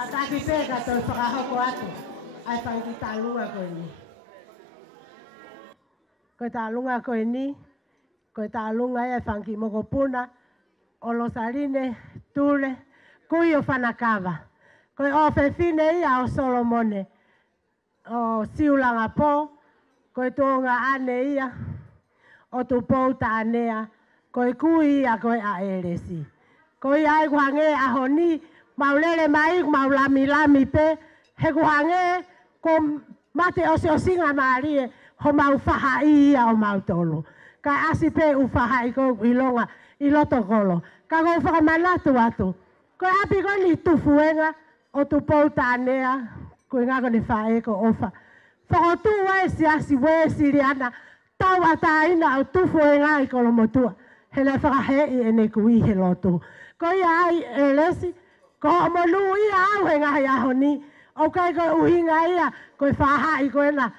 Kataki pega toi whakahoko atu, ai whangi tālunga koe ni. Koe tālunga koe ni, koe tālunga ai whangi moko puna, o Losarine, Tule, kui o whanakawa. Koe o whewhine ia o Solomone, o Siulanga pō, koe tōnga ane ia, o tupou ta anea, koe kui ia koe a eresi. Koe ai kuhange aho ni, maulele mai, maulami lami pe, he kuhange, ko mate o se o singa maarie, ho mau whaha ia o mau tolo. Kai asi pe u whaha i ko ilonga, i loto kolo. Ka ko whakamanatu atu. Koe api ko ni tufuenga, o tupou ta anea, koe ngako ni whae ko ofa. Whakotu wae si asi we siriana, tau ataina o tufuenga i kolo motua. Hele whakahe i ene kui he lotu. Koe ai e lesi, ko omolu ia au he ngahi aho ni, o kai koe uhinga ia, koe whaha i koe na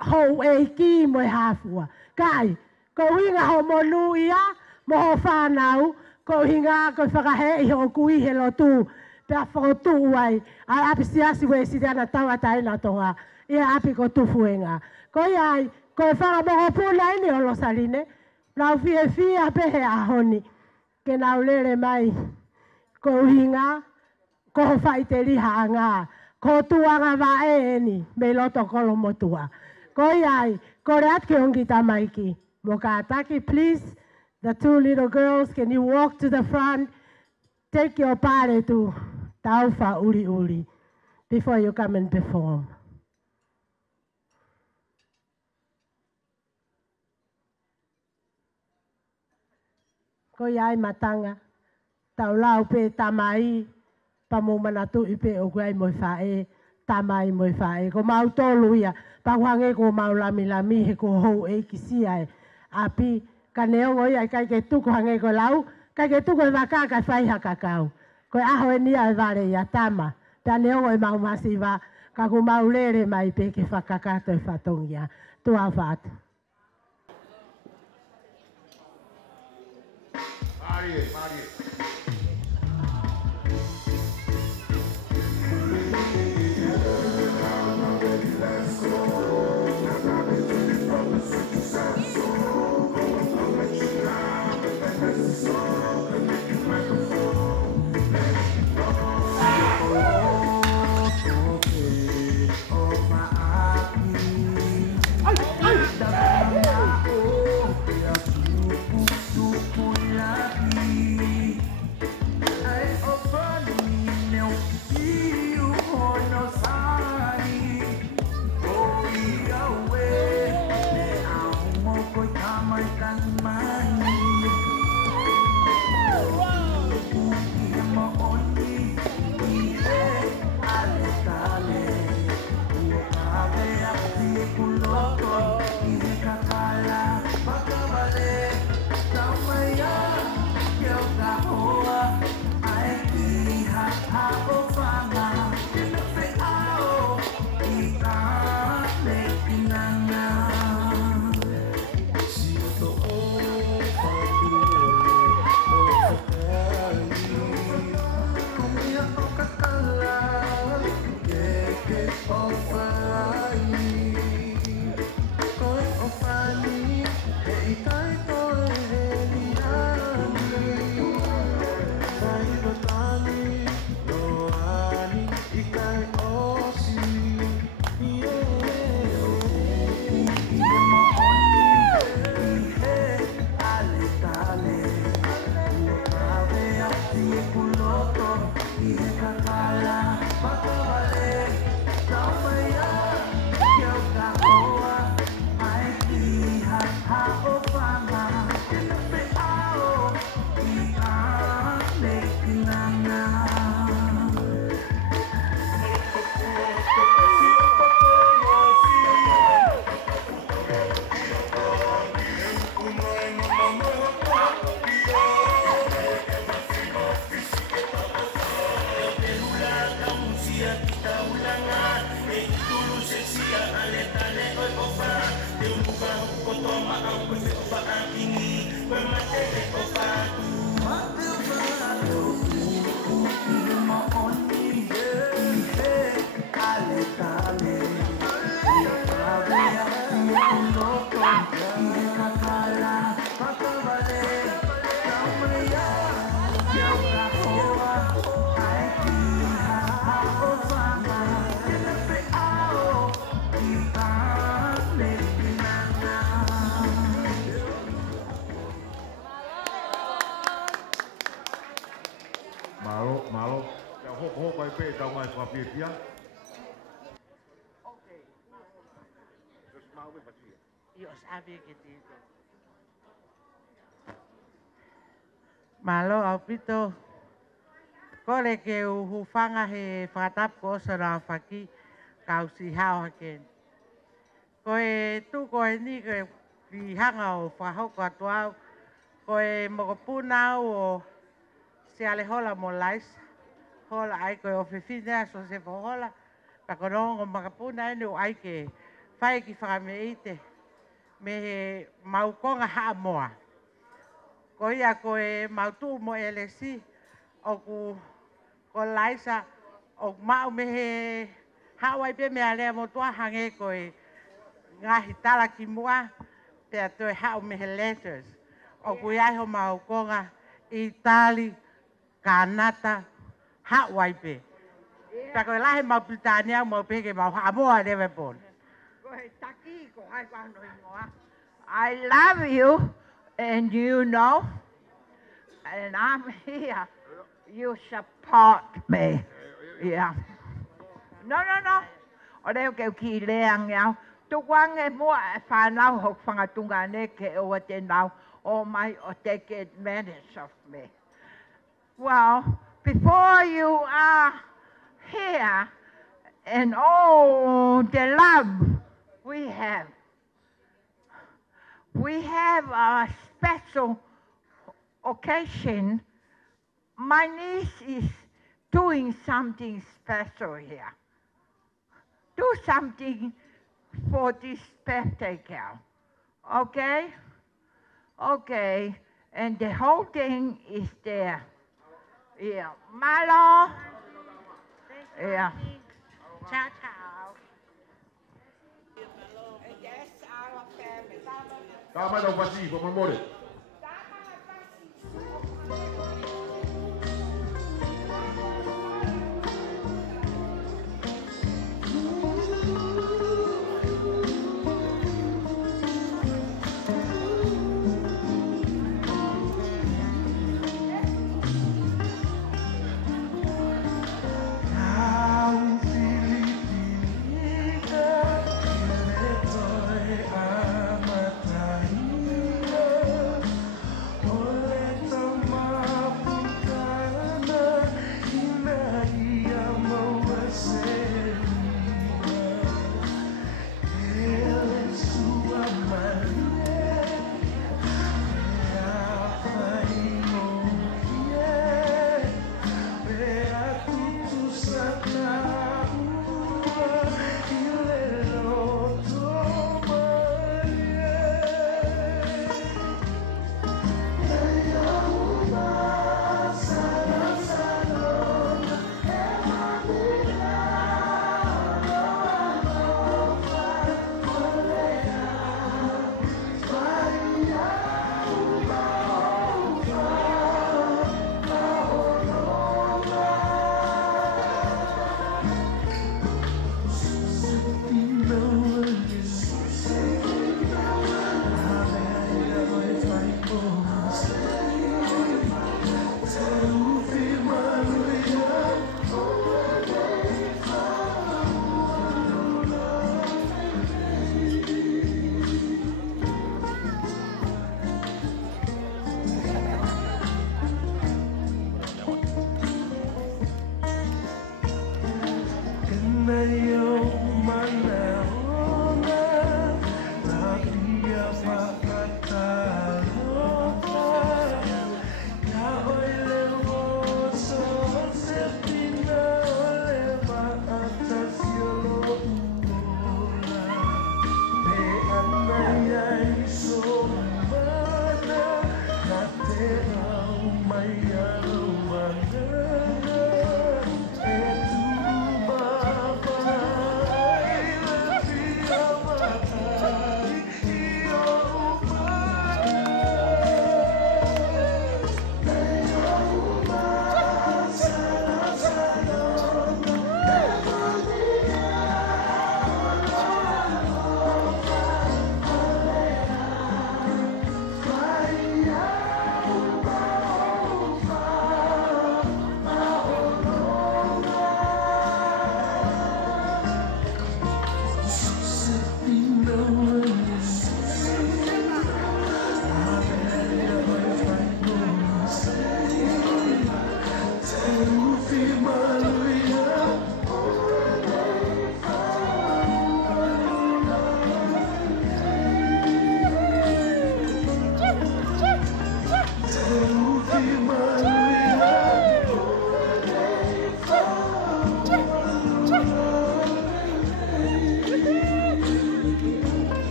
hou e ki mo e hafua. Kai, koe uhinga ho molu ia, mo ho whanau, koe uhinga koe whakahe i ho kui he lotu, pia whakotu uai, ai api siasi we siriana tau ataina tonga, ia api ko tufuenga. Koe ai, koe whakamoho puna ini o Losarine, nau fie pehe ahoni, ke nau lere mai, ko uhinga, ko whaite riha anga, ko tuanga wae eni, me loto kolo motua. Ko iai, ko reat ke ongi tamaiki. Mo ka ataki, please, the two little girls, can you walk to the front, take your pare to Taufa'uli'uli, before you come and perform. Ko iai matanga, tau lau pe tamai, pa mo manatu ipe o kuai mo whae, tamai mo whae. Ko mau tolu ia, pa wange ko mau lami he ko hou e kisi ai. Api, ka neongo ia kai ke tuku hange ko lau, kai ke tuku e waka kai whaiha kakau. Ko aho e nia e vare ia tama, pa neongo e mau masiva, ka ko mau lere mai pe ke whakakato e whatongia. Tua whatu. Marie. Malo, hoko ai pe Taumoepeau whapietia. Malo au pito. Kore ke uhufanga he whakatap ko sa rā whaki kau si hao haken. Koe tu koe ni koe ki hanga o whahoko atuau. Koe mokopuna o se alehola mo lais. Hola ai koe o whiwhinea so se pohola. Pakorongo makapuna ene o ai ke whai ki whakameite. Me he maukonga haa moa. Ko ia koe mautu mo elesi. O ku ko laisa o mau me he hawai pe me alea mo tua hange koe ngahi tala ki mua. Pea toi hao me he letters. O ku iai ho maukonga Itali, Kanata, hawai pe. Ta koe lahe mau Britania mau peke mau hamoa newe pon. Koe taki ko hai wano ingoa. I love you and you know and I'm here. You support me. Yeah. No. O reo keu ki leang iau. Tukuange mua e whanau hok whangatunga ne ke o te nau. O mai o take advantage of me. Well, before you are here and all the love we have a special occasion. My niece is doing something special here. Do something for this birthday girl. Okay? Okay. And the whole thing is there. Yeah. Malo. Yeah. Ciao, ciao. Yes, our family. Tama daw pasi, pamamore.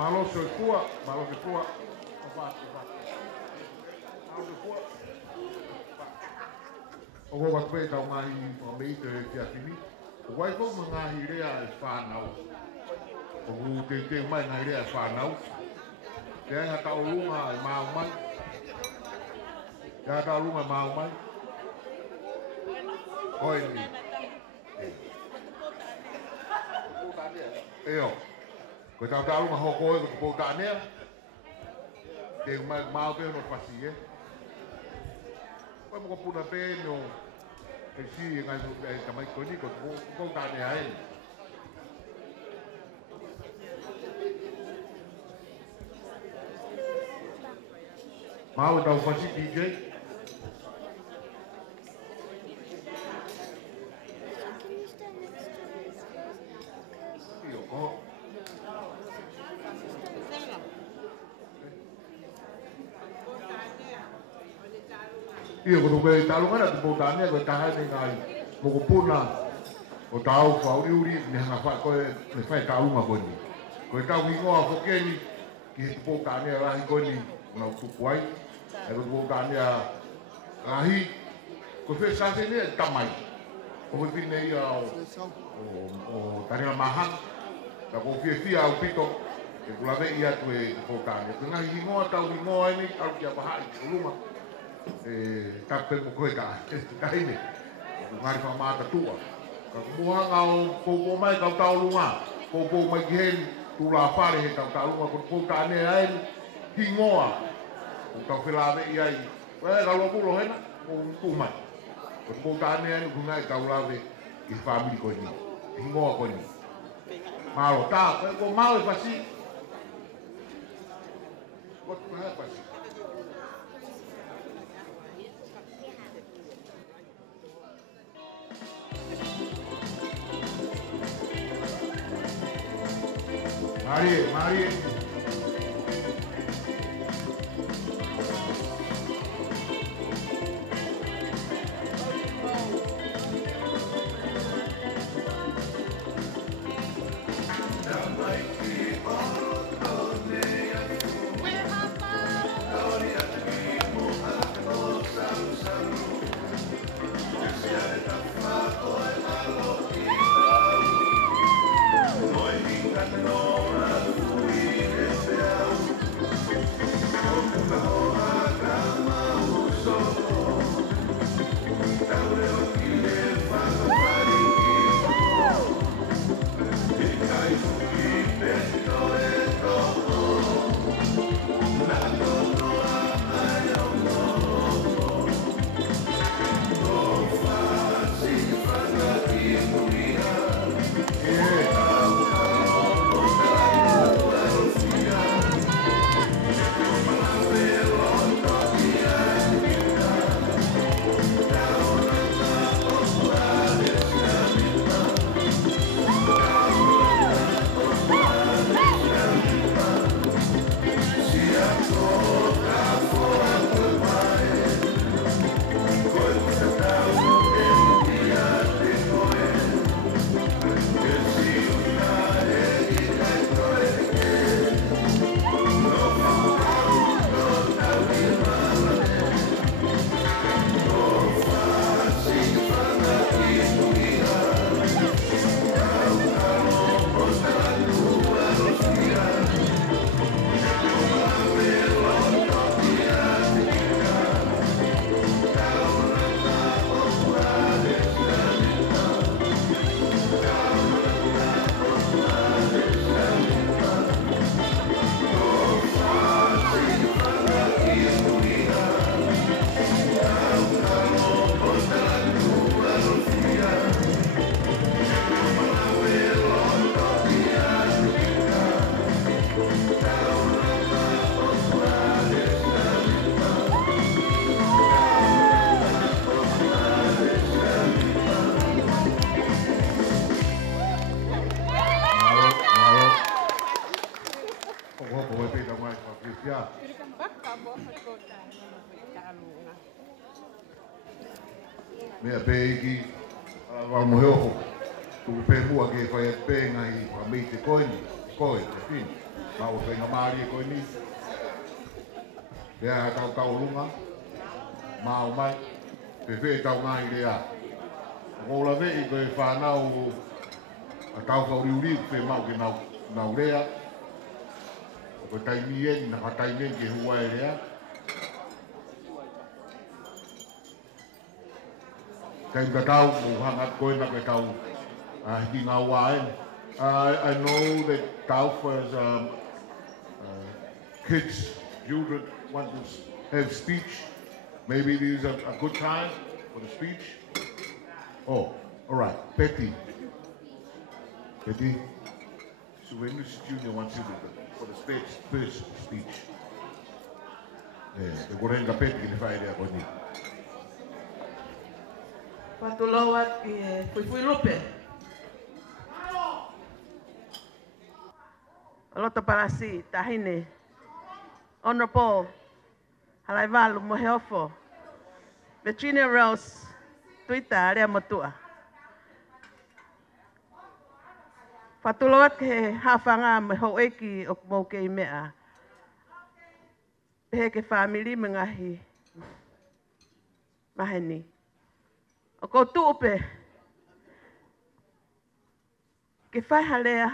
Malo se fua, malo se fua. O wa pe tau mai o me te te atimi. O wai ko mga hirea e whanau. O hu te mai nga hirea e whanau. Te anga ta o lunga e mau mai. Te anga ta o lunga e mau mai. Hoi ni. Eo. Ko tau ta lunga hoko e ko po ta nea. Te mai mau pe no pasi e. Ko mo puna pe no e si ngai no e tamai ko ni ko ta nea e. Mau tau pasi DJ. Ia ko tōpei talunga tu pōtānea koe tahane ngai moko puna o Taufa'uli'uli me hanga whai koe me whai talunga koni. Koe tau ingoa whokeni ki he pōtānea rahi koni na utuku ai. E ko pōtānea rahi koe whai sase nea tamai. Ko me pine ia o tarina mahang. Na ko fia au pito e kulawe ia tu e pōtānea. Ko ngahi ingoa tau ingoa ni au kia pahai uluma. Tape mo koe ka ine ngari wha mata tua ka kumuhanga o koupo mai kau taulunga koupo mai ki heni tula whare he kau taulunga ko kouta ane aeni ki ngoa o kau whilawe i ai ka lopulo hena o kumai ko kouta ane aeni kungai kau lawe ki whamiri koe ni ki ngoa koe ni malo tā ko mau e pasi ko tuha pasi Mari. No mai fa pia. Mea peiki wa mo ho. Tu pe mua ke fa e pe ngai fa me te koini. Koi, fin. Ma o pe ngamari koini. Pea tau lunga. Ma o mai. Pe fe tau ngai lea. Ko la vei ko fa nau a Taufa'uli'uli Fiema'u ke nau lea. Ko taimi e na taimi ke hua e lea. Kai ka tau mo hanga koe na ka tau hi ngā wae. I know that Taufa's kids, children want to have speech. Maybe this is a good time for the speech. Oh, all right. Betty. Betty. So when this junior wants you for the first speech. The Gorenga Betty in the fire there, Bonnie. Patulawat Fui Lupe. Alota Parasi, Tahine. Honorable Halaivalu Moheofo. Virginia Rose, Twitter, Area Motua. Patulawat ke hafanga mehoeki o moke mea. He ke family mengahi. Maheni. O ko tuupe. Ke whai halea.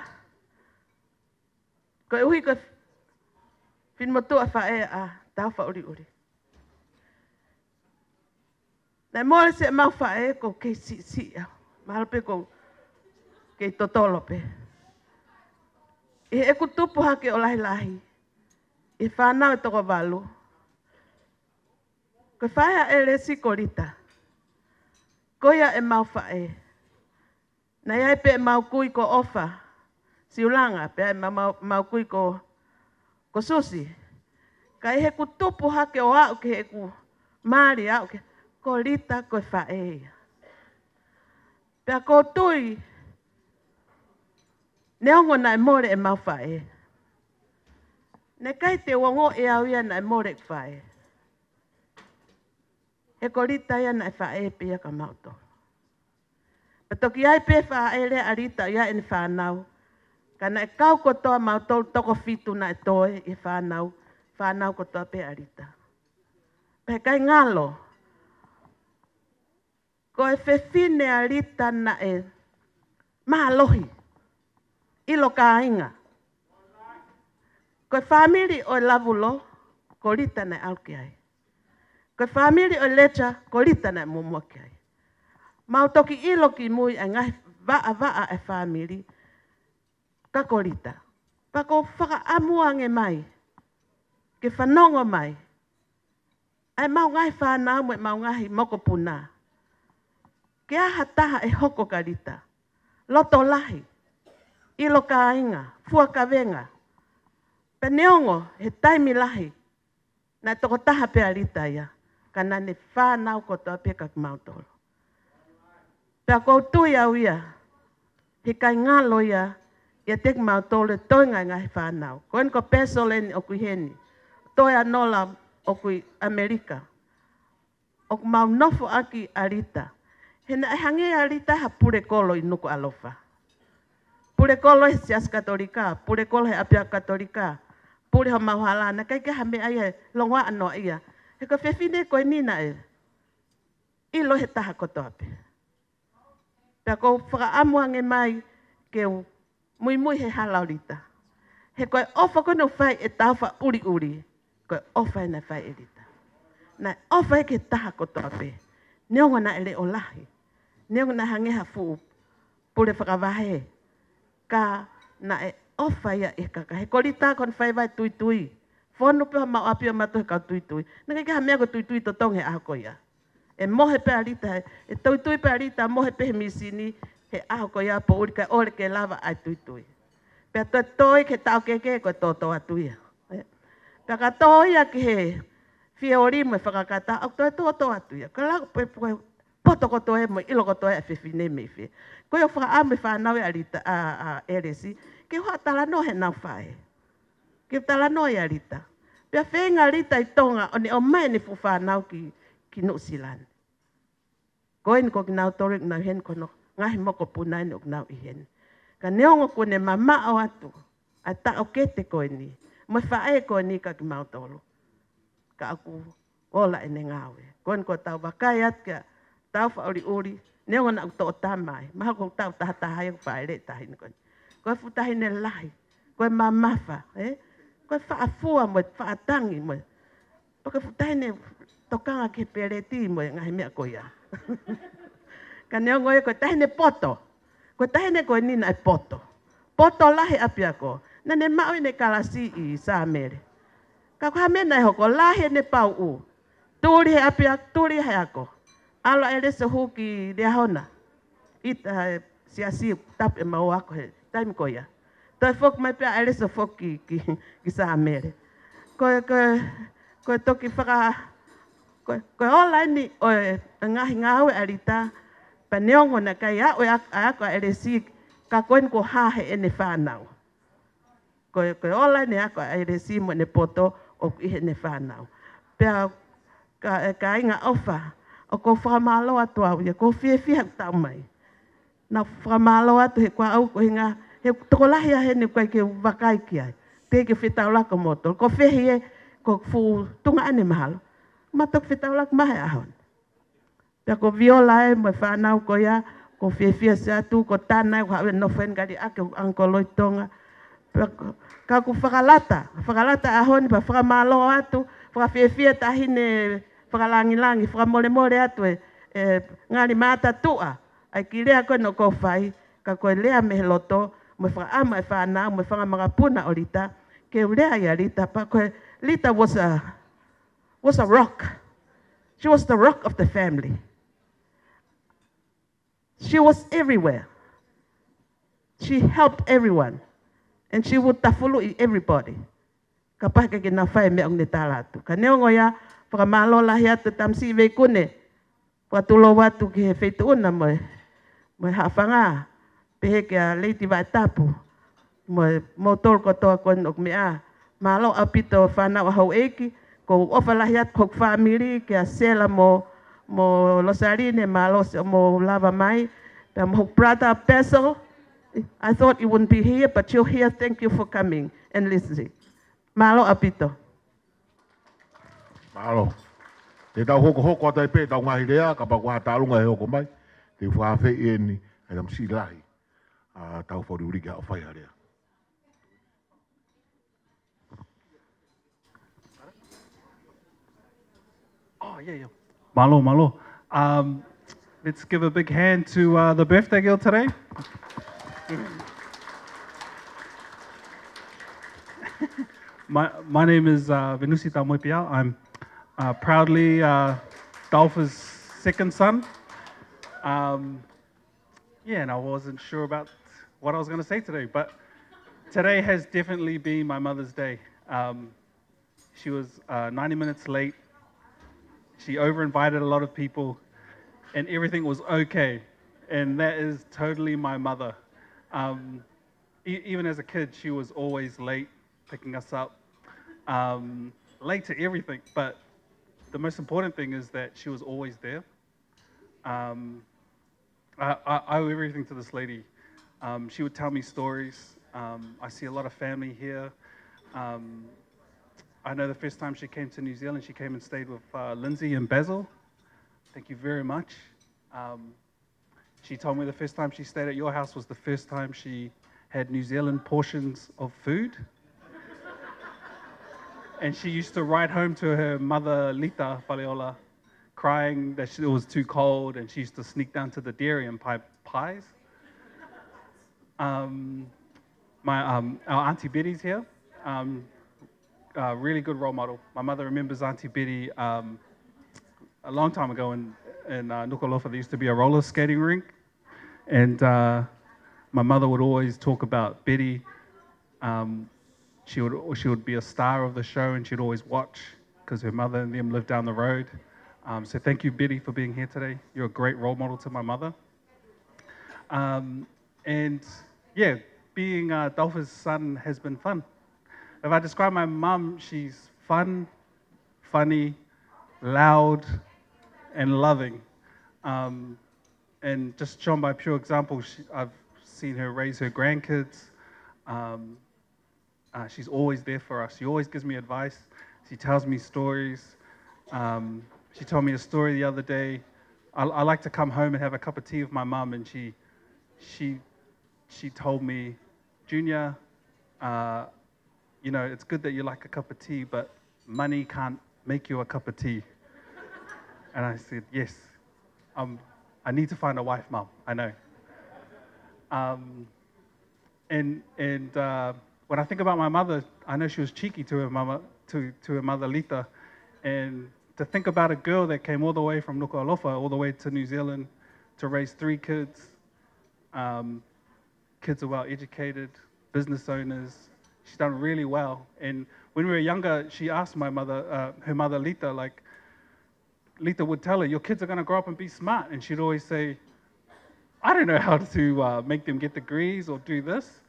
Ko uhi ko fin motua whae a Taufa'uli'uli. Nai mole se mau whae ko ke si au. Mahalope ko ke totolope. E ku tupu hake o lahi lahi. E whanau e toko walu. Ko whae a ele si korita. Koia e mau whae. Nai ai pe mau kui ko ofa. Siulanga pe ai mau kui ko susi. Ka he ku tupu hake o au ke he ku maari au ke. Ko rita ko whae. Pea ko tui. Neongo nai more e mau whae. Ne kai te wongo e au ia nai more e whae. He ko rita ia nai whae pia ka mauto. Patoki ai pe whae le a rita ia en whanau. Ka nai kau kotoa mauto toko fitu nai toe e whanau. Whanau kotoa pe a rita. Pe kai ngalo. Ko e whewhine a rita na e mahalohi. Ilo ka inga. Ko e whamiri o lavulo, ko rita nai auki ai. Ko e whamiri o lecha, ko rita nai mumuaki ai. Mau toki ilo ki mui a ngai vaa e whamiri, ka ko rita. Pa ko whakaamuange mai, ke whanongo mai. Ai mau ngai whanau mo mau ngai moko puna. Ke aha taha e hoko ka rita. Loto lahi. Ilo ka inga, fua ka venga. Pe neongo, he taimi lahi. Nai toko taha pe a rita ia. Ka nane whanau kotoa pe ka mautolo. Pea kou tui au ia. He kai ngalo ia. Ia tek mautolo toi ngai ngai whanau. Koen ko peso leni o kui heni. Toi anola o kui Amerika. O mau nofo aki a rita. He na e hange a rita ha pure kolo i nuku alofa. Pure kolo he sias katolika. Pure kolo he apia katolika. Pure ho mauhala. Na kai ke hame ai longa ano ia. He ko whewhine koe nina e. Ilo he taha kotoa pe. Pea ko whakaamuange mai ke mui he halau rita. He koe ofa koe no whai e Taufa'uli'uli. Koe ofa e na whai e rita. Na ofa e ke taha kotoa pe. Neongo na ele o lahi. Neongo na hangeha fuu. Pure whakawahe. Ka na e ofa ia e kaka. He korita kon whai vai tui tui. Whono peha mau apia mato he kau tui tui. Naka ke ha mea ko tui tui to tonge aho ko ia. E mohe pe arita, e tui tui pe arita, mohe pe he misini, he aho ko ia po uri ka ore ke lava ai tui tui. Pea toi toi ke tau keke ko toto atuia. Pea ka toi a ki he Fiema'u me whakakata, au toi toto atuia. Ka lau poto ko toi mo ilo ko toi a whiwhine me whi. Ko ia whaka ame whanau e arita a eresi, ke hoa tala no he nau whae. Ki tala noi a rita. Pea whenga rita I tonga o ne o mai ne whanau ki New Zealand. Koe ni ko ki nau torik nau hen kono ngahi moko punai ni o nau I hen. Ka neongo ko ne mama o atu. A ta o kete koe ni. Mo whae koe ni ka ki mautolo. Ka aku ola e ne ngawe. Koe ni ko tau wakai at kia Taufa'uli'uli. Neongo na uto o tamai. Maha ko tau tahataha ko whae re tahi ni koe. Koe futahi ne lahi. Koe mamafa. Koe whaafua mo whaatangi mo. Koe futahi ne tokanga ke pereti mo ngahi mea koe ia. Ka neongo e koe tahi ne poto. Koe tahi ne koe nina e poto. Poto lahi apia ko. Na ne mau ne kalasi I sa mere. Ka koe hamena e hoko lahi ne pau u. Turi he apia, turi he ako. Alo e lesa huki rea hona. Ita siasi tap e mau ako he. Taimi koe ia. Toi fok mai pia e lesa fok ki sa mere. Koe toki whaka. Koe ola ni o ngahi ngawe arita. Pa neongo na kai a o ako e lesi. Ka koen ko hahe e ne whanau. Koe ola ni ako e lesi mo ne poto o ihe ne whanau. Pea ka inga ofa. O ko whamalo atu au ia. Ko fie tau mai. Na whamalo atu he kua au ko hinga. He tokolahi a he ne koe ke wakai ki ai. Te ke whetau lako moto. Ko whihi e ko fu tunga ane mahalo. Matok whetau lako mahe ahon. Pea ko viola e mo whanau ko ia. Ko fie se atu. Ko tanai ko hawe no whengari ake angko loitonga. Ka ku whakalata. Whakalata ahoni pa whakamalo atu. Whakawhie tahine whakalangi-langi. Whakamore atu e ngari mata tua. Ai ki rea koe no ko whai. Ka koe lea me loto. Mo whakaama e whanau. Mo whakamagapuna o Rita. Ke rea ia Rita. Pa koe Rita was a rock. She was the rock of the family. She was everywhere. She helped everyone. And she would tafului everybody. Ka pake ki na whae mea ne tālatu. Ka neongo ia, whakamalo lahi atu tamsi vei kune. Watulo watu ki he wheituuna mo hawhanga. Pehe ki a leiti vai tapu. Mo tol kotoa koe ok mea. Malo apito whanau hau eki. Ko ofa lahi atu kok whamiri ki a sela mo losarine mo lava mai. Mo brother Basil. I thought you wouldn't be here, but you're here. Thank you for coming and listening. Malo apito. Malo. Te tau hoko atai pe tau ngahi rea, ka pa kua tālunga he hoko mai. Te whawhi e ni, e tam si lahi. Taufa'uli'uli ki a whaiha rea. Oh, yeah. Malo. Let's give a big hand to the birthday girl today. My name is Taumoepeau. I'm proudly Dolpha's second son. And I wasn't sure about what I was going to say today, but today has definitely been my mother's day. She was 90 minutes late. She over-invited a lot of people, and everything was okay. And that is totally my mother. Even as a kid, she was always late, picking us up, late to everything. But the most important thing is that she was always there. I owe everything to this lady. She would tell me stories. I see a lot of family here. I know the first time she came to New Zealand, she came and stayed with Lindsay and Basil. Thank you very much. She told me the first time she stayed at your house was the first time she had New Zealand portions of food. And she used to ride home to her mother, Lita Faleola, crying that it was too cold, and she used to sneak down to the dairy and buy pies. Our Auntie Betty's here. Really good role model. My mother remembers Auntie Betty a long time ago in Nukolofa. There used to be a roller skating rink. And my mother would always talk about Betty. She would be a star of the show, and she'd always watch because her mother and them lived down the road. So thank you, Betty, for being here today. You're a great role model to my mother. And yeah, being Dolpha's son has been fun. If I describe my mum, she's fun, funny, loud, and loving. And just shown by pure example, I've seen her raise her grandkids. She's always there for us. She always gives me advice. She tells me stories. She told me a story the other day. I like to come home and have a cup of tea with my mum, and she told me, Junior, you know, it's good that you like a cup of tea, but money can't make you a cup of tea. And I said, yes, I need to find a wife, Mum, I know. And when I think about my mother, I know she was cheeky to her mama, to her mother Lita, and to think about a girl that came all the way from Nuku'alofa, all the way to New Zealand, to raise 3 kids. Kids are well educated, business owners. She's done really well. And when we were younger, she asked my mother, her mother Lita, like, Lita would tell her, your kids are going to grow up and be smart. And she'd always say, I don't know how to make them get degrees or do this.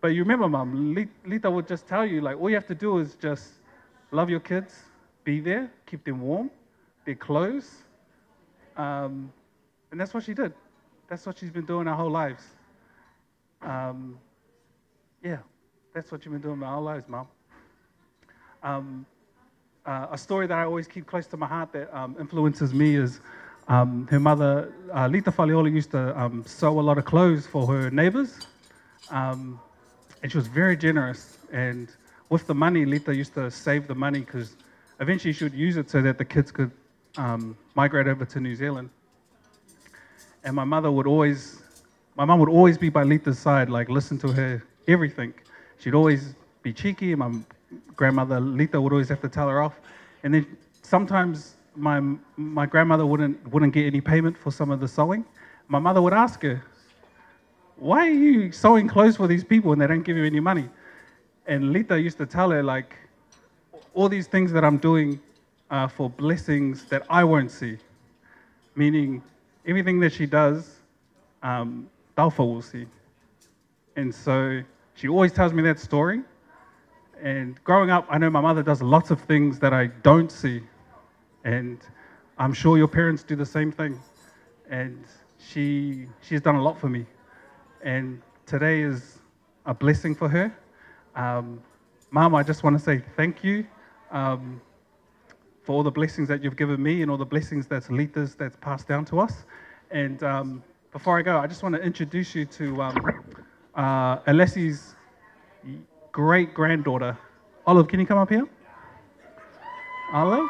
But you remember, Mum, Lita would just tell you, like, all you have to do is just love your kids, be there, keep them warm, their clothes. And that's what she did. That's what she's been doing our whole lives. Yeah, that's what you've been doing our whole lives, Mum. A story that I always keep close to my heart that influences me is her mother, Lita Fai'aho, used to sew a lot of clothes for her neighbors. And she was very generous. And with the money, Lita used to save the money because eventually she would use it so that the kids could migrate over to New Zealand. And my mum would always be by Lita's side, like listen to her everything. She'd always be cheeky. My grandmother Lita would always have to tell her off. And then sometimes my grandmother wouldn't get any payment for some of the sewing. My mother would ask her, why are you sewing clothes for these people and they don't give you any money? And Lita used to tell her, like, all these things that I'm doing are for blessings that I won't see. Meaning, everything that she does, Taufa will see. And so she always tells me that story. And growing up, I know my mother does lots of things that I don't see. And I'm sure your parents do the same thing. And she's done a lot for me. And today is a blessing for her. Mom, I just want to say thank you for all the blessings that you've given me and all the blessings that's Lita's that's passed down to us. And before I go, I just want to introduce you to Alessi's great-granddaughter. Olive, can you come up here? Olive?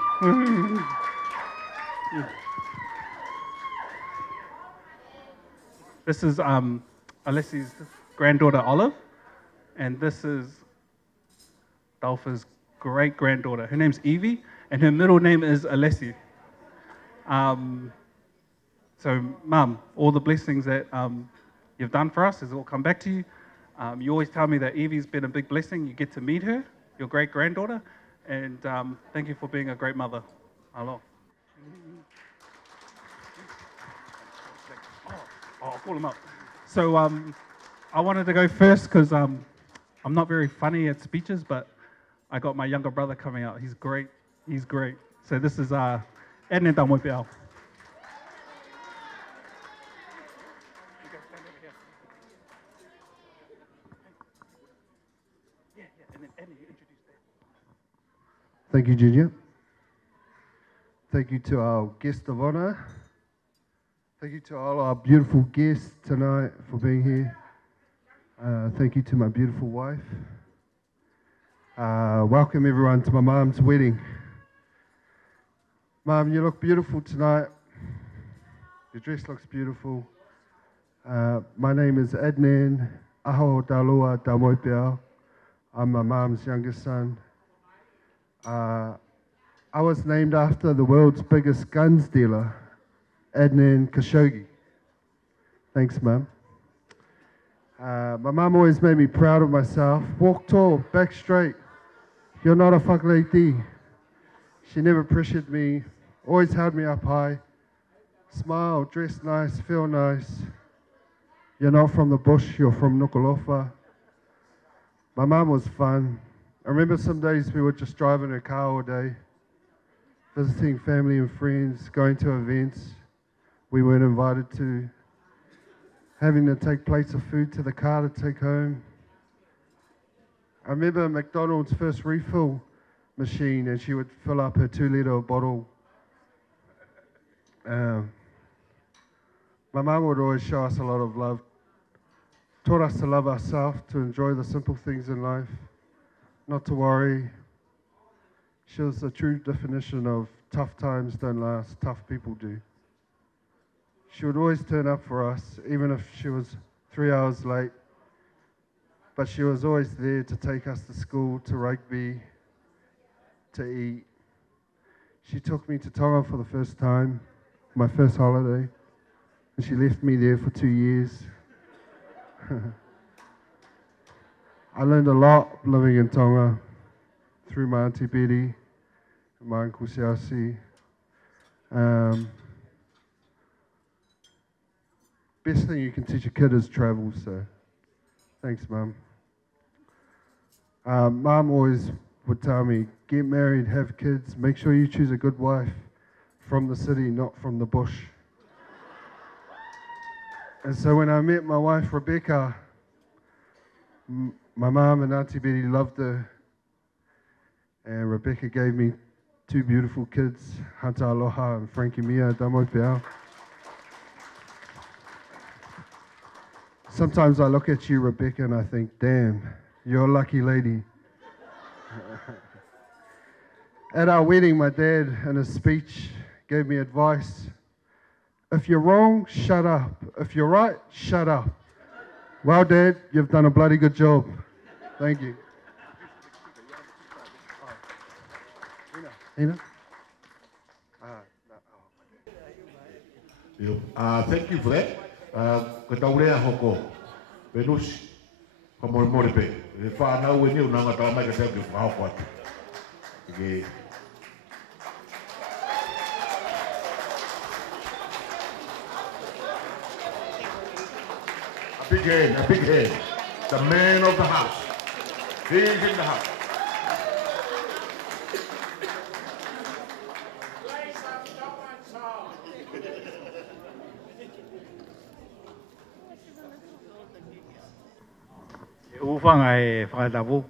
This is Alessi's granddaughter, Olive, and this is Taufa's great-granddaughter. Her name's Evie, and her middle name is Alessi. So, Mum, all the blessings that you've done for us has all come back to you. You always tell me that Evie's been a big blessing. You get to meet her, your great-granddaughter, and thank you for being a great mother. Aloha. I'll call him up. So I wanted to go first because I'm not very funny at speeches, but I got my younger brother coming out. He's great. He's great. So this is Taumoepeau. Thank you, Junior. Thank you to our guest of honor. Thank you to all our beautiful guests tonight for being here. Thank you to my beautiful wife. Welcome everyone to my mom's wedding. Mom, you look beautiful tonight. Your dress looks beautiful. My name is Adnan Aho Dalua Taumoepeau. I'm my mom's youngest son. I was named after the world's biggest guns dealer, Adnan Khashoggi. Thanks, Mum. My mum always made me proud of myself. Walk tall, back straight. You're not a whakalei. She never pressured me, always held me up high. Smile, dress nice, feel nice. You're not from the bush, you're from Nuku'alofa. My mum was fun. I remember some days we would just drive in a car all day, visiting family and friends, going to events we weren't invited to, having to take plates of food to the car to take home. I remember McDonald's first refill machine, and she would fill up her 2-litre bottle. My mum would always show us a lot of love, taught us to love ourselves, to enjoy the simple things in life, not to worry. She was the true definition of tough times don't last, tough people do. She would always turn up for us, even if she was 3 hours late, but she was always there to take us to school, to rugby, to eat. She took me to Tonga for the first time, my first holiday, and she left me there for 2 years. I learned a lot living in Tonga through my Auntie Betty and my Uncle Siasi. Best thing you can teach a kid is travel, so thanks, Mum. Mum always would tell me, get married, have kids, make sure you choose a good wife from the city, not from the bush. And so when I met my wife, Rebecca, my mum and Auntie Betty loved her, and Rebecca gave me 2 beautiful kids, Hunter Aloha and Frankie Mia, Taumoepeau. Sometimes I look at you, Rebecca, and I think, damn, you're a lucky lady. At our wedding, my dad, in a speech, gave me advice. If you're wrong, shut up. If you're right, shut up. Well, Dad, you've done a bloody good job. Thank you. Thank you for that. Katoanga'i hoko. Penusi. Kamore pe. E whanau e niu nanga tā mai ka tepe whahoko atu. A big hand. The man of the house. He's in the house. Ufanga e whakatapu.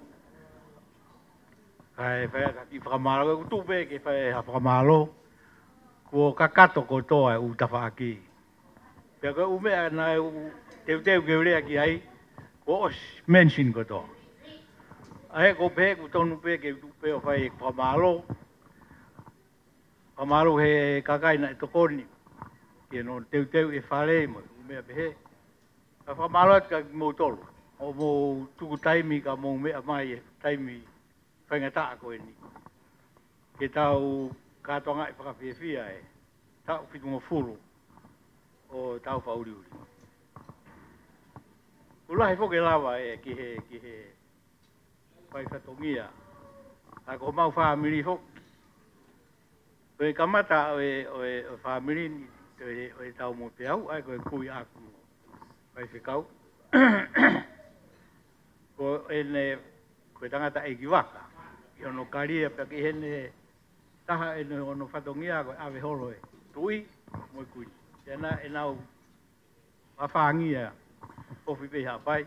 Kai ki whakamalo, utupe ke whakamalo. Ko kakato ko toa e oTaufa'uli'uli. Pea ka umea na teu keurea ki ai, ko os mention ko toa. Ae ko pe ku tonu pe ke utupe o whai e whakamalo. Whakamalo he kakai na e tokoni. Ke no teu e whare mo, umea pehe. Ka whakamalo at ka mo tolu. O mo tuku taimi ka mo mea mai e taimi whaingataa koe ni. Ke tau Katoanga'i whakawhiawhia e tau whitunga furu o Taufa'uli'uli. Ulahi whoke lawa e ki he whaiwhatongia. A ko mau whaamiri whoke. Koe kamata o e whaamiri ni o e Taumoepeau, ai koe kui aku whaiwhikau. Ko ene koe tangata e kiwaka. I ono karia pia ki hene taha ene ono whatongia koe awe holo e tui moi kui. Tēnā e nau whawhangia ofi pe hapai.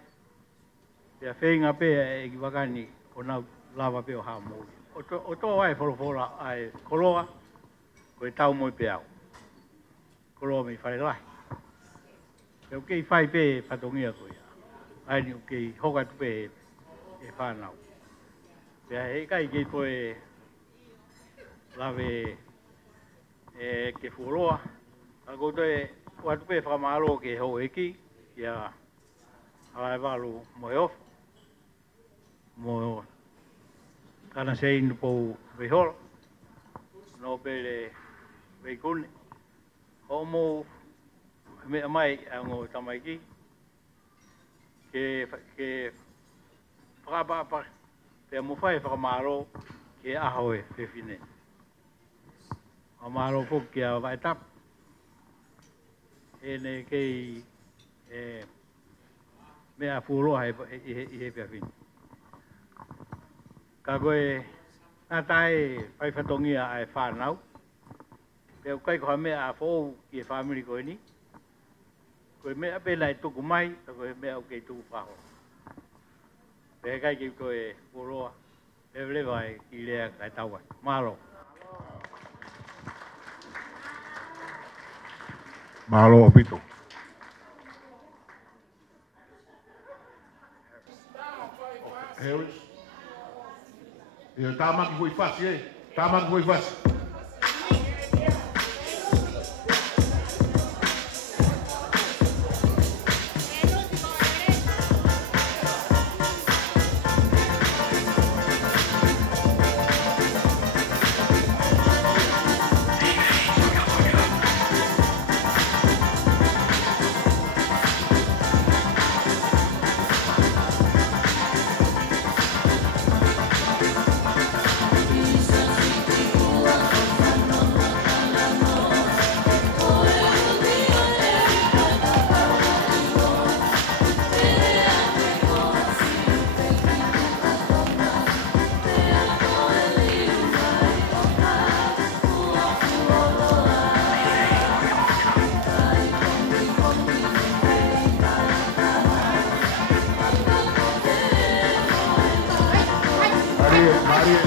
Pia whenga pe e kiwakani o nau lava pe o hamouri. O tō ai wholofora ai koloa koe Taumoepeau. Koloa me wharelahi. Pia ukei whai pe whatongia koe. Ai ni ukei hoka tupe e whanau. Pea he kai kei koe lawe ke fuoroa. A koutou e watupe e whakamalo ke hou eki. Ia harai walu mo e ofu. Mo kana se inu pou veihoro. No pele veikune. Ho mo mea mai ango tamaiki. Ke whakapapa te mowhai whakamaro ke aho e whewhine. Whakamaro fuk ki a waitap. Ene kei mea furoa i he whewhine. Ka koe nā tae whaiwhatongia ai whānau. Peo kai koha mea a whou ki e whamiri koe ni. Koe mea pēla e tuku mai, ta koe mea o kei tuku whaho. Pea kai ki koe koroa, lewa e ki lea kai taua. Mahalo. Mahalo opito. Harris. Tamaki foi fácil, eh? Tamaki foi fácil.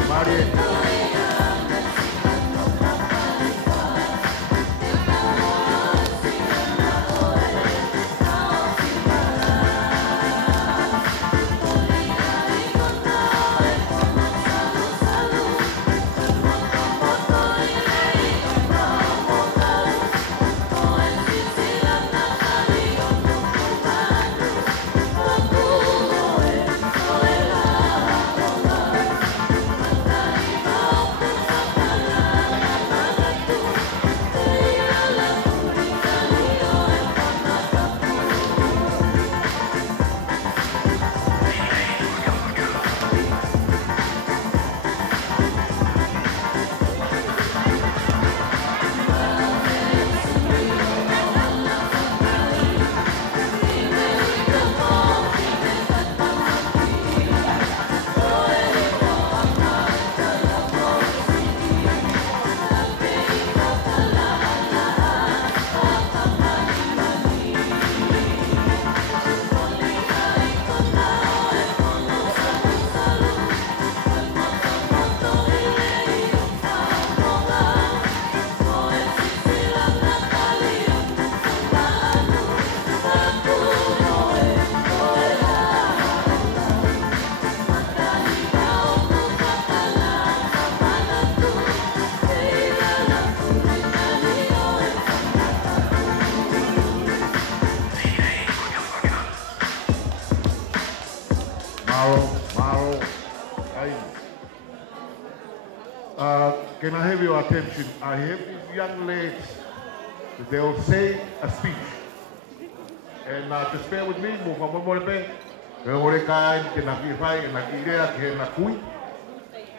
Marie. Can I have your attention? I have these young ladies. They'll say a speech. And just bear with me, move on one more bit. We're going to get a fire and a kidea, get a kui.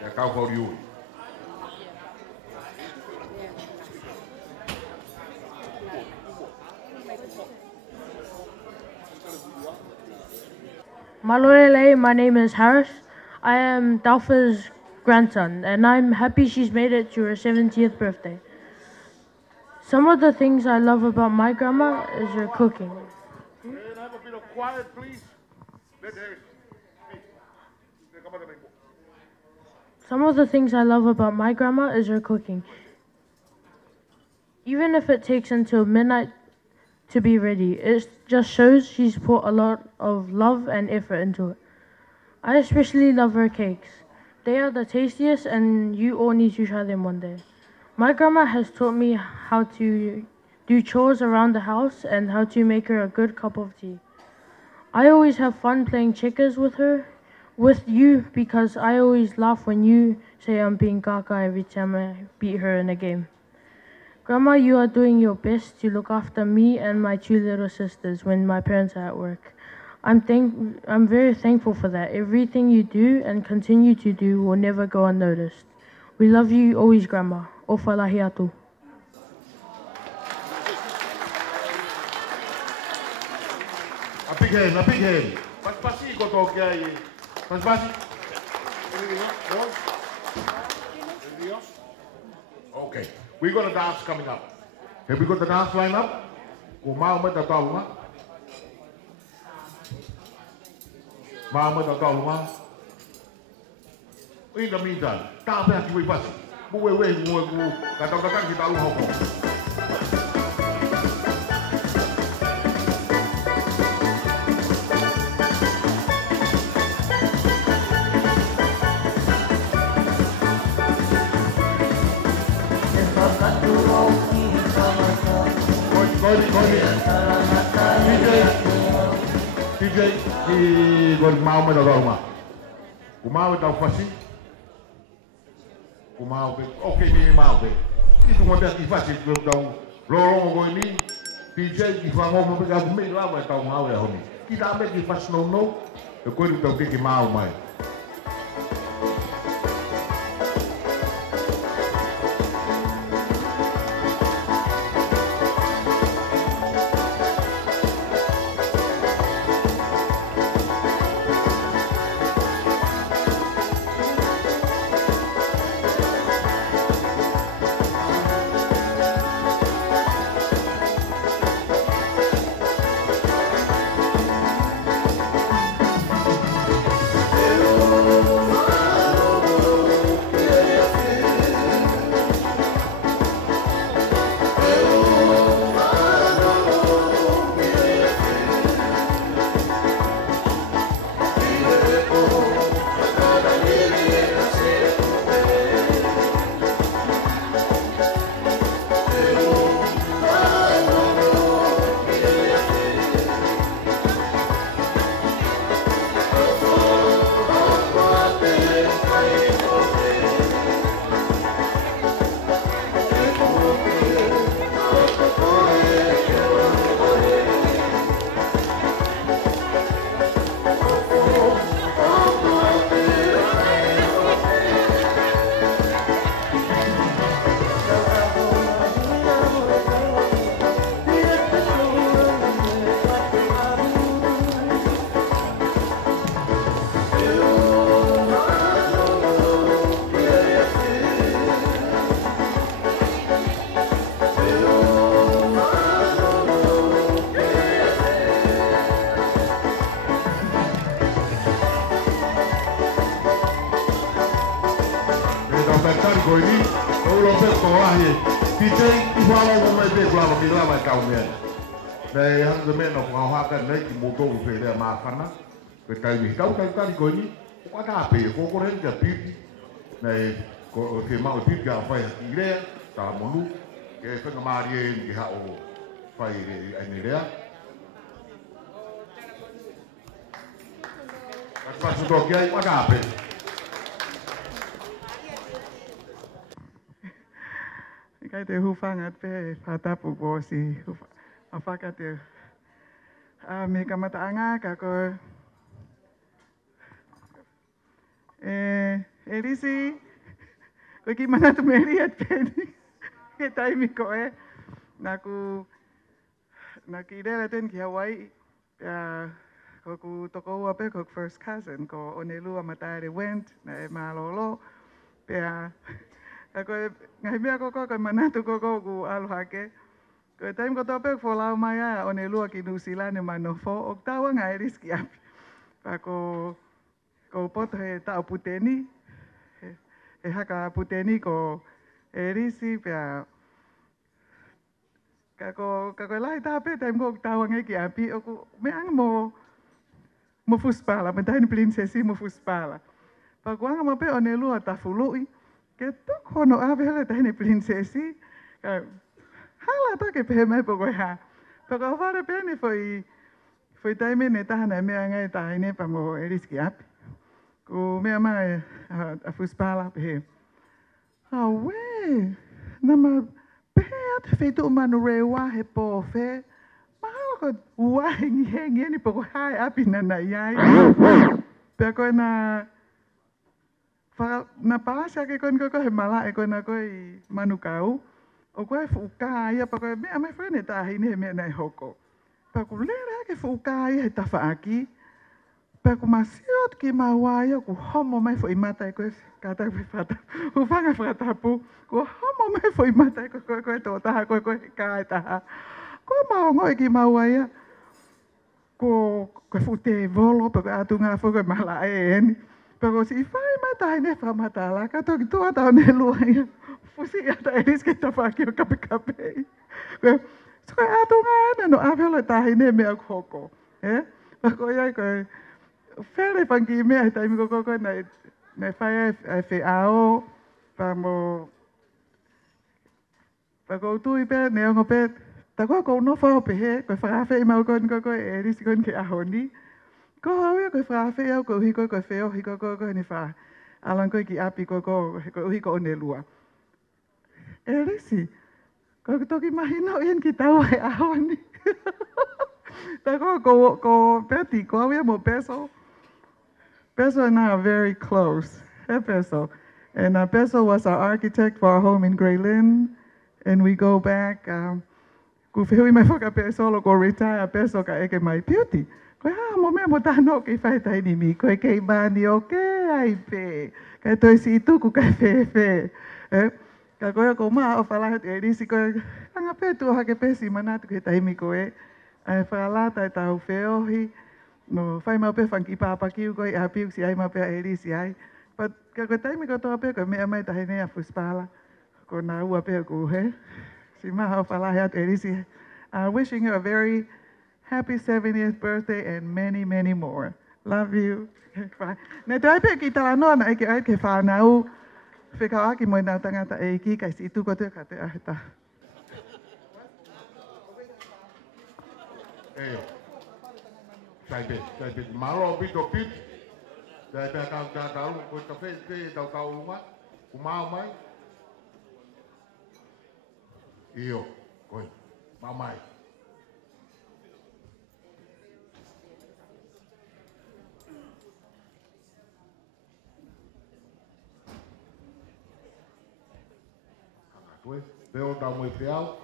And Tauφa'uli'uli. Malolele, my name is Harris. I am Taufa's grandson, and I'm happy she's made it to her 70th birthday. Some of the things I love about my grandma is her cooking. Can I have a bit of quiet, please? Some of the things I love about my grandma is her cooking. Even if it takes until midnight to be ready, it just shows she's put a lot of love and effort into it. I especially love her cakes. They are the tastiest, and you all need to try them one day. My grandma has taught me how to do chores around the house and how to make her a good cup of tea. I always have fun playing checkers with you, because I always laugh when you say I'm being kaka every time I beat her in a game. Grandma, you are doing your best to look after me and my two little sisters when my parents are at work. I'm very thankful for that. Everything you do and continue to do will never go unnoticed. We love you always, Grandma. Ofalahi atu. A big hand. Paspasi ko to kaya. Paspasi. Okay, we got a dance coming up. Have we got the dance line up? Mau mai taunga. Mau mai taunga. In the meantime, ta pe ki wei pasi. Bu wei mu ka ta kita lu hoko. DJ, con mau mai tao mà, của mau tao phát xí, của mau về, ok đi mau về, cái tụi mình đi phát xí được tao, lo ngồi ní, DJ đi phát ngô mà bây giờ mình làm vậy tao mau về hôm nay, cái đám bên đi phát snow no, rồi coi được tao cái mau mày. Đây hang cái men nó vào hoa cái này thì mô tô về để mà phán á, cái tay mình đóng tay cái coi ní, quá đa bể có đến cái pít này có Fiema'u pít cái phải gì đấy, ta muốn lúc cái phần mà đi cái hậu phải anh này đấy, cái phần số kia quá đa bể. Cái thứ hu phang at pe phata pu bo si apa kata me kamata anga ka ko elisi ko ki mana tu meri at pe ke tai mi ko naku nakidela ten ki Hawaii ko ku toko ape ko first cousin ko onelu amatare went na malolo pe ako ngai mea ko mana tu ko alhake ko time ko tope fo la maya onelu ki New Zealand manofo oktawa ngai riski ap ako ko poto he ta puteni e haka puteni ko erisi pe kako lai ta pe time ko oktawa ngai ki api aku me ang mo fuspala mentain prinsesi mo fuspala pa kuanga mo pe onelu oTaufa'uli'uli que toco no habla de princesi hala ta que peme poco ya pero ahora pene foi taime neta na me anga ta ine pa mo eriski ap ko me ama a fuspala pe we na ma pet feito manu rewa he po fe mahalo ko wa hengi ni poco hai api na yai pero na na pasa que con he mala e con ko manukau o ko fuka ya pa ko me my friend ta hine me na hoko pa ko lera que fuka ya ta fa aquí Peko masiot ki mawaya ku homo mai fo imata ko kata ko fata. U fanga fata pu ku homo mai fo imata ko to ta ko ka ta. Ko ma ngoi ki mawaya ko fute volo peko atunga fo ko mala en. Peko si fai mata ne fa mata la ka to ta ne luaya. Fusi ata eris ke ta fa ki kape. Ko so atunga no avelo ta ne me akoko. Peko ya ko Fere pangi me ai tai mi koko na Fai'aho pa ko tu ipe ne ngo pe ta ko no fa pe he ko fa fe ma ko e ri si kon ke ahoni ko hawe ko fa fe ko hi ko fe hi ko ni fa alan ko ki api ko hi ko ne lua e ri si ko to ki mahino yen ki tau e ahoni ta ko peti ko hawe mo peso Peso and I are very close. Peso. And Peso was our architect for our home in Grey Lynn. And we go back. Kufihui mai foka Peso lo ko retire Peso ka eke mai beauty. Ko mo me mo tano ke fai tai ni mi ko ke bani oke ai pe. Ka to si tu ku ka fe. Ka ko ma o fala e disi ko anga pe tu ha ke pesi manatu ke tai mi ko e. Ai fala tai tau feohi. No, Fiema'u pe fanki papa kiu ko a piu si ai ma pe eri si ai. But ka tai mi ko to pe ko me mai ta ne a fuspala. Ko na u pe ko he. Si ma ha fala ha eri si. Wishing you a very happy 70th birthday and many, many more. Love you. Ne tai pe ki tala no na ai ke fa na u. Fe ka aki mo na tanga ta e ki kai si tu ko te ka te a ta. Sai be, malo bito pit. Sai be ka ko kafe ke ka uma, mai. Iyo, koi, mamai. Pe o Taumoepeau.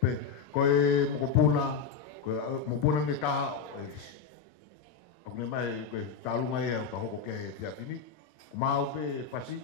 Pe koi mokopuna. Mo puna ni ka o me mai ko talu mai e ka hoko ke pia fini mau pe pasi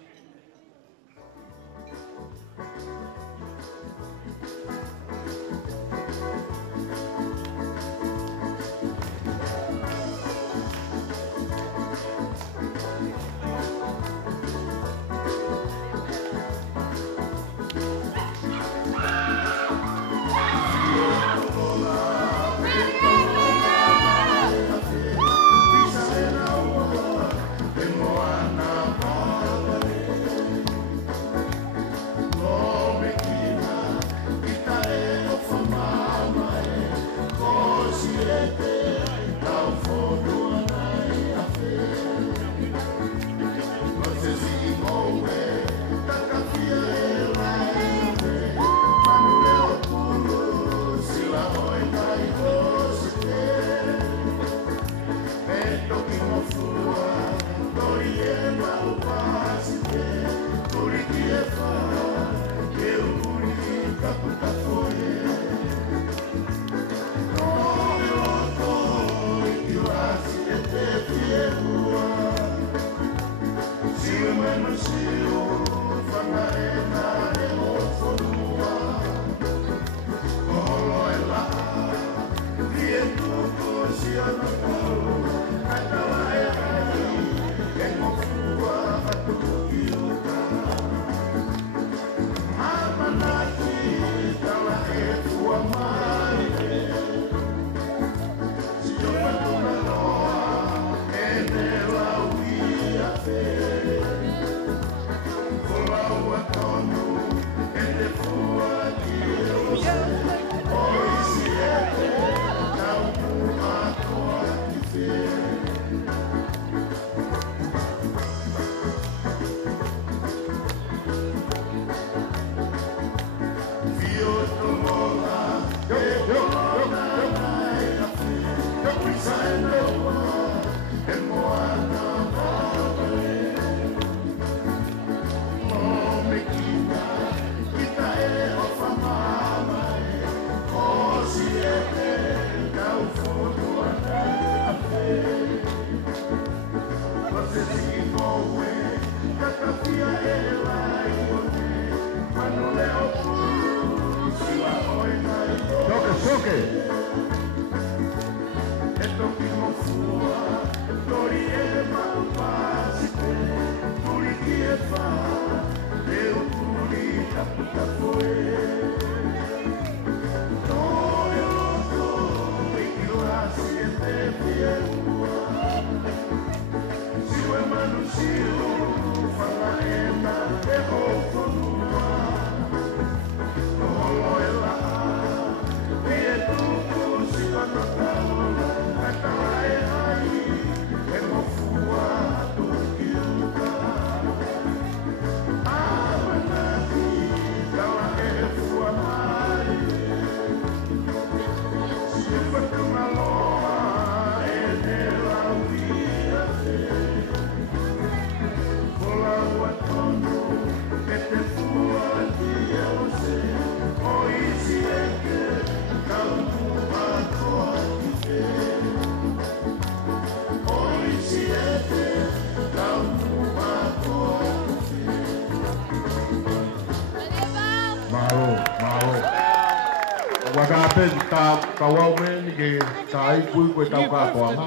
pe ta wau me ke ta ai kui ko tau katoanga.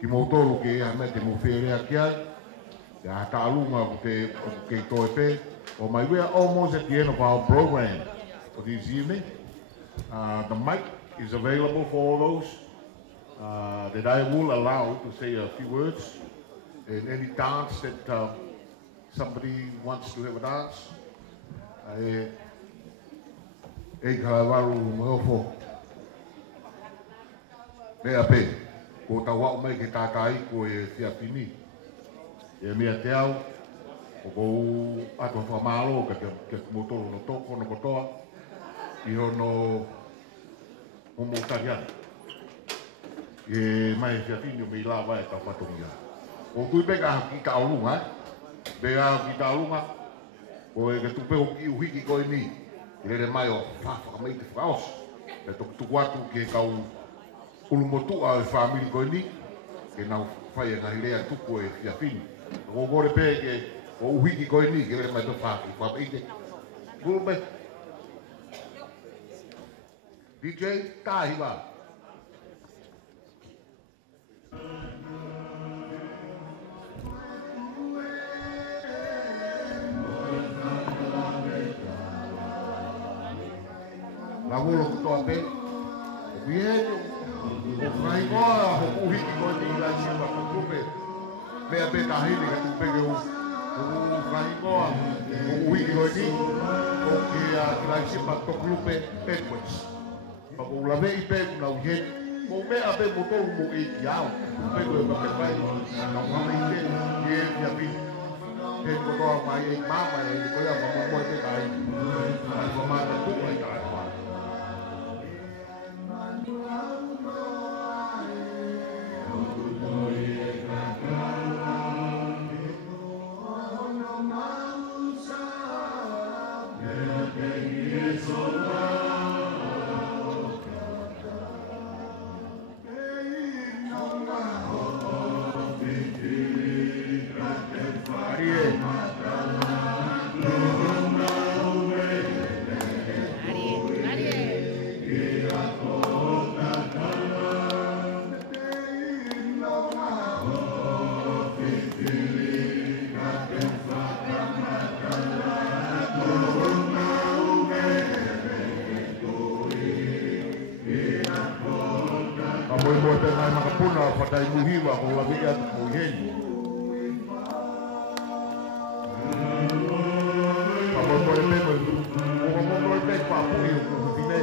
Ki mo tolu ke a me te mo fere aki ai. Ya ta alunga ke Taumoepeau. Well, we are almost at the end of our program for this evening. The mic is available for all those that I will allow to say a few words. And any dance that somebody wants to have a dance. E karawaru ngofo. Mea pe, ko tawau mai ke tātai ko e Fiapini. E mea te au, o kou ato whamalo ke motoro no toko no kotoa. I hono homo tariana. E mai Fiapini o mei lawa e tawhatongia. O kui peka ki ka aurunga, peka ki ka aurunga, o e ke tupe o ki uhiki koe ni. Ele mai o whawhaka mei te whaos. E tuku atu ke kau ulumotua e whamiri koe ni. Ke nau whai e ngahi lea tuku e Fiapini. Ko kore pe ke o uhiki koe ni ke ele mai te whapeite. Kulupe. DJ Tahiwa. La volo kutoa pe. Bien. O Fai'aho o uhiki koe ni la sipa kupe. Mea pe tahili ka tupe ke o Fai'aho o uhiki koe ni. O ki la sipa kupe Edwards. Pa ko la vei pe na uhe. Ko mea pe motou mo e ki au. Pe koe pa pe pai. Na wame ite. Ye Fiapi. Pe kotoa mai e mama e koe a mama koe pe tai. Ai mama ta tuka i tai. Patai muhiwa ko labi at muhin. Taumoepeau Taumoepeau pa po yung kupine.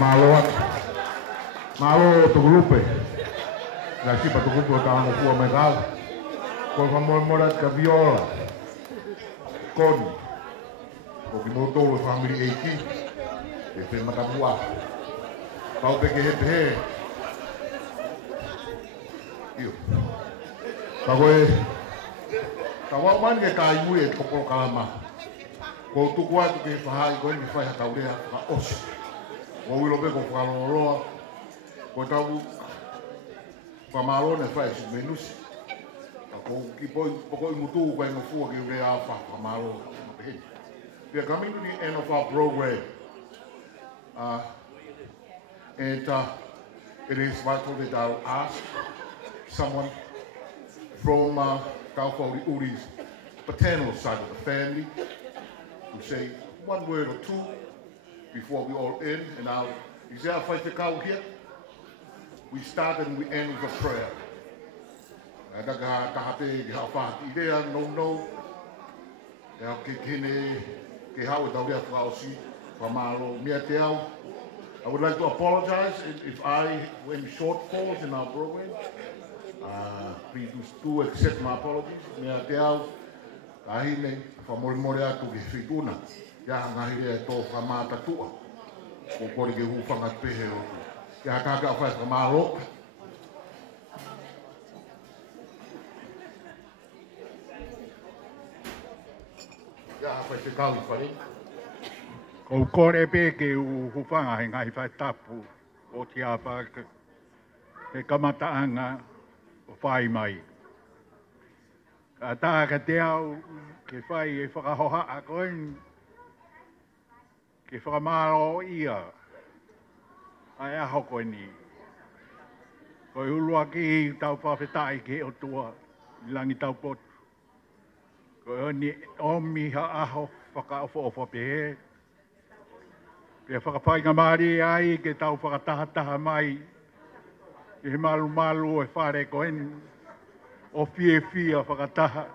Maloa. Malo to grupe. Na si pa to grupo ta mo fu megal. Ko fa mo mo ka viola. Con. Ko ki mo to family eiki. E pe mata bua. Pau pe ke he. Io. Ta koe. Ta wa man ke kai mu e ko kalama. Ko tu kwa tu ke fa ko ni fa ta ure ka os. Ko wilo be ko fa lo. Ko tau pa malo ne fa si menus. Ko ki poi poko mutu ko no fu ki re alfa pa malo. We are coming to the end of our program. And it is vital that I'll ask someone from Taufa'uli'uli's paternal side of the family to say one word or two before we all end. And now, is there a Fai'aho here? We start and we end with a prayer. I would like to apologize if I went shortfalls in our program. Please do accept my apologies. Mea te au, kahine, whamore atu ke whituna. Ia ngahire e tō whamātatua. Ko kore ke hūwhanga pehe o. Ia kāka whai whamāro. Ia whai te kau whare. Ko kore pe ke hūwhanga he ngai whai tapu o te apa he kamataanga o whai mai. Ka tā ka te au ke whai e whakahoha a koen ke whakamaro ia ai aho koe ni. Koe ulua ki tau whawhetai ke o tua i langi tau potu. Koe oni omi ha aho whakaofo o whapehe. Pea whakawhainga maari ai ke tau whakataha mai ke he malu e whare koen o fia whakataha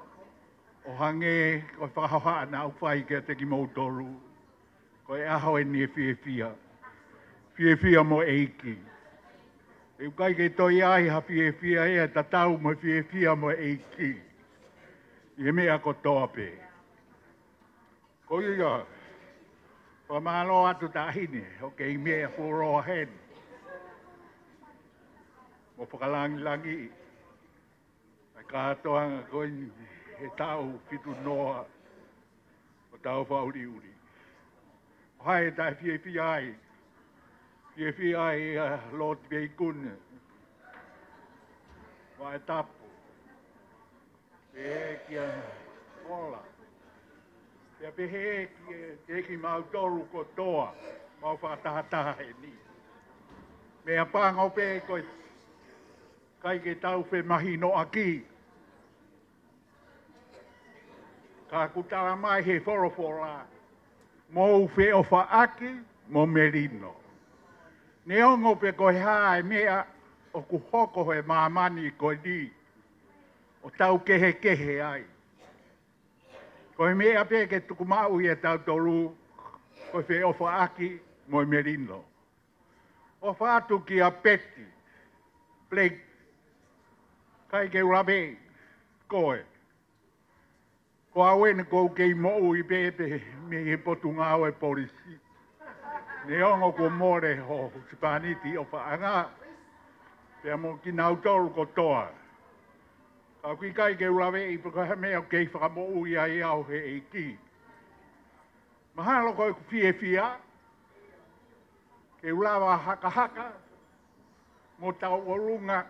o hange koe whakahoha na au whai ke te ki mautoru koe aho e ni e fia mo eiki e ukai ke toi ai ha fia ea tatau mo fia mo eiki i he mea kotoa pe ko ia whamalo atu tahine o ke i mea furo hen mo whakalangi Katoanga koe he tau fitu noa o Taufa'uli'uli. Hai tai fie ai lot vei kun. Vai tapu. E kia ola. Pea pehe ki mautoru ko toa. Mau whakataha he ni. Mea pāngau pe koe kai ke tau whe mahi no aki. Ka kutara mai he whorofora. Mou whe o whaaki, mo merino. Ne ongo pe koe hae mea o ku hoko he mamani koe ni. O tau kehe ai. Koe mea pe ke tuku mau i e tau toru. Koe whe o whaaki, mo merino. O whātu ki a peti. Plek. Kai ke urabe. Koe. Ko awen ko kei mo i pepe me he potu ngau e polisi. Ne ongo ko more ho sipaniti o whaanga. Pea mo ki nautoru ko toa. Ka kui kai ke urawe i puka mea o kei whakamo ui ai au he eiki. Mahalo ko ku fia. Ke urawa haka. Mo tau orunga.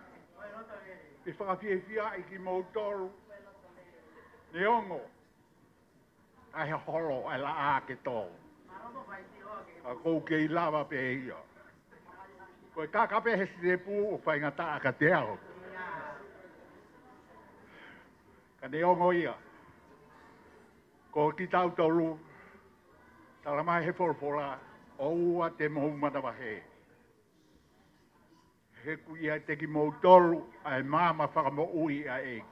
E whakafia i ki mautoru. Ne ongo. Ai horo ai la a ke tō. Ka kou kei lava pe ia. Koe kakape he si te pū o whaingata a ka te ao. Ka ne ongo ia. Ko ki tau toru. Tala mai he forfora. O ua te mohu matawahe. He kuia te ki mou toru. Ai mama whakamo ui a eki.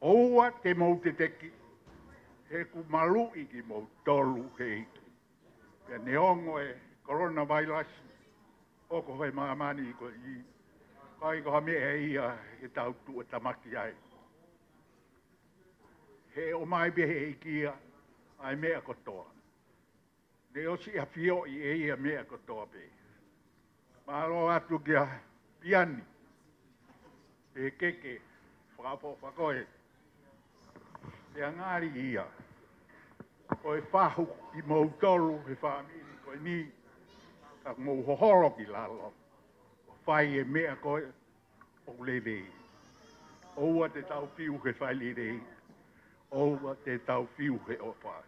O ua te mou te teki. He ku malu i ki mou tolu he iki. Pea ne ongo e coronavirus o ko vai mamani ko I kai ko me ia e tau tu tamaki ai he o mai be he kia ai mea kotoa ne o si afio I ia mea kotoa pe malo atu kia piani e keke whakapo whakoe e angari ia o e whahu I mou tolu he whamiri koe ni ka mou hohoro ki lalo o whai e mea koe o lere oua te tau piu he whai lere oua te tau piu he o whai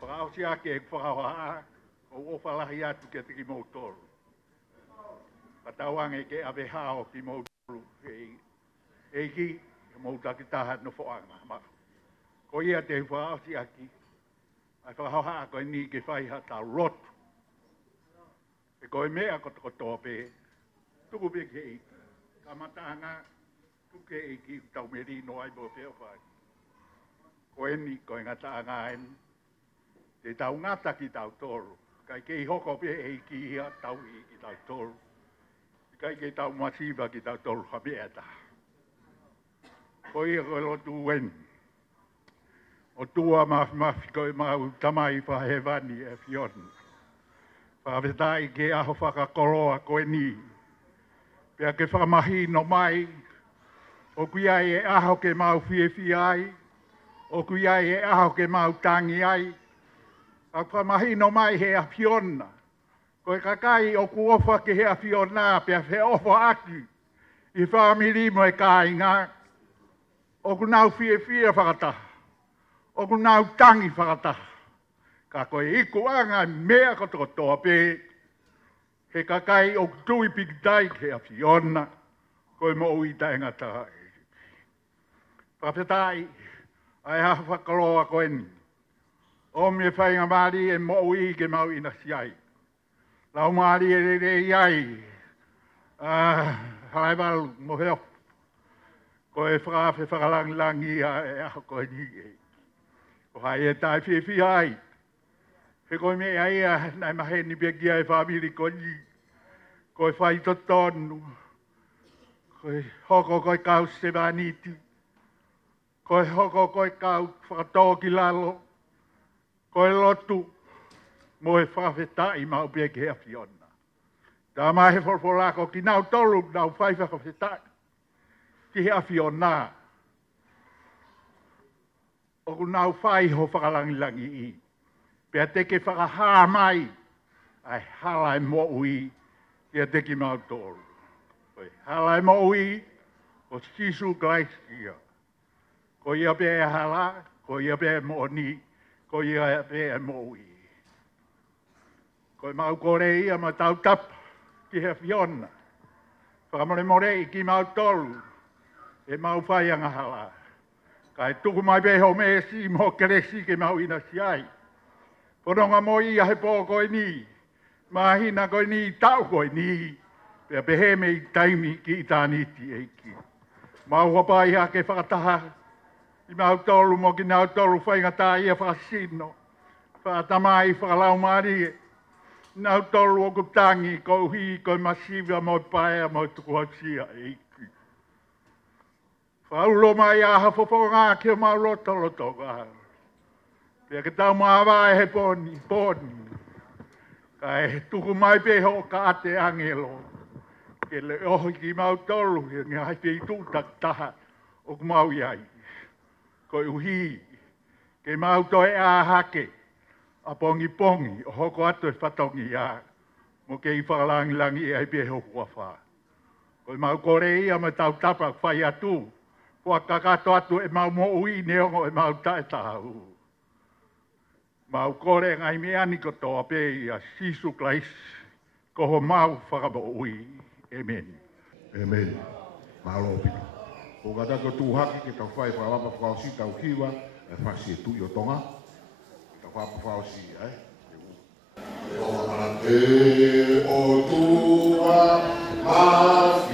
whakao si ake e whakao haa o whalahi atu kia te ki mou tolu ka tauange ke awe hao ki mou tolu e ki mou takitaha no whaanga ko ia te whakao si aki ai whakao haa koe ni ke whai ha tau rotu e koe mea kotokotoa pe tuku pe ke i ka matanga tuke e ki tau merino ai bo peo whai koe ni koe ngatanga en te tau ngata ki tau toro kai ke I hoko pe e ki ia tau I ki tau toro kai ke tau masiva ki tau toro habeata koe ia koe lotu wen o tua mafi koe mau tamai whahewani e fion whawhetai ke aho whakakoroa koe ni pea ke whamahi no mai o kuiai e aho ke mau fie ai o kuiai e aho ke mau tangi ai a whamahi no mai he a fiona koe kakai o kuofa ke he a fiona pea whe ofa aki I whamiri mo e kāinga o kunau fie whakataha o kunau tangi whakataha ka koe iku anga mea kotokotoa pe he kakai o tui pikitai ke a fiona koe mo ui taenga taha whawhetai ai haha whakaloa koe ni o me whainga maari e mo ui ke mau ina siai lau maari e re iai halai walu mo heo koe whakawhe whakalangilangi e aho koe ni o hai e tai whiwhi ai he koe me ai nai mahe ni pekia e whamiri koe ni koe whai totonu koe hoko koe kau sevaniti koe hoko koe kau whakatoa ki lalo koe lotu mo e whawhetai mau peke hea fiona tā mahe whorwhorako ki nau tolu nau whai whawhetai ki hea fiona o ku nau Fai'aho whakalangilangi I pea teke whakahaa mai ai hala e mo ui kia teki mau tolu hala e mo ui o sisu glaiskia ko ia pe e hala ko ia pe e mo ni ko ia pe e mo ui ko mau kore ia ma tau tap ki he fiona whakamore more I ki mau tolu e mau whaianga hala kai tuku mai beho me si mo keresi ke mau ina siai poronga mo ia he po koe ni mahina koe ni tau koe ni pea pehe me I taimi ki I tāniti eiki mau hopai ha ke whakataha I mau tolu mo ki nau tolu whaingata ia whakasino whakatamai whakalau maari nau tolu o kutangi ko hi ko masiva mo paia mo tuku hausia eiki whaulo mai a hawhawhonga ki mau loto ka pea ke tau maawai he poni kai tuku mai peho ka ate angelo ke le ohi ki mau tolu ke ngai pei tūtak taha o ku mau iai ko uhi ke mau toi a hake a pongi o hoko atu e whatongi ia mo ke I whakalangilangi ai peho huawha ko mau kore ia ma tau tapa whai atu kua kakato atu e mau mo ui neongo e mau tae tahu mau kore ngai meani ko toa pe ia sisu klais ko ho mau whakabo ui amen amen malo piti o gata ko tu haki ke tau whai whawapa whawasi tau kiwa e whasi e tui o tonga tau whapa whawasi o tua mafi